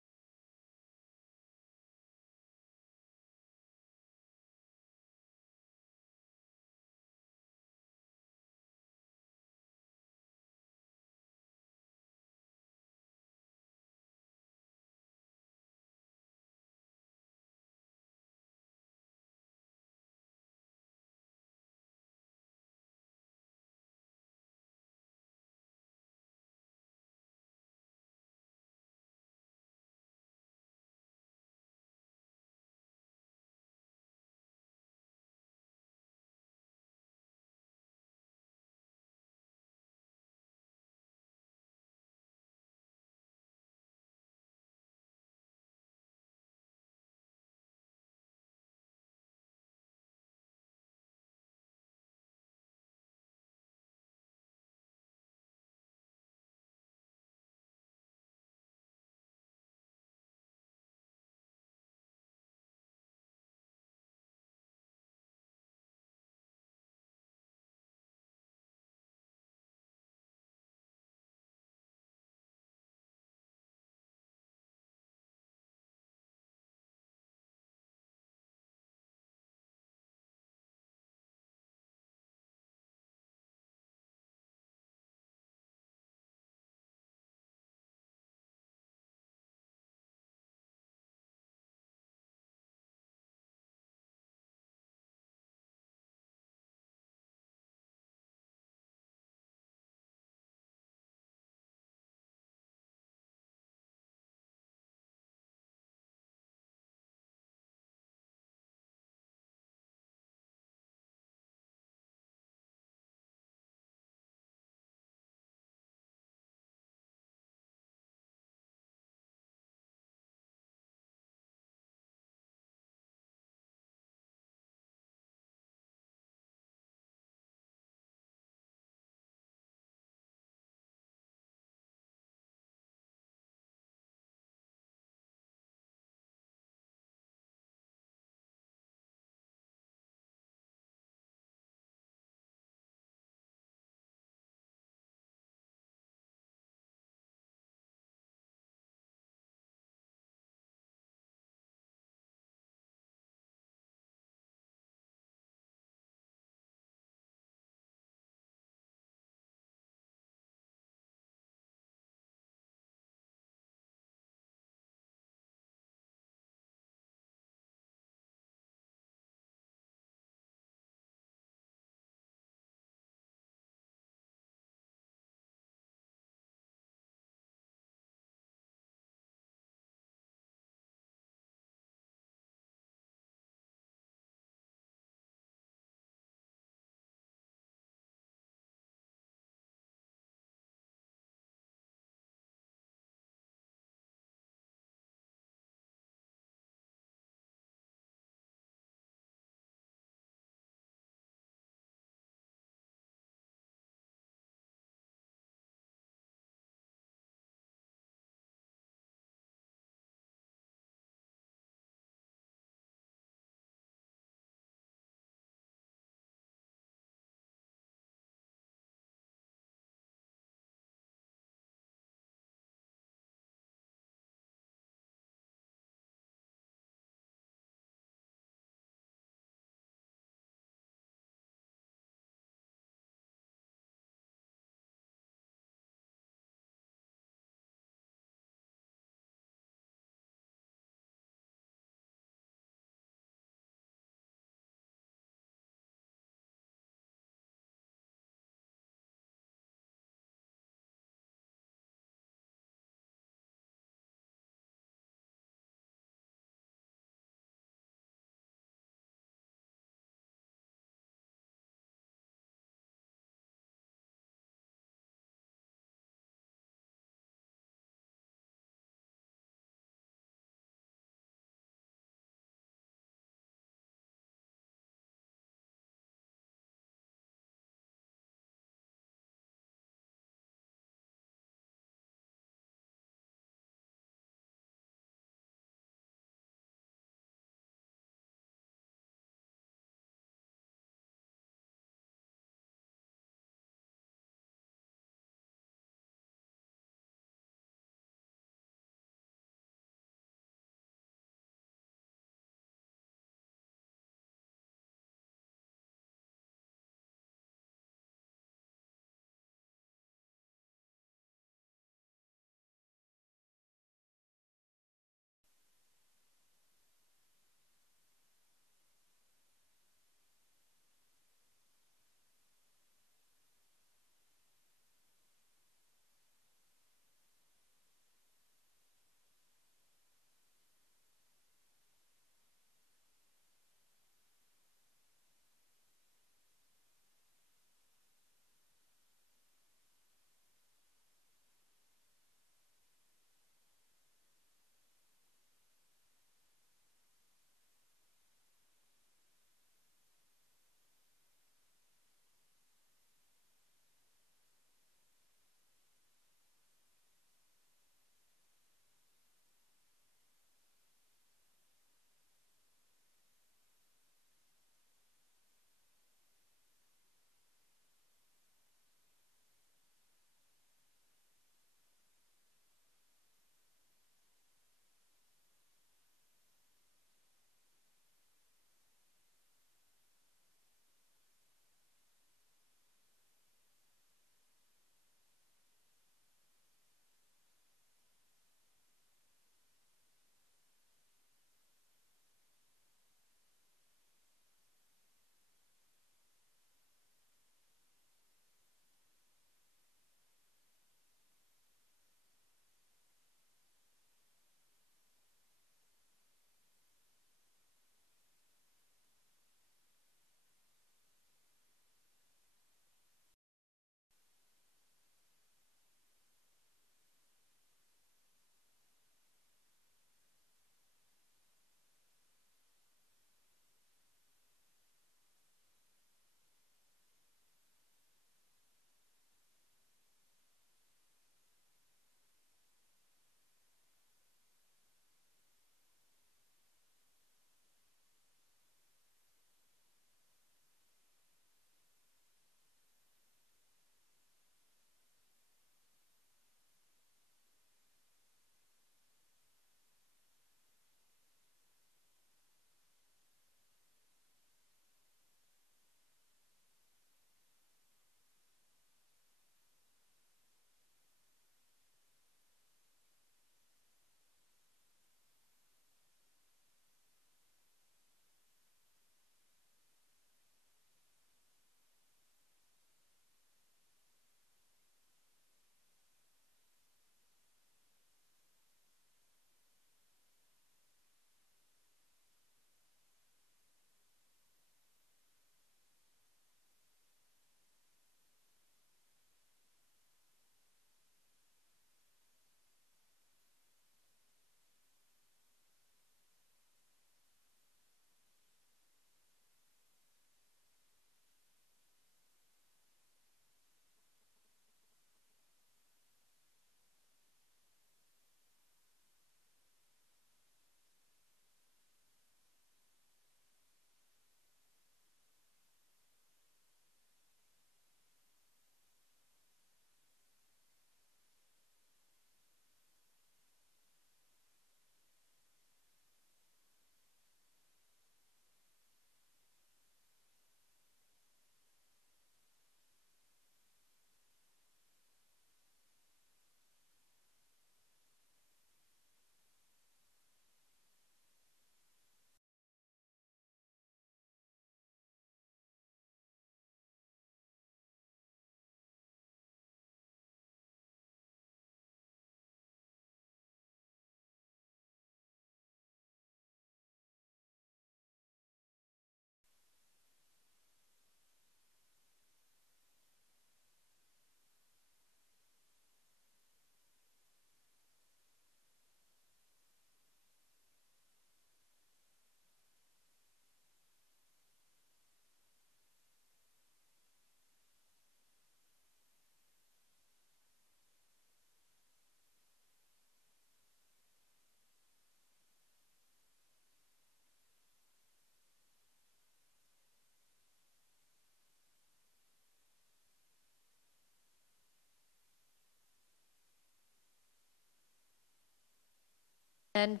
and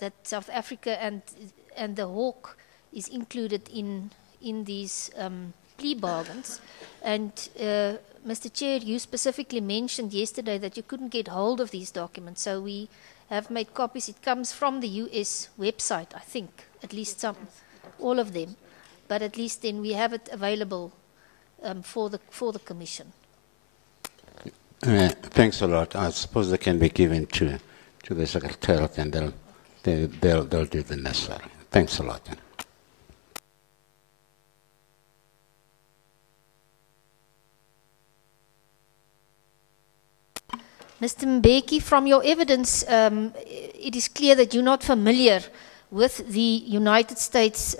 that South Africa and the hawk is included in these plea bargains. And Mr. Chair, you specifically mentioned yesterday that you couldn't get hold of these documents, so we have made copies. It comes from the US website, I think, at least some, all of them, but at least then we have it available for the Commission. Thanks a lot. I suppose they can be given to the Secretariat, and they'll do the necessary. Thanks a lot. Mr. Mbeki, from your evidence, it is clear that you're not familiar with the United States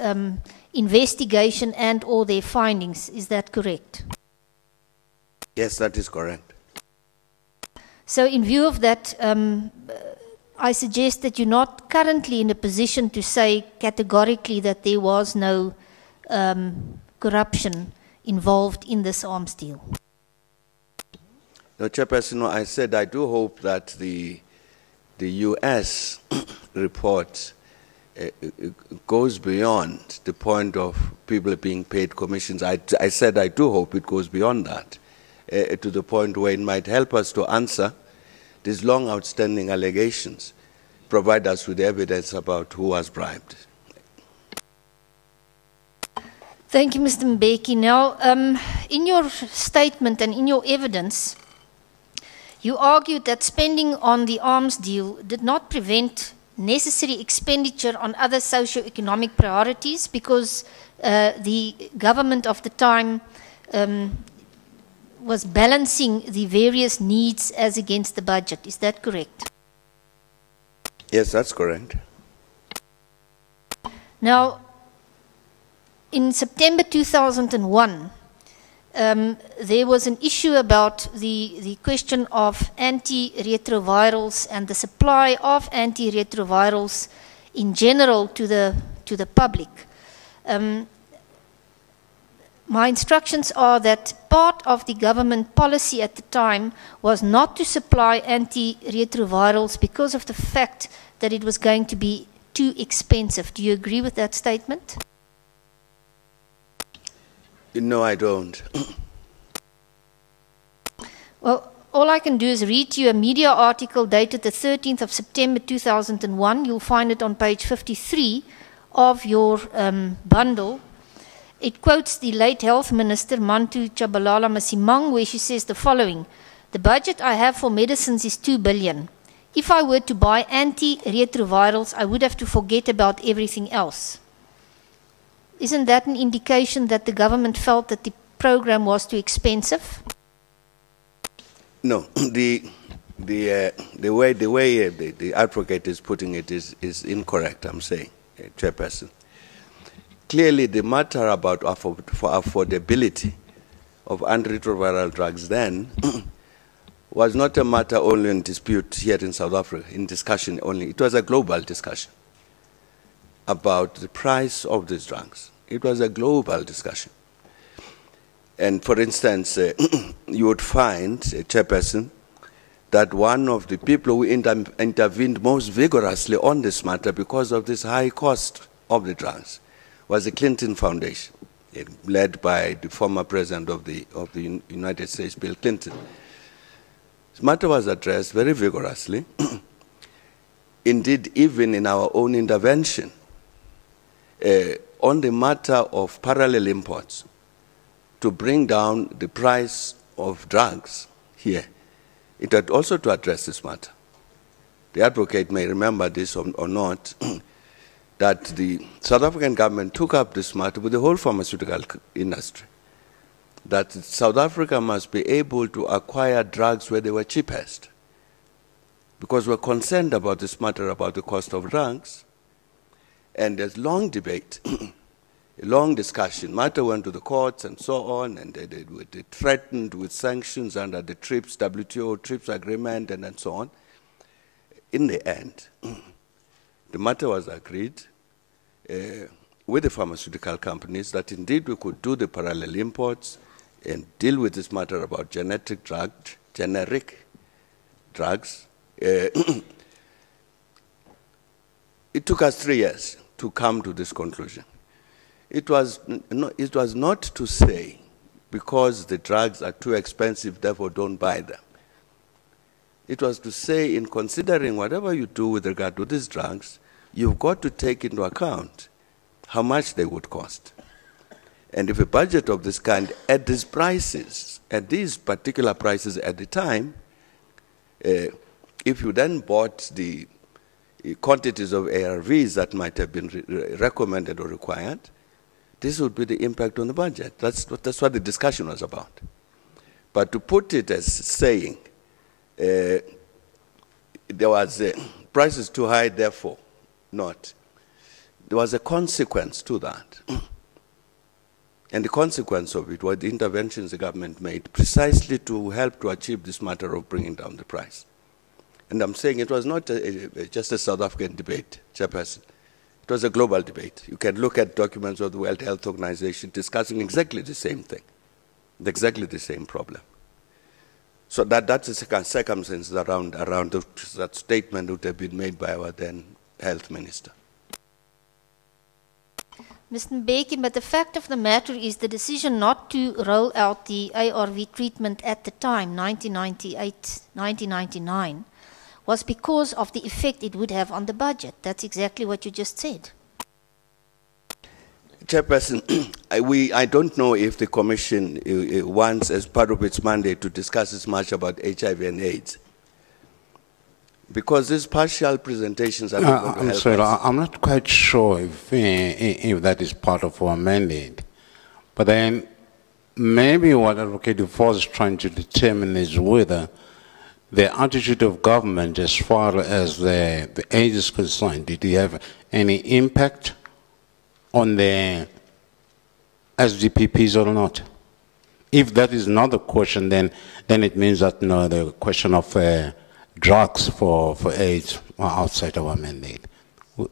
investigation and or their findings. Is that correct? Yes, that is correct. So in view of that, I suggest that you're not currently in a position to say categorically that there was no corruption involved in this arms deal. No, Chairperson, I said I do hope that the U.S. report goes beyond the point of people being paid commissions. I said I do hope it goes beyond that, to the point where it might help us to answer these long outstanding allegations, provide us with evidence about who was bribed. Thank you, Mr. Mbeki. Now, in your statement and in your evidence, you argued that spending on the arms deal did not prevent necessary expenditure on other socio-economic priorities because the government of the time was balancing the various needs as against the budget. Is that correct? Yes, that's correct. Now, in September 2001, there was an issue about the question of antiretrovirals and the supply of antiretrovirals in general to the public. My instructions are that part of the government policy at the time was not to supply antiretrovirals because of the fact that it was going to be too expensive. Do you agree with that statement? No, I don't. Well, all I can do is read you a media article dated the 13th of September 2001. You'll find it on page 53 of your bundle. It quotes the late Health Minister, Mantu Chabalala Masimang, where she says the following: "The budget I have for medicines is 2 billion. If I were to buy antiretrovirals, I would have to forget about everything else." Isn't that an indication that the government felt that the program was too expensive? No, the way the advocate is putting it is incorrect, I'm saying, Chairperson. Clearly, the matter about for affordability of antiretroviral drugs then was not a matter only in dispute here in South Africa, in discussion only. It was a global discussion about the price of these drugs. It was a global discussion. And for instance, you would find, Chairperson, that one of the people who intervened most vigorously on this matter because of this high cost of the drugs was the Clinton Foundation, led by the former president of the United States, Bill Clinton. This matter was addressed very vigorously. Indeed, even in our own intervention, on the matter of parallel imports, to bring down the price of drugs here, it had also to address this matter. The advocate may remember this or not, that the South African government took up this matter with the whole pharmaceutical industry, that South Africa must be able to acquire drugs where they were cheapest, because we're concerned about this matter about the cost of drugs. And there's long debate, a long discussion. Matter went to the courts and so on, and they threatened with sanctions under the TRIPS, WTO TRIPS agreement, and so on. In the end, the matter was agreed with the pharmaceutical companies that indeed we could do the parallel imports and deal with this matter about generic drugs. it took us 3 years to come to this conclusion. It was not to say, because the drugs are too expensive, therefore don't buy them. It was to say, in considering whatever you do with regard to these drugs, you've got to take into account how much they would cost. And if a budget of this kind, at these prices, at these particular prices at the time, if you then bought the quantities of ARVs that might have been recommended or required, this would be the impact on the budget. That's what the discussion was about. But to put it as saying, there was prices too high, therefore not. There was a consequence to that. And the consequence of it were the interventions the government made precisely to help to achieve this matter of bringing down the price. And I'm saying it was not just a South African debate, Chairperson. It was a global debate. You can look at documents of the World Health Organization discussing exactly the same thing, exactly the same problem. So that's the circumstances around that statement would have been made by our then health minister. Mr. Mbeki, but the fact of the matter is the decision not to roll out the ARV treatment at the time, 1998, 1999, was because of the effect it would have on the budget. That's exactly what you just said. Chairperson, I don't know if the Commission wants, as part of its mandate, to discuss as much about HIV and AIDS. Because these partial presentations are not going to I'm help sorry, us. I'm not quite sure if that is part of our mandate. But then maybe what Advocate Dufour is trying to determine is whether the attitude of government as far as the AIDS is concerned, did it have any impact on the SDPPs or not? If that is not the question, then it means that no, the question of drugs for AIDS are outside our mandate.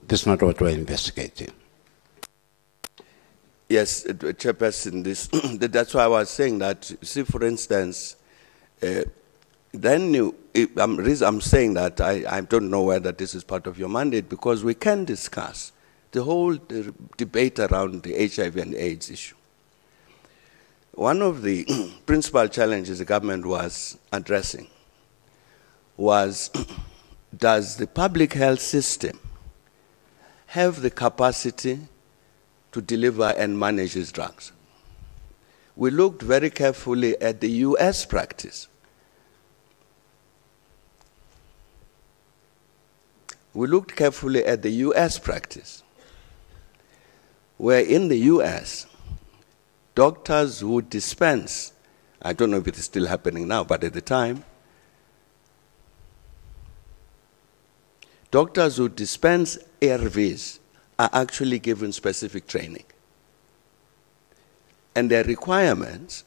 That's not what we're investigating. Yes, Chairperson, that's why I was saying that, see, for instance, I'm saying that I don't know whether this is part of your mandate, because we can discuss the whole debate around the HIV and AIDS issue. One of the principal challenges the government was addressing was, does the public health system have the capacity to deliver and manage these drugs? We looked very carefully at the US practice. We looked carefully at the US practice, where in the US, doctors would dispense, I don't know if it is still happening now, but at the time, doctors who dispense ARVs are actually given specific training. And there are requirements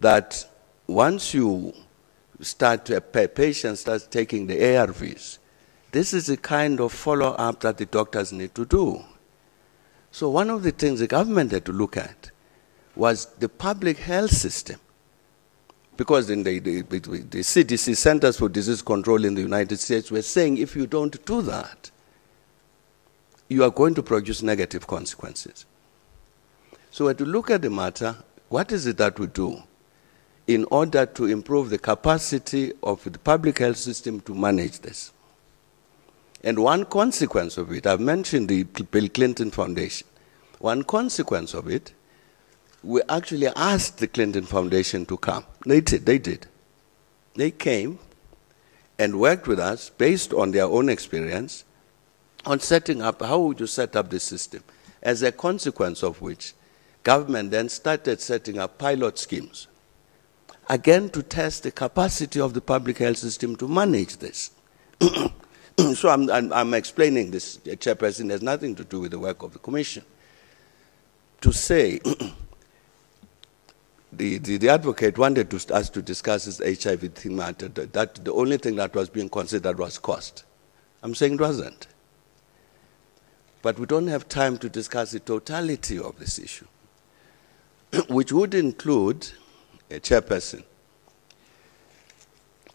that once you start, a patient starts taking the ARVs, this is the kind of follow-up that the doctors need to do. So one of the things the government had to look at was the public health system. Because in the CDC, Centers for Disease Control in the United States, were saying if you don't do that, you are going to produce negative consequences. So we had to look at the matter, what is it that we do in order to improve the capacity of the public health system to manage this? And one consequence of it, I've mentioned the Bill Clinton Foundation. One consequence of it, we actually asked the Clinton Foundation to come. They did. They came and worked with us based on their own experience on setting up, how would you set up this system? As a consequence of which, government then started setting up pilot schemes, again to test the capacity of the public health system to manage this. So I'm explaining this, Chairperson, has nothing to do with the work of the Commission. To say, the advocate wanted us to discuss this HIV thing matter, that the only thing that was being considered was cost. I'm saying it wasn't. But we don't have time to discuss the totality of this issue, which would include, Chairperson,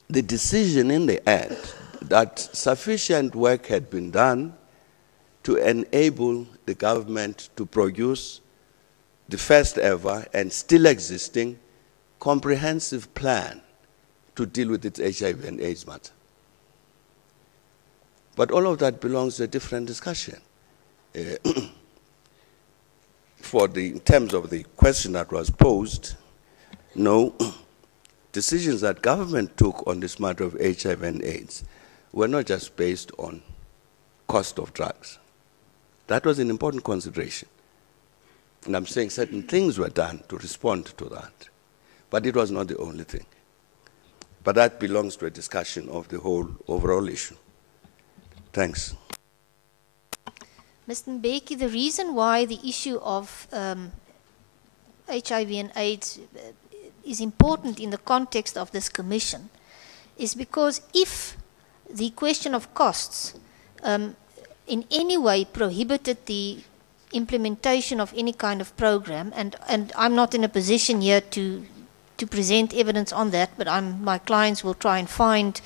the decision in the end that sufficient work had been done to enable the government to produce the first ever and still existing comprehensive plan to deal with its HIV and AIDS matter. But all of that belongs to a different discussion. In terms of the question that was posed, no, decisions that government took on this matter of HIV and AIDS were not just based on cost of drugs. That was an important consideration. And I'm saying certain things were done to respond to that. But it was not the only thing. But that belongs to a discussion of the whole overall issue. Thanks. Mr. Mbeki, the reason why the issue of HIV and AIDS is important in the context of this commission is because if the question of costs in any way prohibited the implementation of any kind of program, and I'm not in a position here to present evidence on that, but my clients will try and find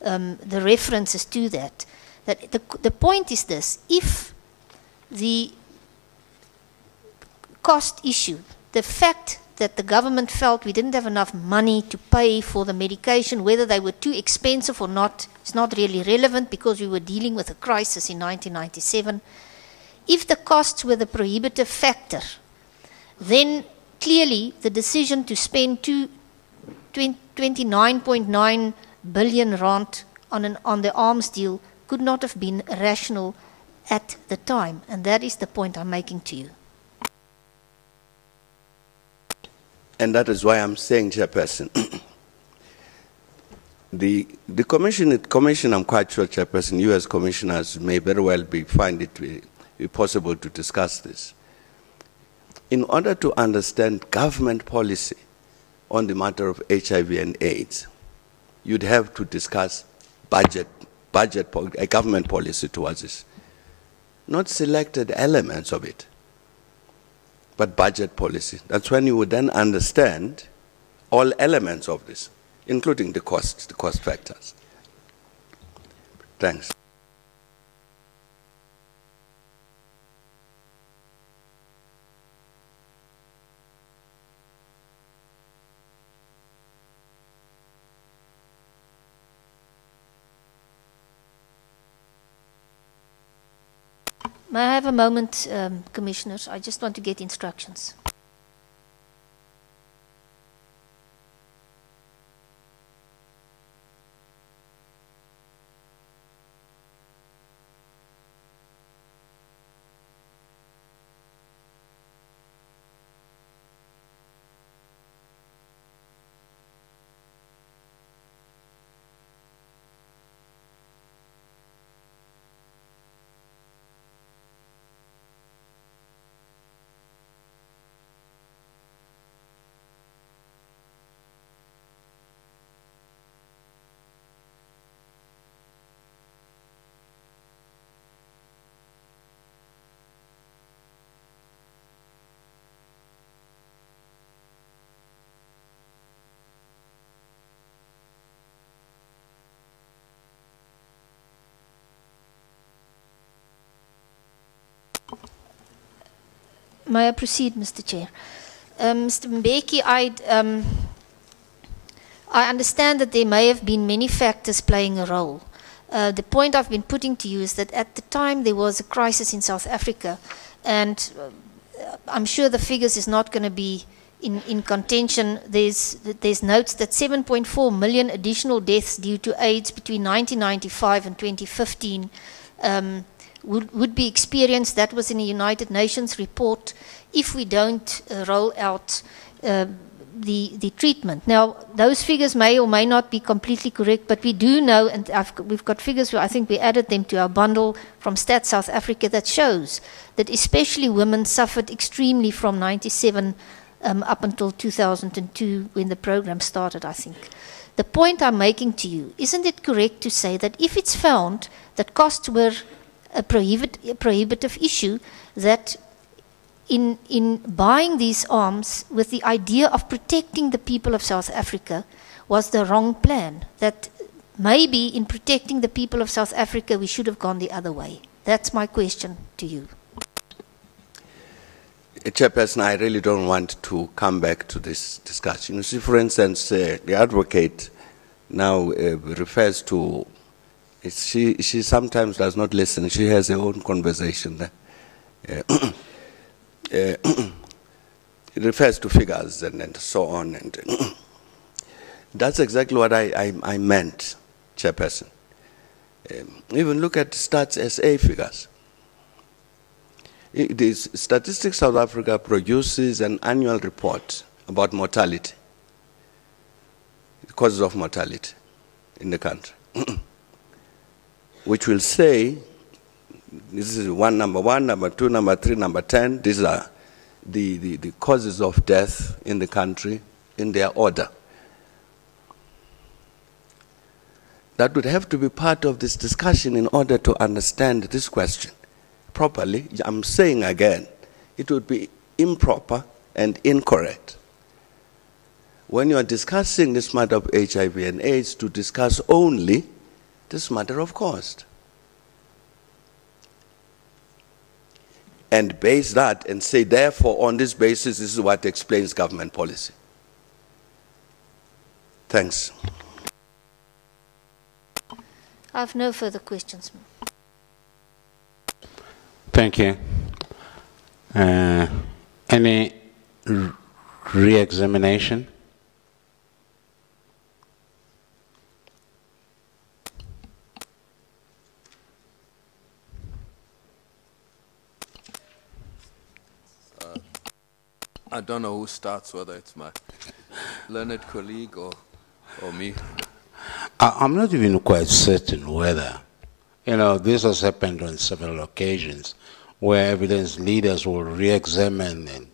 the references to that. That the point is this: if the cost issue, the fact that the government felt we didn't have enough money to pay for the medication, whether they were too expensive or not, is not really relevant because we were dealing with a crisis in 1997. If the costs were the prohibitive factor, then clearly the decision to spend 29.9 billion rand on the arms deal could not have been rational at the time. And that is the point I'm making to you. And that is why I'm saying, Chairperson, the commission, I'm quite sure, Chairperson, you as commissioners may very well find it possible to discuss this. In order to understand government policy on the matter of HIV and AIDS, you'd have to discuss government policy towards this. Not selected elements of it, but budget policy. That's when you would then understand all elements of this, including the costs, the cost factors. Thanks. May I have a moment, Commissioners? I just want to get instructions. May I proceed, Mr. Chair? Mr. Mbeki, I understand that there may have been many factors playing a role. The point I've been putting to you is that at the time there was a crisis in South Africa, and I'm sure the figures is not going to be in contention. There's notes that 7.4 million additional deaths due to AIDS between 1995 and 2015 would be experienced. That was in a United Nations report if we don't roll out the treatment. Now, those figures may or may not be completely correct, but we do know, and we've got figures where I think we added them to our bundle from Stats South Africa that shows that especially women suffered extremely from 97 up until 2002 when the program started, I think. The point I'm making to you, isn't it correct to say that if it's found that costs were a prohibitive issue, that in buying these arms with the idea of protecting the people of South Africa was the wrong plan, that maybe in protecting the people of South Africa we should have gone the other way? That's my question to you. Chairperson, I really don't want to come back to this discussion. You see, for instance, the advocate now refers to, she sometimes does not listen. She has her own conversation there. It refers to figures and so on. And that's exactly what I meant, Chairperson. Even look at Stats SA figures. The Statistics South Africa produces an annual report about mortality, the causes of mortality in the country, which will say, this is number 1, number 2, number 3, number 10, these are the causes of death in the country in their order. That would have to be part of this discussion in order to understand this question properly. I'm saying again, it would be improper and incorrect when you are discussing this matter of HIV and AIDS to discuss only this matter of cost. And base that and say, therefore, on this basis, this is what explains government policy. Thanks. I have no further questions. Thank you. Any re-examination? I don't know who starts, whether it's my learned colleague or me. I'm not even quite certain whether, this has happened on several occasions where evidence leaders will re-examine and,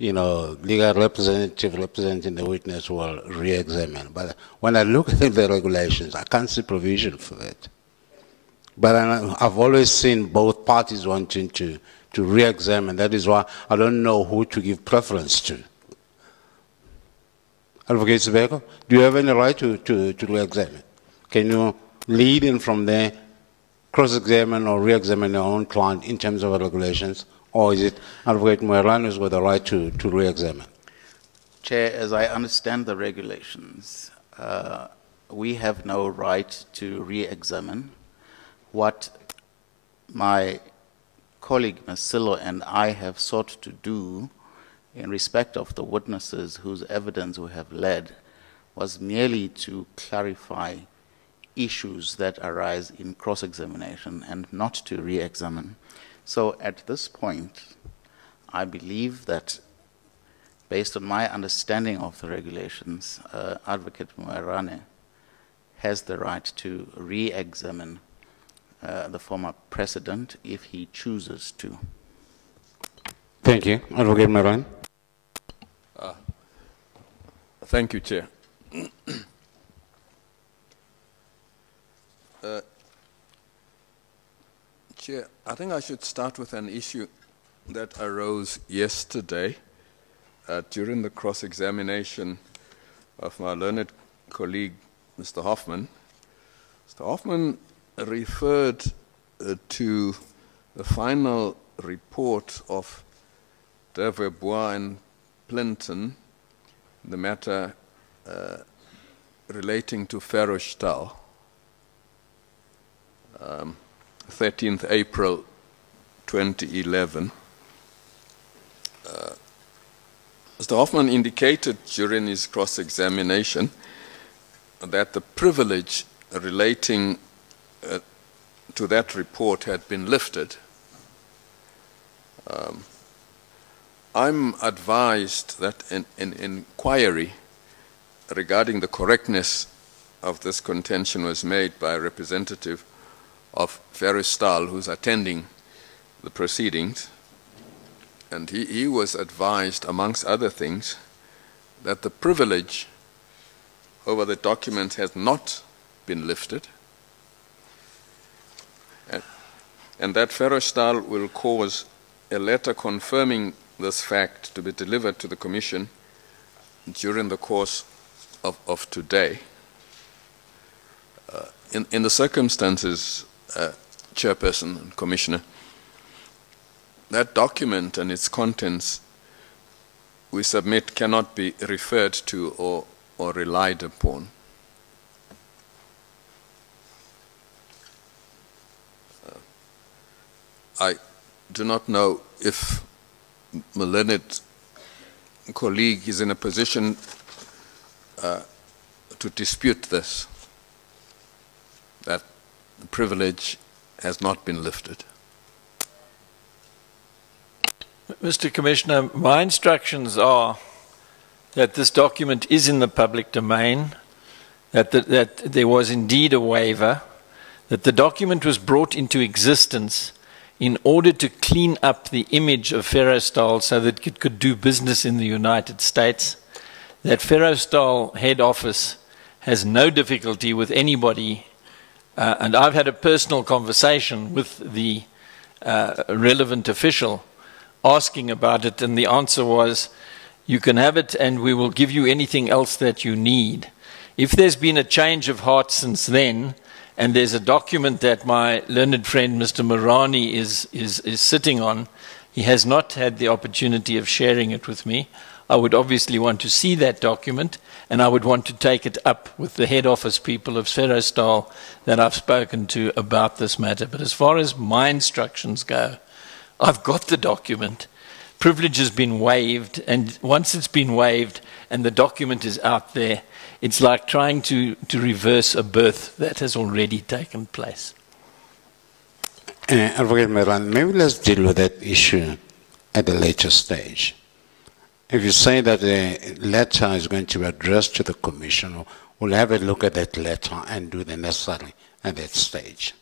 legal representative representing the witness will re-examine. But when I look at the regulations, I can't see provision for that. But I've always seen both parties wanting to re-examine. That is why I don't know who to give preference to. Advocate Sibeko, do you have any right to re-examine? Can you lead in from there, cross-examine or re-examine your own client in terms of regulations? Or is it Advocate Moerane who's got the right to re-examine? Chair, as I understand the regulations, we have no right to re-examine. What my colleague, Ms. Silo, and I have sought to do in respect of the witnesses whose evidence we have led was merely to clarify issues that arise in cross-examination and not to re-examine. So at this point, I believe that based on my understanding of the regulations, Advocate Moerane has the right to re-examine the former president if he chooses to. Thank you. Advocate Moerane. Thank you, Chair. Chair, I think I should start with an issue that arose yesterday during the cross-examination of my learned colleague, Mr. Hoffman. Mr. Hoffman referred to the final report of De Verbois and Plinton, the matter relating to Ferrostaal, 13th April 2011. Mr. Hoffman indicated during his cross-examination that the privilege relating to that report had been lifted. I'm advised that an inquiry regarding the correctness of this contention was made by a representative of Ferrostaal who's attending the proceedings, and he was advised, amongst other things, that the privilege over the document has not been lifted, and that Ferrostaal will cause a letter confirming this fact to be delivered to the Commission during the course of today. In the circumstances, Chairperson and Commissioner, that document and its contents we submit cannot be referred to or relied upon. I do not know if my learned colleague is in a position to dispute this, that the privilege has not been lifted. Mr. Commissioner, my instructions are that this document is in the public domain, that there was indeed a waiver, that the document was brought into existence in order to clean up the image of Ferrostal so that it could do business in the United States, that Ferrostal head office has no difficulty with anybody, and I've had a personal conversation with the relevant official asking about it, and the answer was, you can have it and we will give you anything else that you need. If there's been a change of heart since then, and there's a document that my learned friend Mr. Marani is sitting on, he has not had the opportunity of sharing it with me. I would obviously want to see that document, and I would want to take it up with the head office people of Ferrostal that I've spoken to about this matter. But as far as my instructions go, I've got the document. Privilege has been waived, and once it's been waived and the document is out there, it's like trying to reverse a birth that has already taken place. Advocate Meran, maybe let's deal with that issue at a later stage. If you say that the letter is going to be addressed to the Commission, we'll have a look at that letter and do the necessary at that stage.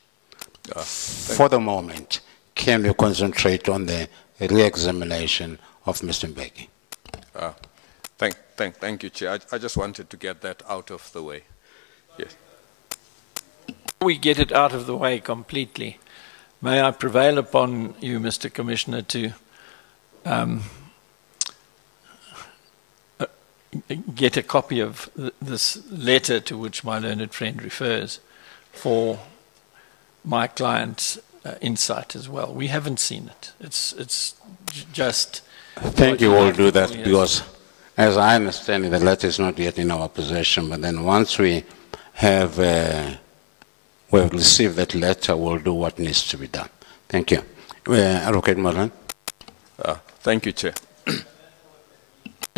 For the moment, can we concentrate on the re-examination of Mr. Mbeki? Thank you, Chair. I just wanted to get that out of the way. Yes. Before we get it out of the way completely, may I prevail upon you, Mr. Commissioner, to get a copy of this letter to which my learned friend refers for my client's insight as well. We haven't seen it. It's just... Thank you. We'll do that because, as I understand it, the letter is not yet in our possession, but then once we have we've received that letter, we'll do what needs to be done. Thank you. Advocate Moran. Thank you, Chair.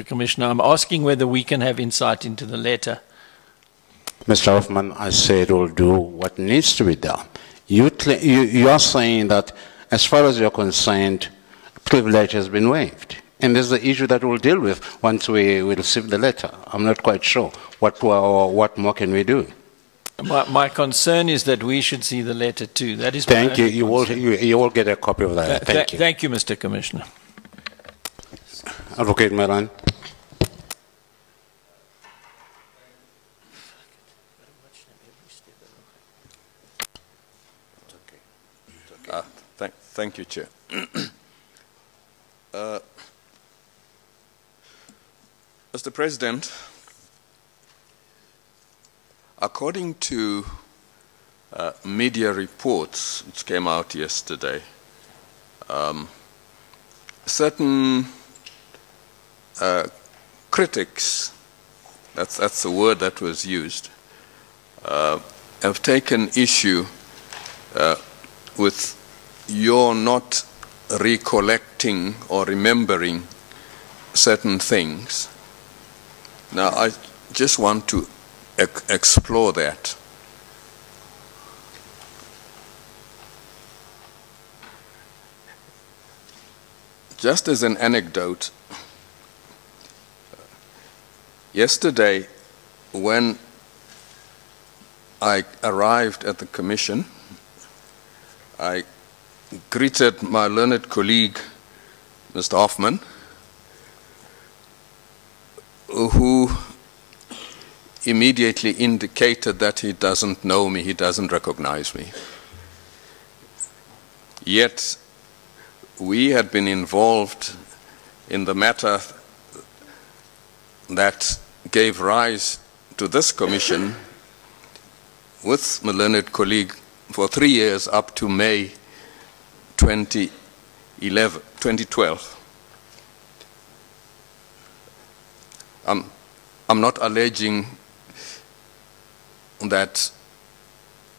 Commissioner, I'm asking whether we can have insight into the letter. Mr. Hoffman, I said we'll do what needs to be done. You are saying that, as far as you're concerned, privilege has been waived. And there's the issue that we'll deal with once we receive the letter. I'm not quite sure. What more can we do? My concern is that we should see the letter too. That is Thank you. You will get a copy of that. Thank you. Thank you, Mr. Commissioner. Advocate Meran. Thank you, Chair. Mr. President, according to media reports which came out yesterday, certain critics, that's the word that was used, have taken issue with your not recollecting or remembering certain things. Now, I just want to explore that. Just as an anecdote, yesterday when I arrived at the Commission, I greeted my learned colleague, Mr. Hoffman, who immediately indicated that he doesn't know me, he doesn't recognize me. Yet, we had been involved in the matter that gave rise to this commission with my learned colleague, for 3 years up to May 2012. I'm not alleging that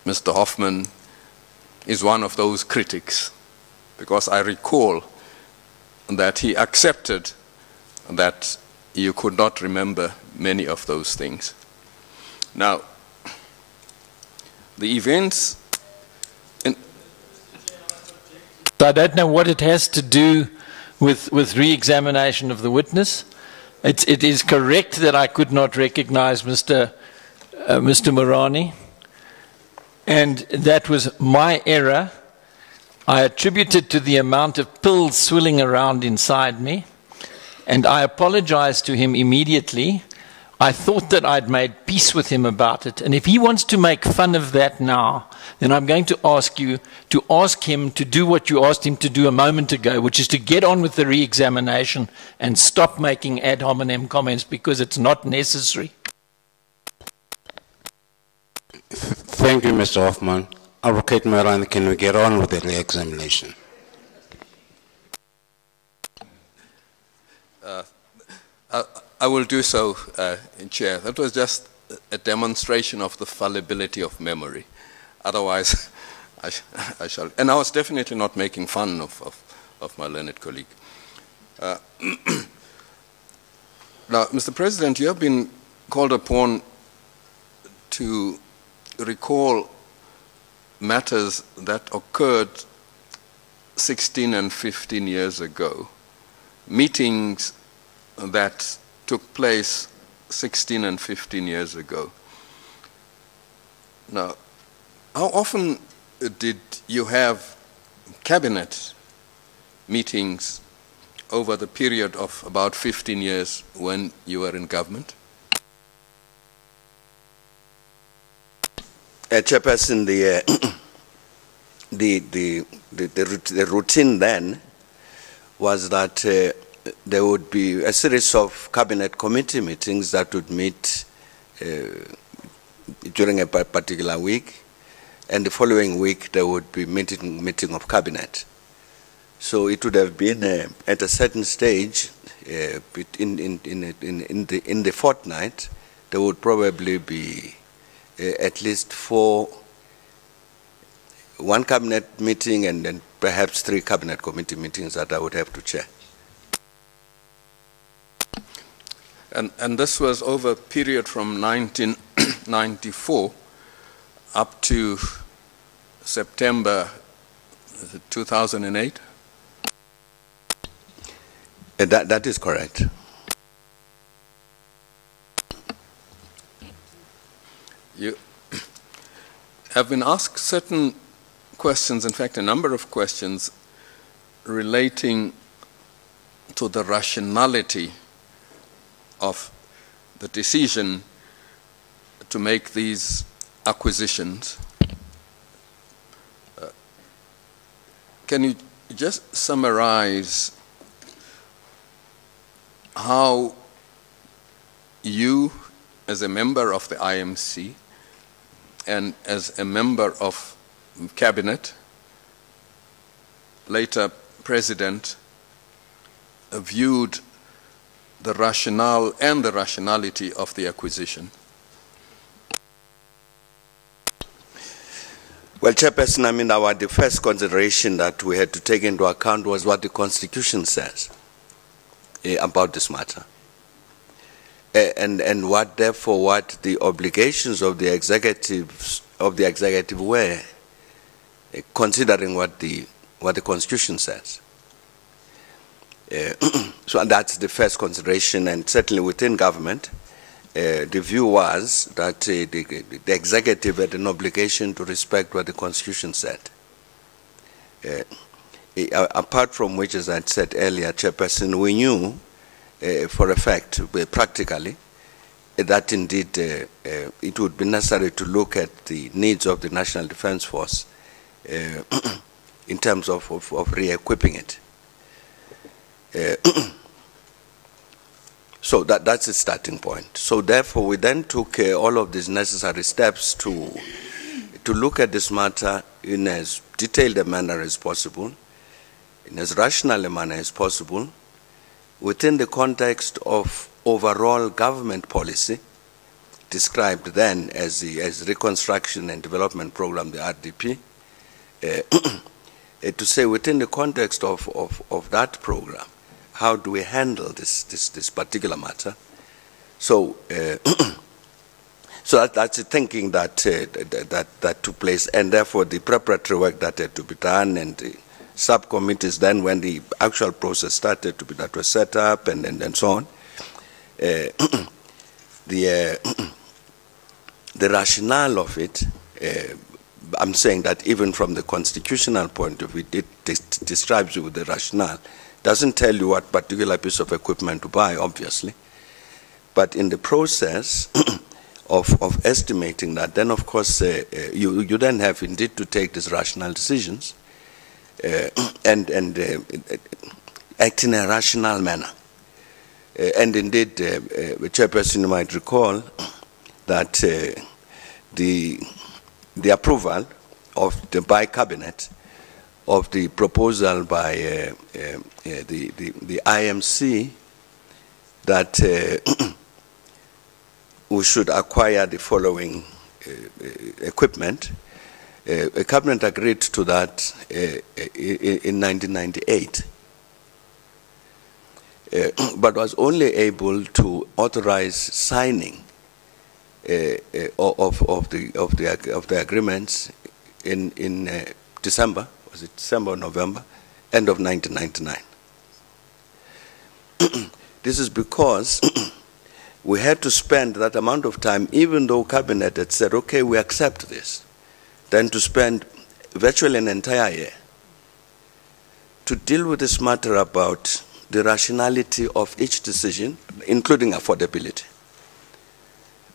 Mr. Hoffman is one of those critics, because I recall that he accepted that you could not remember many of those things. Now, the events... I don't know what it has to do with re-examination of the witness. It is correct that I could not recognize Mr. Morani, and that was my error. I attributed to the amount of pills swilling around inside me, and I apologized to him immediately. I thought that I'd made peace with him about it, and if he wants to make fun of that now, then I'm going to ask you to ask him to do what you asked him to do a moment ago, which is to get on with the re-examination and stop making ad hominem comments, because it's not necessary. Thank you, Mr. Hoffman. Advocate Moran, can we get on with the re-examination? I will do so, Chair. That was just a demonstration of the fallibility of memory. Otherwise, I shall. And I was definitely not making fun of my learned colleague. Now, Mr. President, you have been called upon to recall matters that occurred 16 and 15 years ago, meetings that took place 16 and 15 years ago. Now, how often did you have cabinet meetings over the period of about 15 years when you were in government? Chairperson, the routine then was that there would be a series of cabinet committee meetings that would meet during a particular week, and the following week there would be meeting of cabinet. So it would have been at a certain stage in the fortnight there would probably be at least one cabinet meeting and then perhaps 3 cabinet committee meetings that I would have to chair. And this was over a period from 1994 up to September 2008? That is correct. You have been asked certain questions, in fact a number of questions, relating to the rationality of the decision to make these acquisitions. Can you just summarize how you, as a member of the IMC and as a member of cabinet, later president, viewed the rationale and the rationality of the acquisition? Well, Chairperson, I mean, the first consideration that we had to take into account was what the Constitution says about this matter. And what, therefore, what the obligations of the executive were, considering what the Constitution says. So that's the first consideration, and certainly within government, the view was that the executive had an obligation to respect what the Constitution said. Apart from which, as I said earlier, Chairperson, we knew for a fact, practically, that indeed it would be necessary to look at the needs of the National Defence Force in terms of re-equipping it. So that's the starting point. So therefore, we then took all of these necessary steps to to look at this matter in as detailed a manner as possible, in as rational a manner as possible, within the context of overall government policy, described then as the Reconstruction and Development Program, the RDP, to say within the context of that program, how do we handle this particular matter? So, so that's the thinking that took place, and therefore the preparatory work that had to be done, and the subcommittees then, when the actual process started to be, that was set up, and so on. The rationale of it, I'm saying that even from the constitutional point of view, it describes you with the rationale. Doesn't tell you what particular piece of equipment to buy, obviously. But in the process of estimating that, then of course you then have indeed to take these rational decisions and act in a rational manner. And indeed, Chairperson, you might recall that the approval of the by cabinet of the proposal by the IMC that we should acquire the following equipment. A cabinet agreed to that in 1998. But was only able to authorize signing of the agreements in December, was it December or November, end of 1999. This is because we had to spend that amount of time, even though Cabinet had said, okay, we accept this, then to spend virtually an entire year to deal with this matter about the rationality of each decision, including affordability,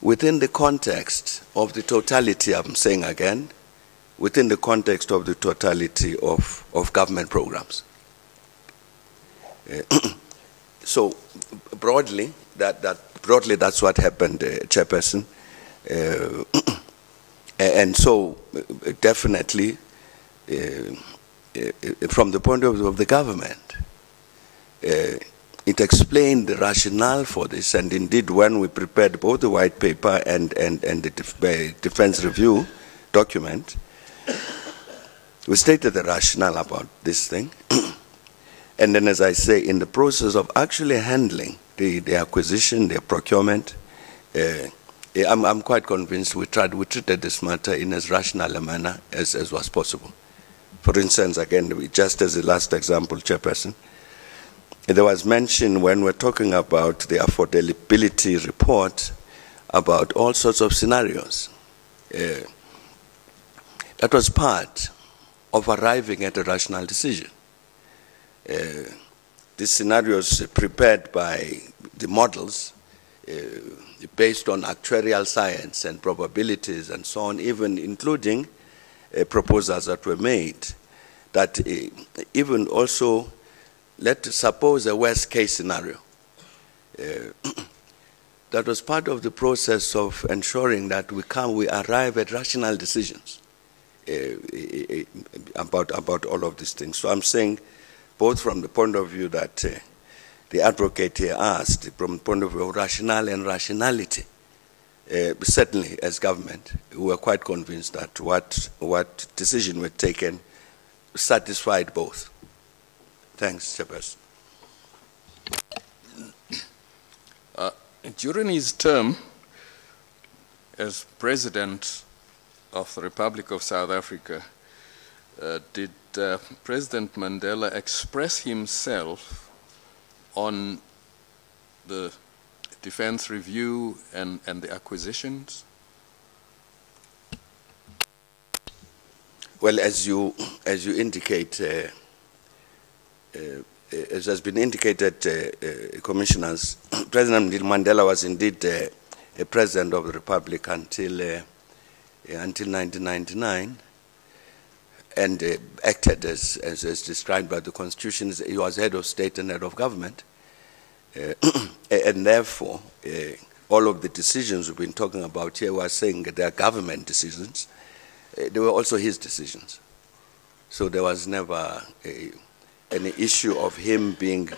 within the context of the totality, I'm saying again, within the context of the totality of government programs. So broadly, that's what happened, Chairperson. And so definitely, from the point of view of the government, it explained the rationale for this, and indeed when we prepared both the white paper and the defense review document, we stated the rationale about this thing. And then, as I say, in the process of actually handling the acquisition, the procurement, I'm quite convinced we treated this matter in as rational a manner as was possible. For instance, again, just as the last example, Chairperson, there was mention when we're talking about the affordability report about all sorts of scenarios. That was part of arriving at a rational decision. These scenarios prepared by the models based on actuarial science and probabilities and so on, even including proposals that were made that even also, let's suppose a worst case scenario. That was part of the process of ensuring that we arrive at rational decisions about all of these things. So I'm saying, both from the point of view that the advocate here asked, from the point of view of rationale and rationality, certainly as government, we were quite convinced that what decision were taken satisfied both. Thanks, Chairperson. During his term as President of the Republic of South Africa, did President Mandela express himself on the defense review and the acquisitions? Well, as you indicate, as has been indicated, Commissioners, President Mandela was indeed a President of the Republic until 1999, and acted as described by the Constitution. He was head of state and head of government, and therefore, all of the decisions we've been talking about here, we're saying that they are government decisions, they were also his decisions. So there was never any issue of him being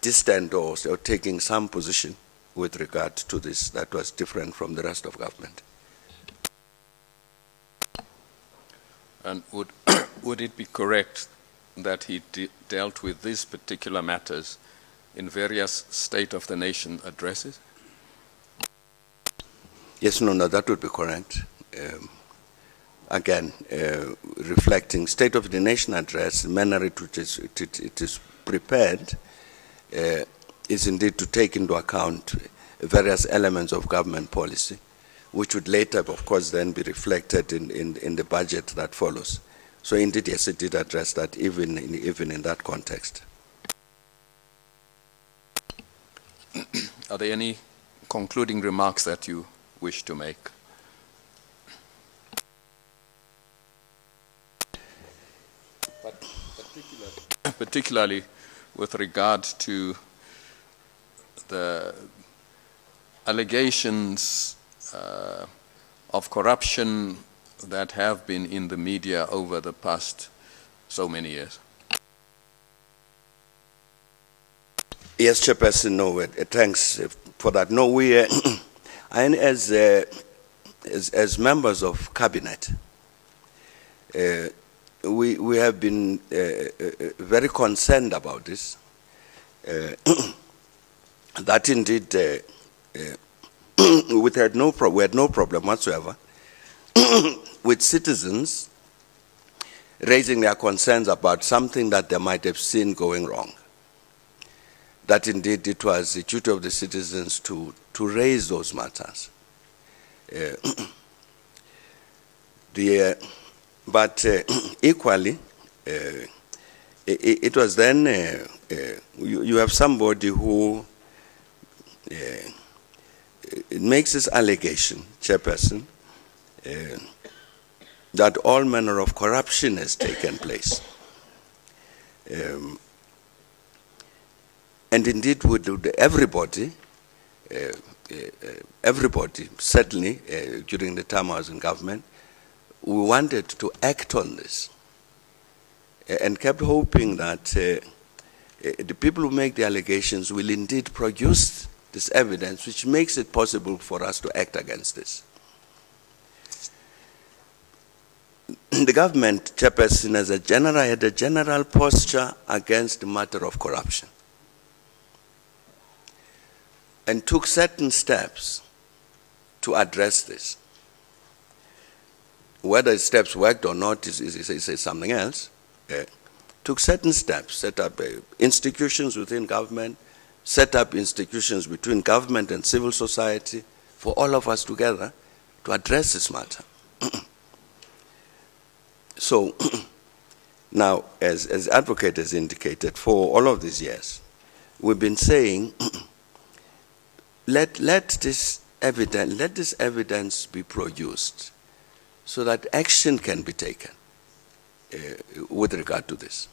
distant or taking some position with regard to this that was different from the rest of government. And would it be correct that he dealt with these particular matters in various State of the Nation addresses? Yes, no, that would be correct. Again, reflecting State of the Nation address, the manner it is prepared is indeed to take into account various elements of government policy, which would later, of course, then be reflected in the budget that follows. So indeed, yes, it did address that even in that context. Are there any concluding remarks that you wish to make? Particularly with regard to the allegations of corruption that have been in the media over the past so many years. Yes, Chairperson, no, thanks for that. No, we, and as members of cabinet, we have been very concerned about this. That indeed, we had no problem whatsoever with citizens raising their concerns about something that they might have seen going wrong. That indeed it was the duty of the citizens to raise those matters. But equally, it was then, you have somebody who makes this allegation, Chairperson, that all manner of corruption has taken place. And indeed, everybody, certainly during the time I was in government, we wanted to act on this and kept hoping that the people who make the allegations will indeed produce this evidence which makes it possible for us to act against this. The government, Chairperson, as a general, had a general posture against the matter of corruption and took certain steps to address this. Whether steps worked or not is something else. Took certain steps, set up institutions within government, set up institutions between government and civil society for all of us together to address this matter. So now, as the advocate has indicated, for all of these years, we've been saying, let this evidence be produced so that action can be taken with regard to this.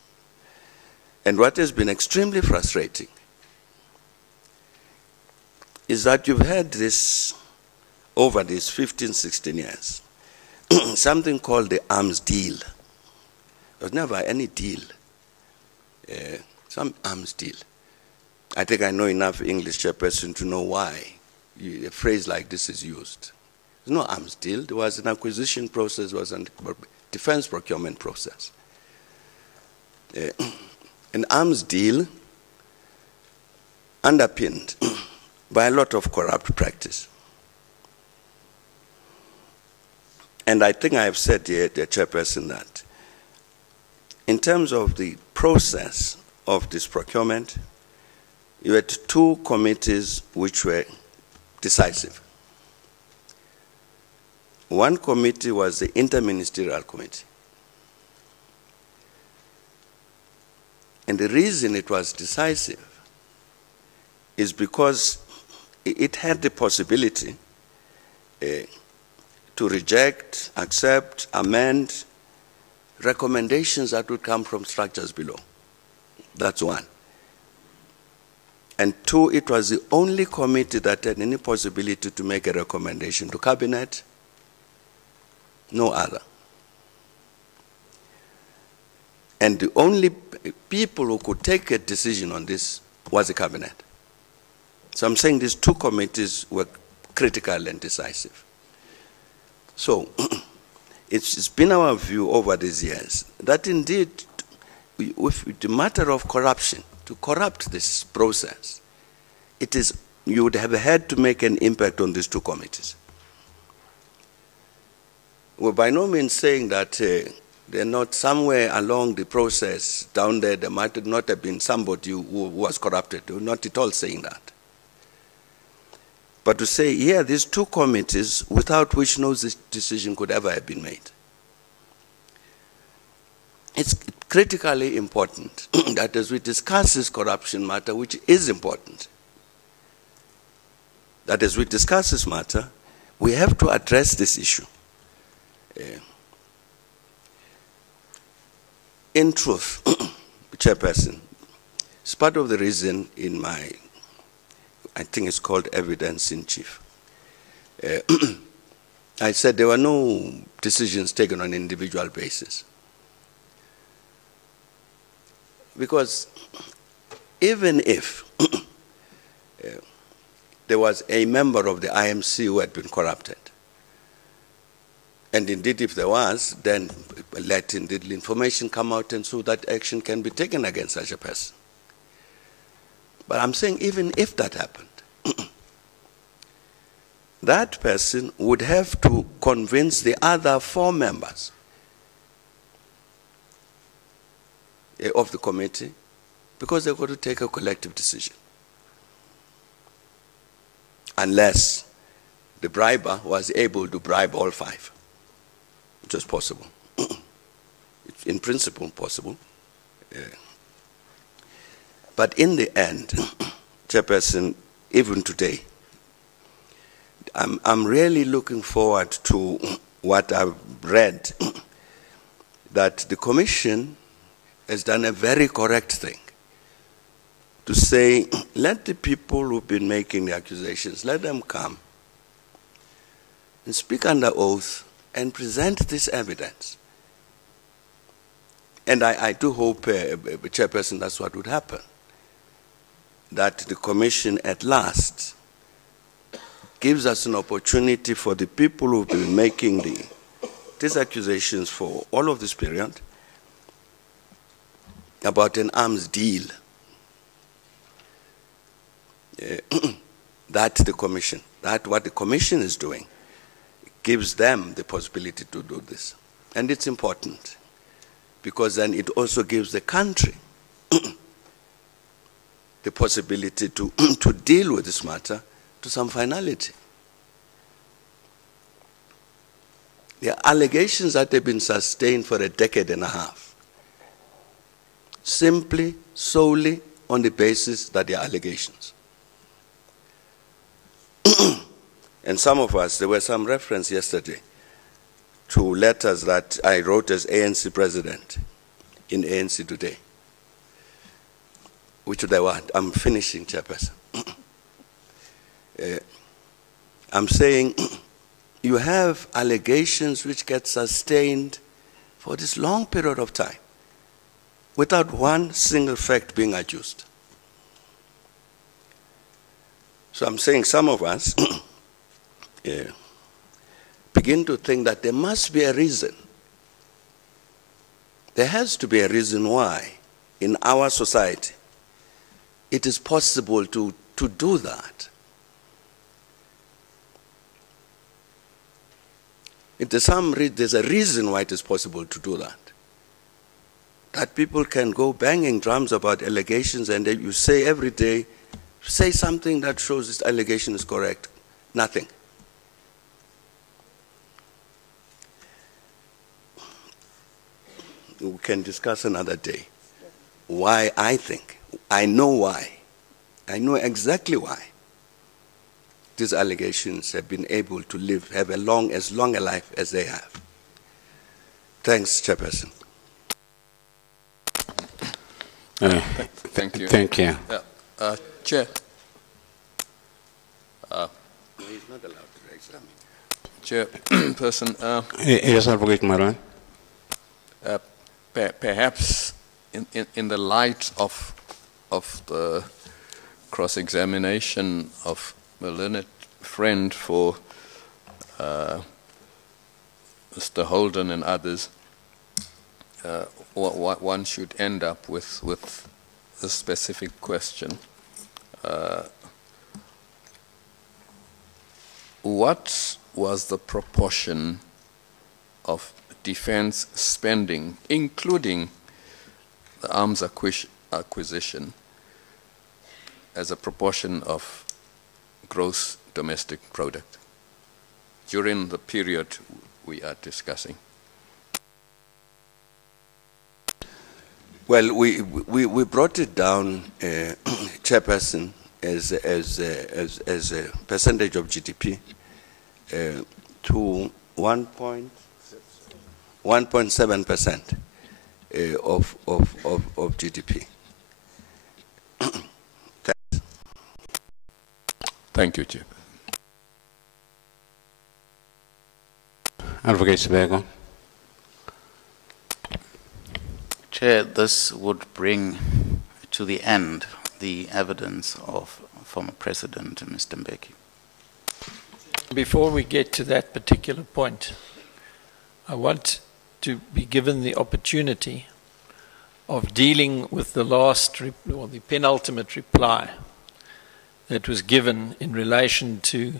And what has been extremely frustrating is that you've had this, over these 15, 16 years, something called the arms deal. There was never any deal, some arms deal. I think I know enough English, Chairperson, to know why a phrase like this is used. There's no arms deal. There was an acquisition process, there was a defense procurement process. An arms deal underpinned by a lot of corrupt practice. And I think I have said here, the Chairperson, that in terms of the process of this procurement, you had two committees which were decisive. One committee was the Interministerial Committee. And the reason it was decisive is because it had the possibility to reject, accept, amend recommendations that would come from structures below. That's one. And two, it was the only committee that had any possibility to make a recommendation to Cabinet no other. And the only people who could take a decision on this was the cabinet. So I'm saying these two committees were critical and decisive. So it's been our view over these years that indeed, with the matter of corruption, to corrupt this process, you would have had to make an impact on these two committees. We're by no means saying that they're not somewhere along the process down there might not have been somebody who was corrupted. We're not at all saying that. But to say, yeah, these two committees without which no decision could ever have been made. It's critically important that as we discuss this corruption matter, which is important, that as we discuss this matter, we have to address this issue. In truth, Chairperson, it's part of the reason in my, I think it's called evidence in chief. I said there were no decisions taken on an individual basis. Because even if there was a member of the IMC who had been corrupted, and indeed if there was, then let indeed information come out and so that action can be taken against such a person. But I'm saying even if that happened, that person would have to convince the other 4 members of the committee because they've got to take a collective decision. Unless the briber was able to bribe all 5, which was possible. It's in principle possible. But in the end, Chairperson, even today, I'm really looking forward to what I've read, that the Commission has done a very correct thing to say, let the people who've been making the accusations, let them come and speak under oath and present this evidence. And I do hope, Chairperson, that's what would happen, that the Commission at last gives us an opportunity for the people who've been making these accusations for all of this period about an arms deal, that the Commission, that what the Commission is doing, gives them the possibility to do this. And it's important, because then it also gives the country the possibility to deal with this matter to some finality. There are allegations that have been sustained for a decade and a half, simply, solely on the basis that they are allegations. And some of us, there were some reference yesterday to letters that I wrote as ANC president in ANC Today, which they were. I'm finishing, Chairperson. I'm saying you have allegations which get sustained for this long period of time without one single fact being adduced. So I'm saying some of us begin to think that there must be a reason. There has to be a reason why in our society it is possible to do that. There's a reason why it is possible to do that. That people can go banging drums about allegations and you say every day, say something that shows this allegation is correct. Nothing. We can discuss another day why I think. I know why. I know exactly why these allegations have been able to have as long a life as they have. Thanks, Chairperson. Thank you. Thank you. Chair. No, he's not allowed to examine. Chairperson, Yes, Advocate Maran. perhaps in the light of the cross-examination of my learned friend for Mr. Holden and others, one should end up with a specific question. What was the proportion of defense spending, including the arms acquisition, as a proportion of gross domestic product during the period we are discussing? Well, we brought it down, Chairperson, as a percentage of GDP to 1.7% of GDP. Thank you, Chair. Advocate Sibego. Chair, this would bring to the end the evidence of former President Mr. Mbeki. Before we get to that particular point, I want to be given the opportunity of dealing with the the penultimate reply that was given in relation to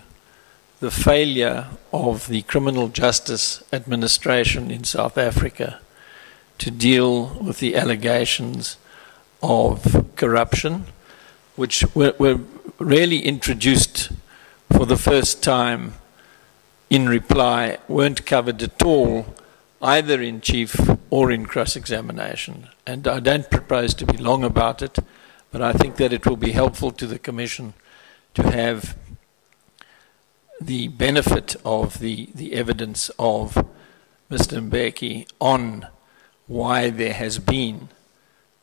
the failure of the criminal justice administration in South Africa to deal with the allegations of corruption, which were really introduced for the first time in reply, weren't covered at all, either in chief or in cross-examination. And I don't propose to be long about it, but I think that it will be helpful to the Commission to have the benefit of the evidence of Mr. Mbeki on why there has been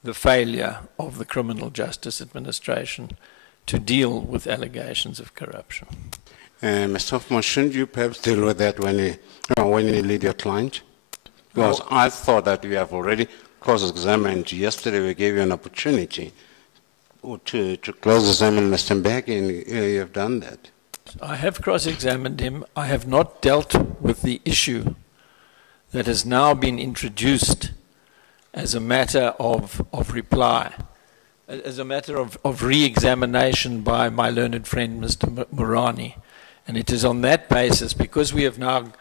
the failure of the criminal justice administration to deal with allegations of corruption. Mr. Hoffman, shouldn't you perhaps deal with that when you lead your client? Because I thought that you have already cross-examined. Yesterday we gave you an opportunity to cross-examine Mr. Mbeki, and you have done that. I have cross-examined him. I have not dealt with the issue that has now been introduced as a matter of reply, as a matter of re-examination by my learned friend, Mr. Murani. And it is on that basis, because we have now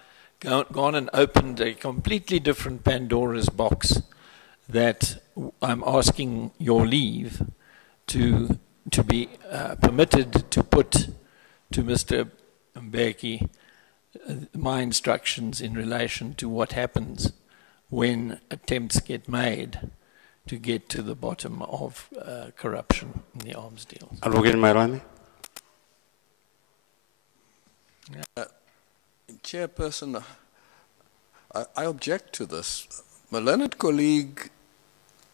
gone and opened a completely different Pandora's box, that I'm asking your leave to be permitted to put to Mr. Mbeki my instructions in relation to what happens when attempts get made to get to the bottom of corruption in the arms deals. Advocate Mairani. Chairperson, I object to this. My learned colleague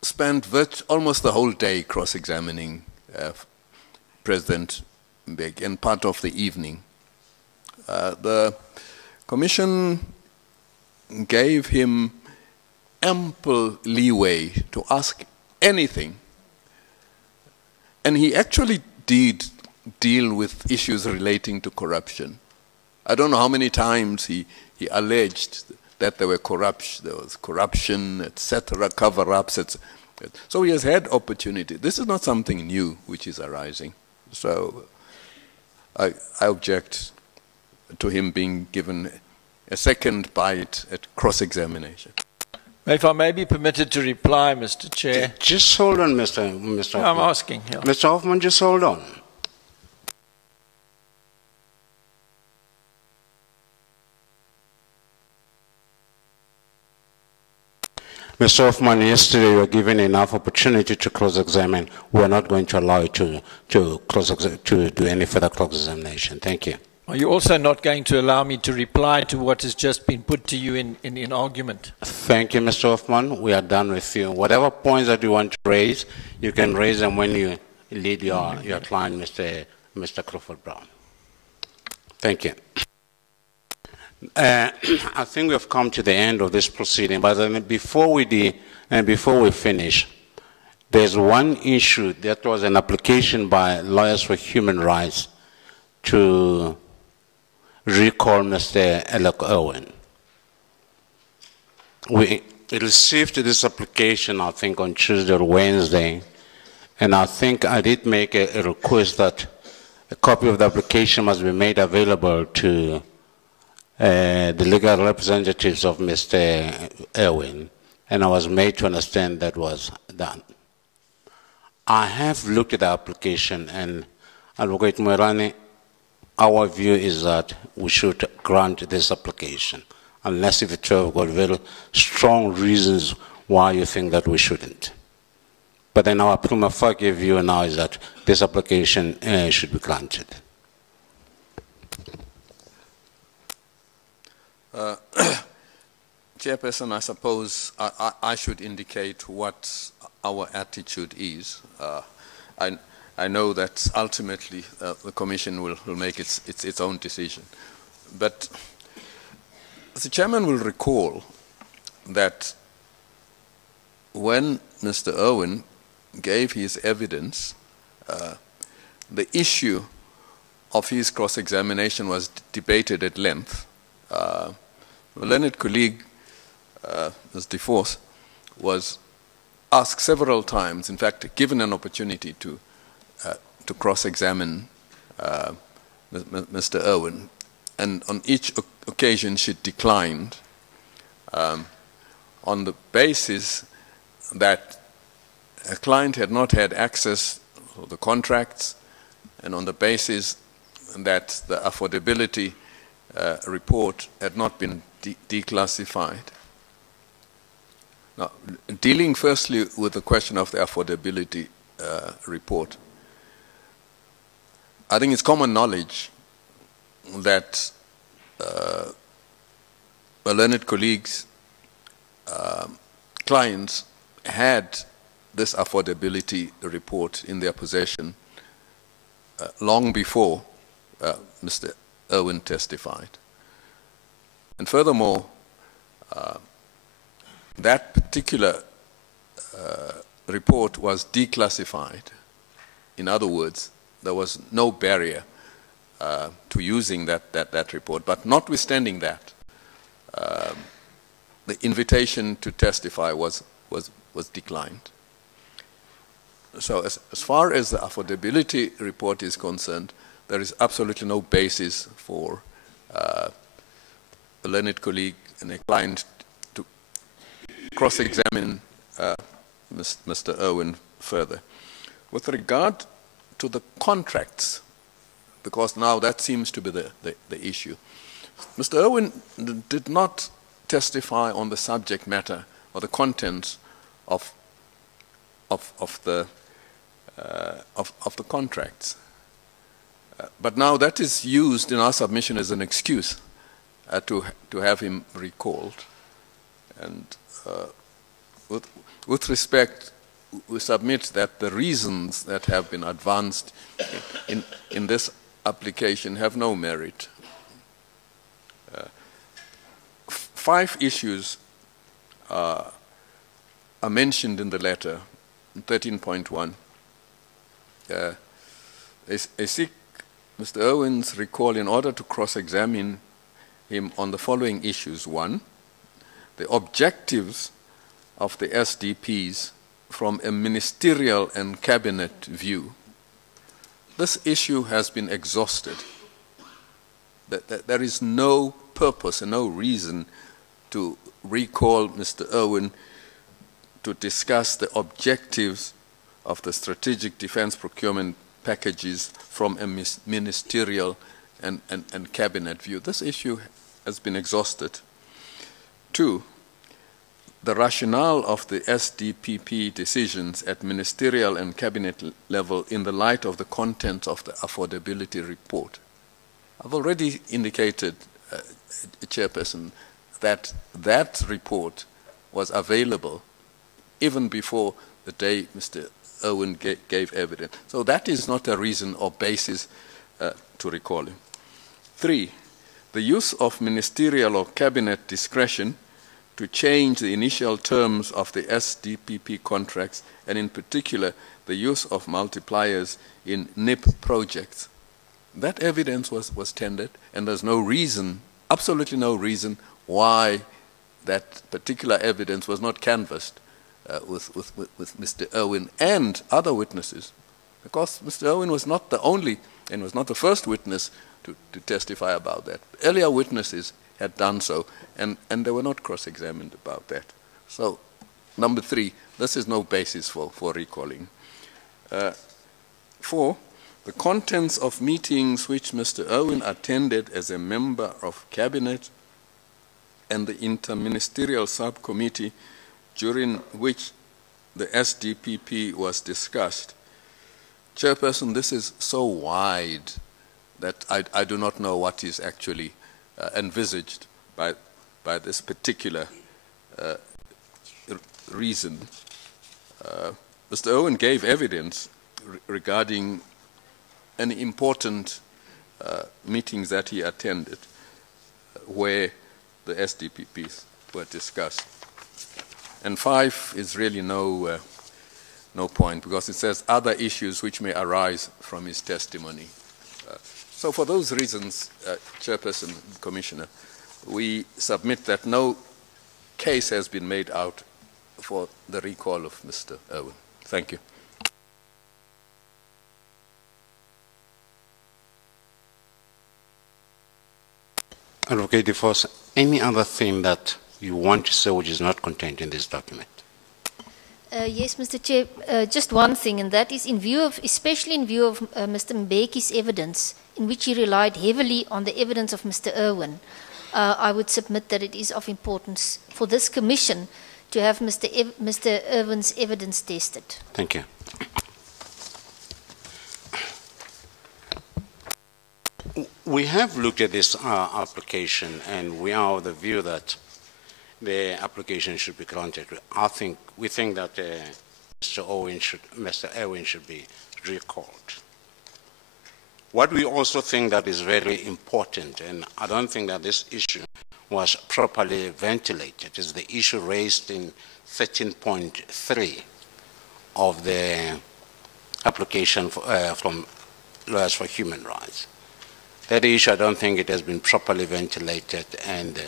spent almost the whole day cross-examining President Mbeki and part of the evening. The Commission gave him ample leeway to ask anything, and he actually did deal with issues relating to corruption. I don't know how many times he alleged that there was corruption, etc., cover-ups, etc. So he has had opportunity. This is not something new which is arising. So I object to him being given a second bite at cross-examination. If I may be permitted to reply, Mr. Chair. Just hold on, Mr. Hoffman. I'm asking. Yeah. Mr. Hoffman, just hold on. Mr. Hoffman, yesterday you were given enough opportunity to cross-examine. We're not going to allow you to do any further cross-examination. Thank you. Are you also not going to allow me to reply to what has just been put to you in argument? Thank you, Mr. Hoffman. We are done with you. Whatever points that you want to raise, you can raise them when you lead your client, Mr. Crawford Brown. Thank you. I think we've come to the end of this proceeding, but then before we finish, there's one issue. That was an application by Lawyers for Human Rights to recall Mr. Alec Owen. We received this application, I think, on Tuesday or Wednesday, and I think I did make a request that a copy of the application must be made available to the legal representatives of Mr. Owen, and I was made to understand that was done. I have looked at the application, and Advocate Moerane, our view is that we should grant this application, unless if it have got very strong reasons why you think that we shouldn't. But then our prima facie view now is that this application should be granted. Chairperson, I suppose I should indicate what our attitude is. I know that ultimately the Commission will make its own decision. But the Chairman will recall that when Mr. Owen gave his evidence, the issue of his cross-examination was debated at length. My learned colleague, Ms. DeForce, was asked several times, in fact, given an opportunity to cross-examine Mr. Owen, and on each occasion she declined on the basis that a client had not had access to the contracts, and on the basis that the affordability report had not been declassified. Now, dealing firstly with the question of the affordability report, I think it's common knowledge that my learned colleagues' clients had this affordability report in their possession long before Mr. Owen testified. And furthermore, that particular report was declassified. In other words, there was no barrier to using that report. But notwithstanding that, the invitation to testify was declined. So as far as the affordability report is concerned, there is absolutely no basis for a learned colleague and a client to cross-examine Mr. Owen further. With regard to the contracts, because now that seems to be the issue, Mr. Owen did not testify on the subject matter or the contents of the contracts. But now that is used in our submission as an excuse to have him recalled. And with respect, we submit that the reasons that have been advanced in this application have no merit. 5 issues are mentioned in the letter, 13.1. They seek Mr. Owen's recall in order to cross-examine him on the following issues. 1, the objectives of the SDPs from a ministerial and cabinet view. This issue has been exhausted. There is no purpose and no reason to recall Mr. Owen to discuss the objectives of the strategic defense procurement packages from a ministerial and cabinet view. This issue has been exhausted. 2, the rationale of the SDPP decisions at ministerial and cabinet level in the light of the content of the affordability report. I've already indicated, Chairperson, that that report was available even before the day Mr. Owen gave evidence. So that is not a reason or basis to recall him. 3, the use of ministerial or cabinet discretion to change the initial terms of the SDPP contracts, and in particular, the use of multipliers in NIP projects. That evidence was tendered, and there's no reason, absolutely no reason, why that particular evidence was not canvassed with Mr. Irwin and other witnesses, because Mr. Irwin was not the only and was not the first witness to testify about that. Earlier witnesses had done so, and they were not cross-examined about that. So, number 3, this is no basis for recalling. 4, the contents of meetings which Mr. Irwin attended as a member of Cabinet and the interministerial subcommittee during which the SDPP was discussed. Chairperson, this is so wide that I do not know what is actually envisaged by this particular reason. Mr. Irwin gave evidence regarding any important meetings that he attended where the SDPPs were discussed. And 5 is really no point, because it says other issues which may arise from his testimony. So for those reasons, Chairperson, Commissioner, we submit that no case has been made out for the recall of Mr. Irwin. Thank you. Advocate DeForce, any other thing that you want to say which is not contained in this document? Yes, Mr. Chair, just one thing, and that is in view of, especially in view of Mr. Mbeki's evidence, in which he relied heavily on the evidence of Mr. Irwin, I would submit that it is of importance for this commission to have Mr. Irwin's evidence tested. Thank you. We have looked at this application, and we are of the view that the application should be granted. We think that Mr. Irwin should be recalled. What we also think that is very important, and I don't think that this issue was properly ventilated, is the issue raised in 13.3 of the application from Lawyers for Human Rights. That issue, I don't think it has been properly ventilated, and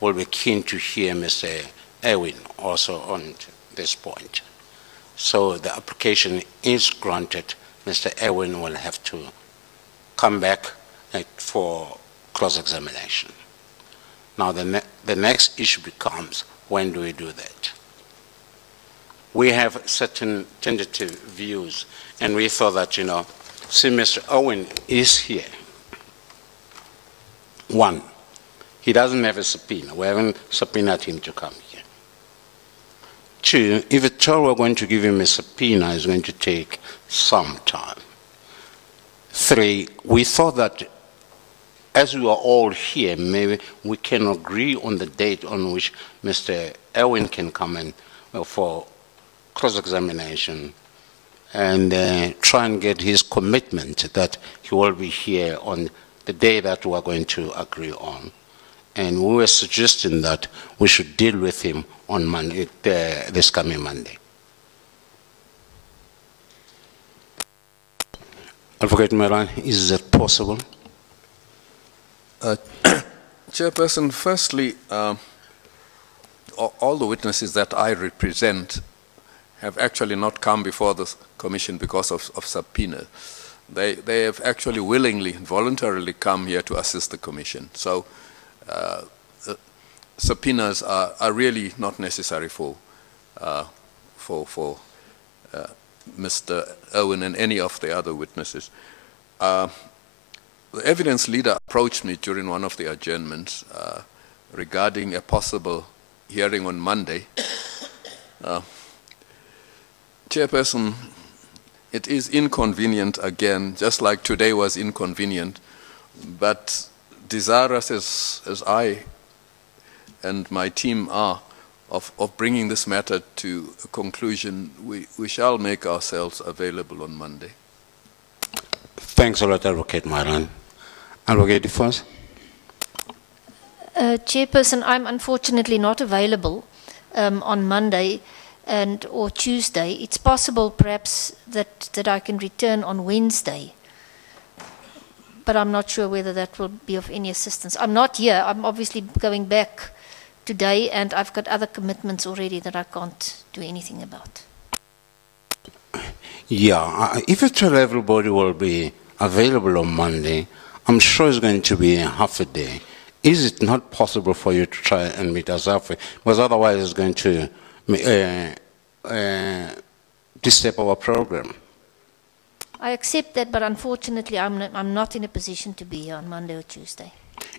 we'll be keen to hear Mr. Irwin also on this point. So the application is granted. Mr. Irwin will have to come back for cross-examination. Now the next issue becomes, when do we do that? We have certain tentative views, and we thought that, since Mr. Irwin is here, 1, he doesn't have a subpoena. We haven't subpoenaed him to come here. 2, if at all we're going to give him a subpoena, it's going to take some time. 3, we thought that as we are all here, maybe we can agree on the date on which Mr. Irwin can come in for cross-examination and try and get his commitment that he will be here on the day that we are going to agree on. And we were suggesting that we should deal with him on Monday, this coming Monday. Advocate Moran, is it possible? Chairperson, firstly, all the witnesses that I represent have actually not come before the Commission because of subpoena. They have actually willingly, voluntarily come here to assist the Commission. So subpoenas are really not necessary for Mr. Irwin and any of the other witnesses. The evidence leader approached me during one of the adjournments regarding a possible hearing on Monday. Chairperson, it is inconvenient again, just like today was inconvenient, but desirous as I and my team are of bringing this matter to a conclusion, we shall make ourselves available on Monday. Thanks a lot, Advocate Moran. Advocate DeForce? Chairperson, I'm unfortunately not available on Monday or Tuesday. It's possible perhaps that I can return on Wednesday, but I'm not sure whether that will be of any assistance. I'm not here. I'm obviously going back today, and I've got other commitments already that I can't do anything about. Yeah, if a two-level body will be available on Monday, I'm sure it's going to be half a day. Is it not possible for you to try and meet us halfway? Because otherwise it's going to disturb our program. I accept that, but unfortunately I'm not in a position to be here on Monday or Tuesday.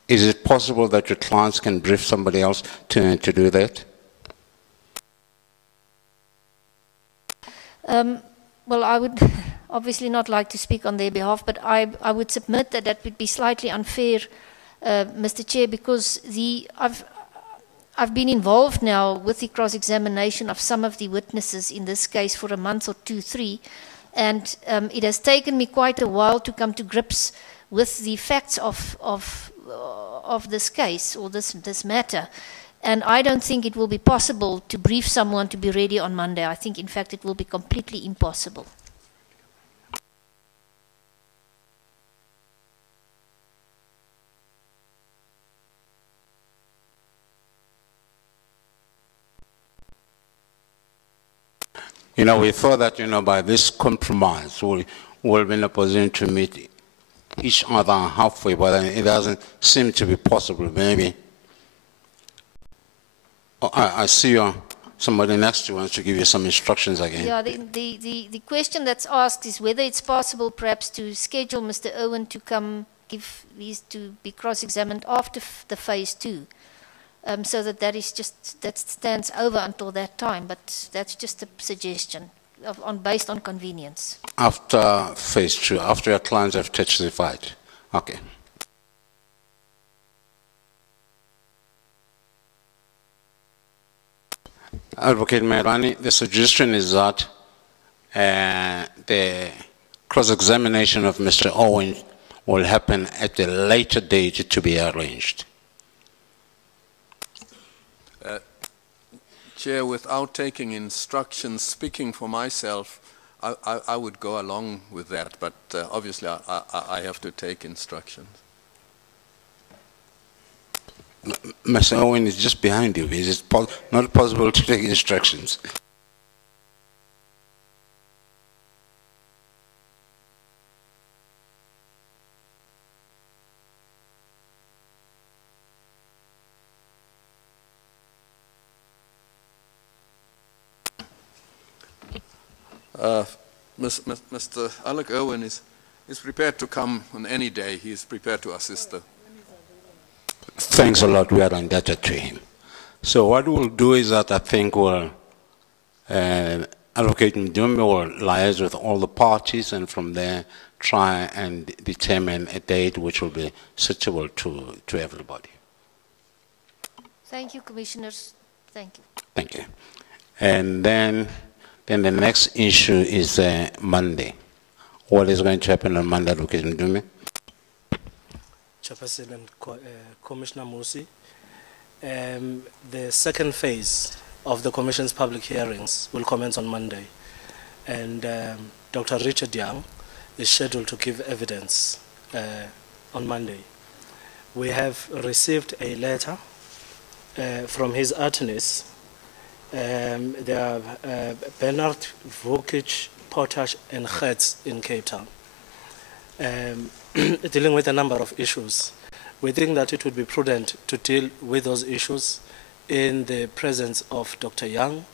Is it possible that your clients can brief somebody else to do that? Well, I would obviously not like to speak on their behalf, but I would submit that would be slightly unfair, Mr. Chair, because I've been involved now with the cross-examination of some of the witnesses in this case for a month or 2, 3, and it has taken me quite a while to come to grips with the facts of this case or this matter. And I don't think it will be possible to brief someone to be ready on Monday. I think, in fact, it will be completely impossible. You know, we thought that, by this compromise, we'll be in a position to meet each other halfway, but it doesn't seem to be possible, maybe. Oh, I see somebody next to you wants to give you some instructions again. Yeah, the question that's asked is whether it's possible perhaps to schedule Mr. Owen to come to be cross-examined after the phase 2. So that stands over until that time, but that's just a suggestion based on convenience. After phase 2, after your clients have testified. Okay. Advocate Mairani, the suggestion is that the cross-examination of Mr. Owen will happen at a later date to be arranged. Chair, without taking instructions, speaking for myself, I would go along with that, but obviously I have to take instructions. Mr. Owen is just behind you. Is it not possible to take instructions? Mr. Alec Owen is prepared to come on any day. He is prepared to assist her. Thanks a lot. We are indebted to him. So what we'll do is that I think we'll Advocate Mdumbe will liaise with all the parties and from there try and determine a date which will be suitable to everybody. Thank you, Commissioners. Thank you. Thank you. And then the next issue is Monday. What is going to happen on Monday, Advocate Mdumbe? Chairperson and Commissioner Musi, the second phase of the Commission's public hearings will commence on Monday, and Dr. Richard Young is scheduled to give evidence on Monday. We have received a letter from his attorneys. They are Bernard, Vukic, Potash, and Hertz in Cape Town, dealing with a number of issues. We think that it would be prudent to deal with those issues in the presence of Dr. Young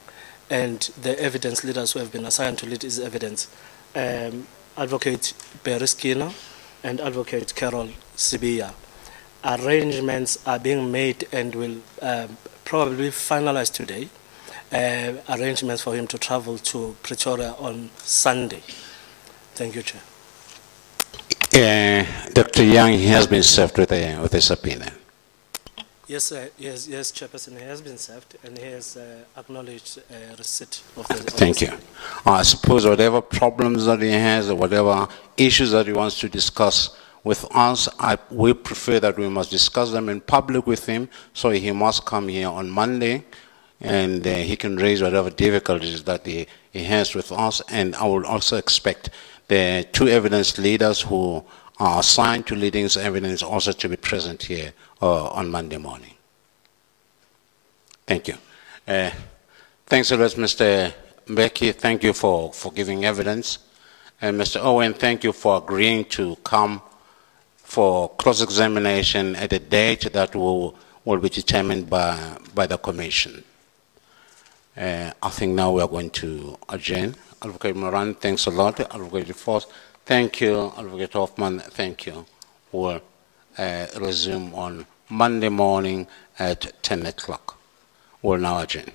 and the evidence leaders who have been assigned to lead his evidence, Advocate Barry Skinner and Advocate Carol Sibia. Arrangements are being made and will probably be finalized today. Arrangements for him to travel to Pretoria on Sunday. Thank you, Chair. Dr. Young, he has been served with a subpoena. Yes, sir. Yes, Chairperson, he has been served and he has acknowledged receipt of the... Thank you. I suppose whatever problems that he has or whatever issues that he wants to discuss with us. We prefer that we must discuss them in public with him, so he must come here on Monday, and he can raise whatever difficulties that he has with us. And I will also expect the two evidence leaders who are assigned to leading this evidence also to be present here on Monday morning. Thank you. Thanks a lot, Mr. Mbeki. Thank you for giving evidence. And Mr. Owen, thank you for agreeing to come for cross-examination at a date that will be determined by the commission. I think now we are going to adjourn. Advocate Moran, thanks a lot. Advocate Force, thank you. Advocate Hoffman, thank you. We'll resume on Monday morning at 10 o'clock. We'll now adjourn.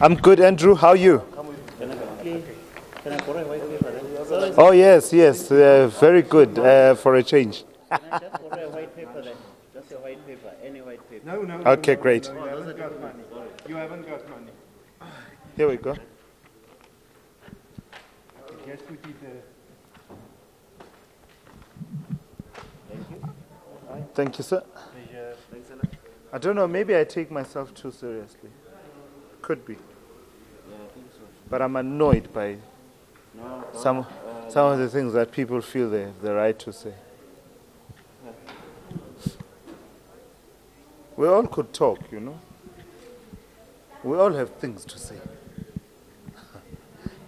I'm good, Andrew. How are you? Oh, yes, yes. Very good for a change. Can I just borrow a white paper then? Just a white paper, any white paper. No. Okay, great. You haven't got money. You haven't got money. Here we go. Thank you, sir. I don't know, maybe I take myself too seriously. Could be. But I'm annoyed by some of the things that people feel they have the right to say. We all could talk, you know. We all have things to say.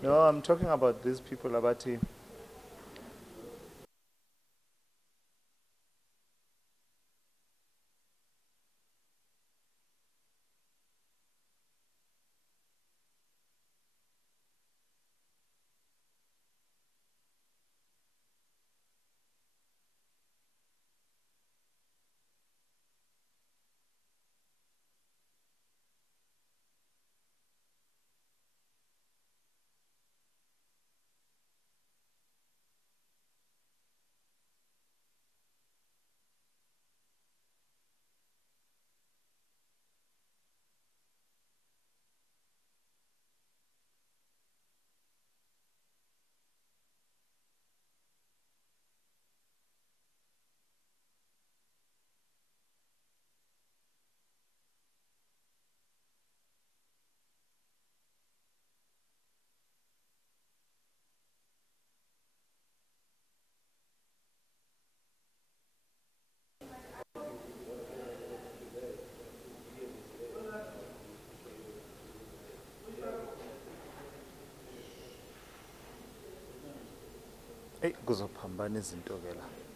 No, I'm talking about these people, about him. Hey, kuzophambana izinto ke la.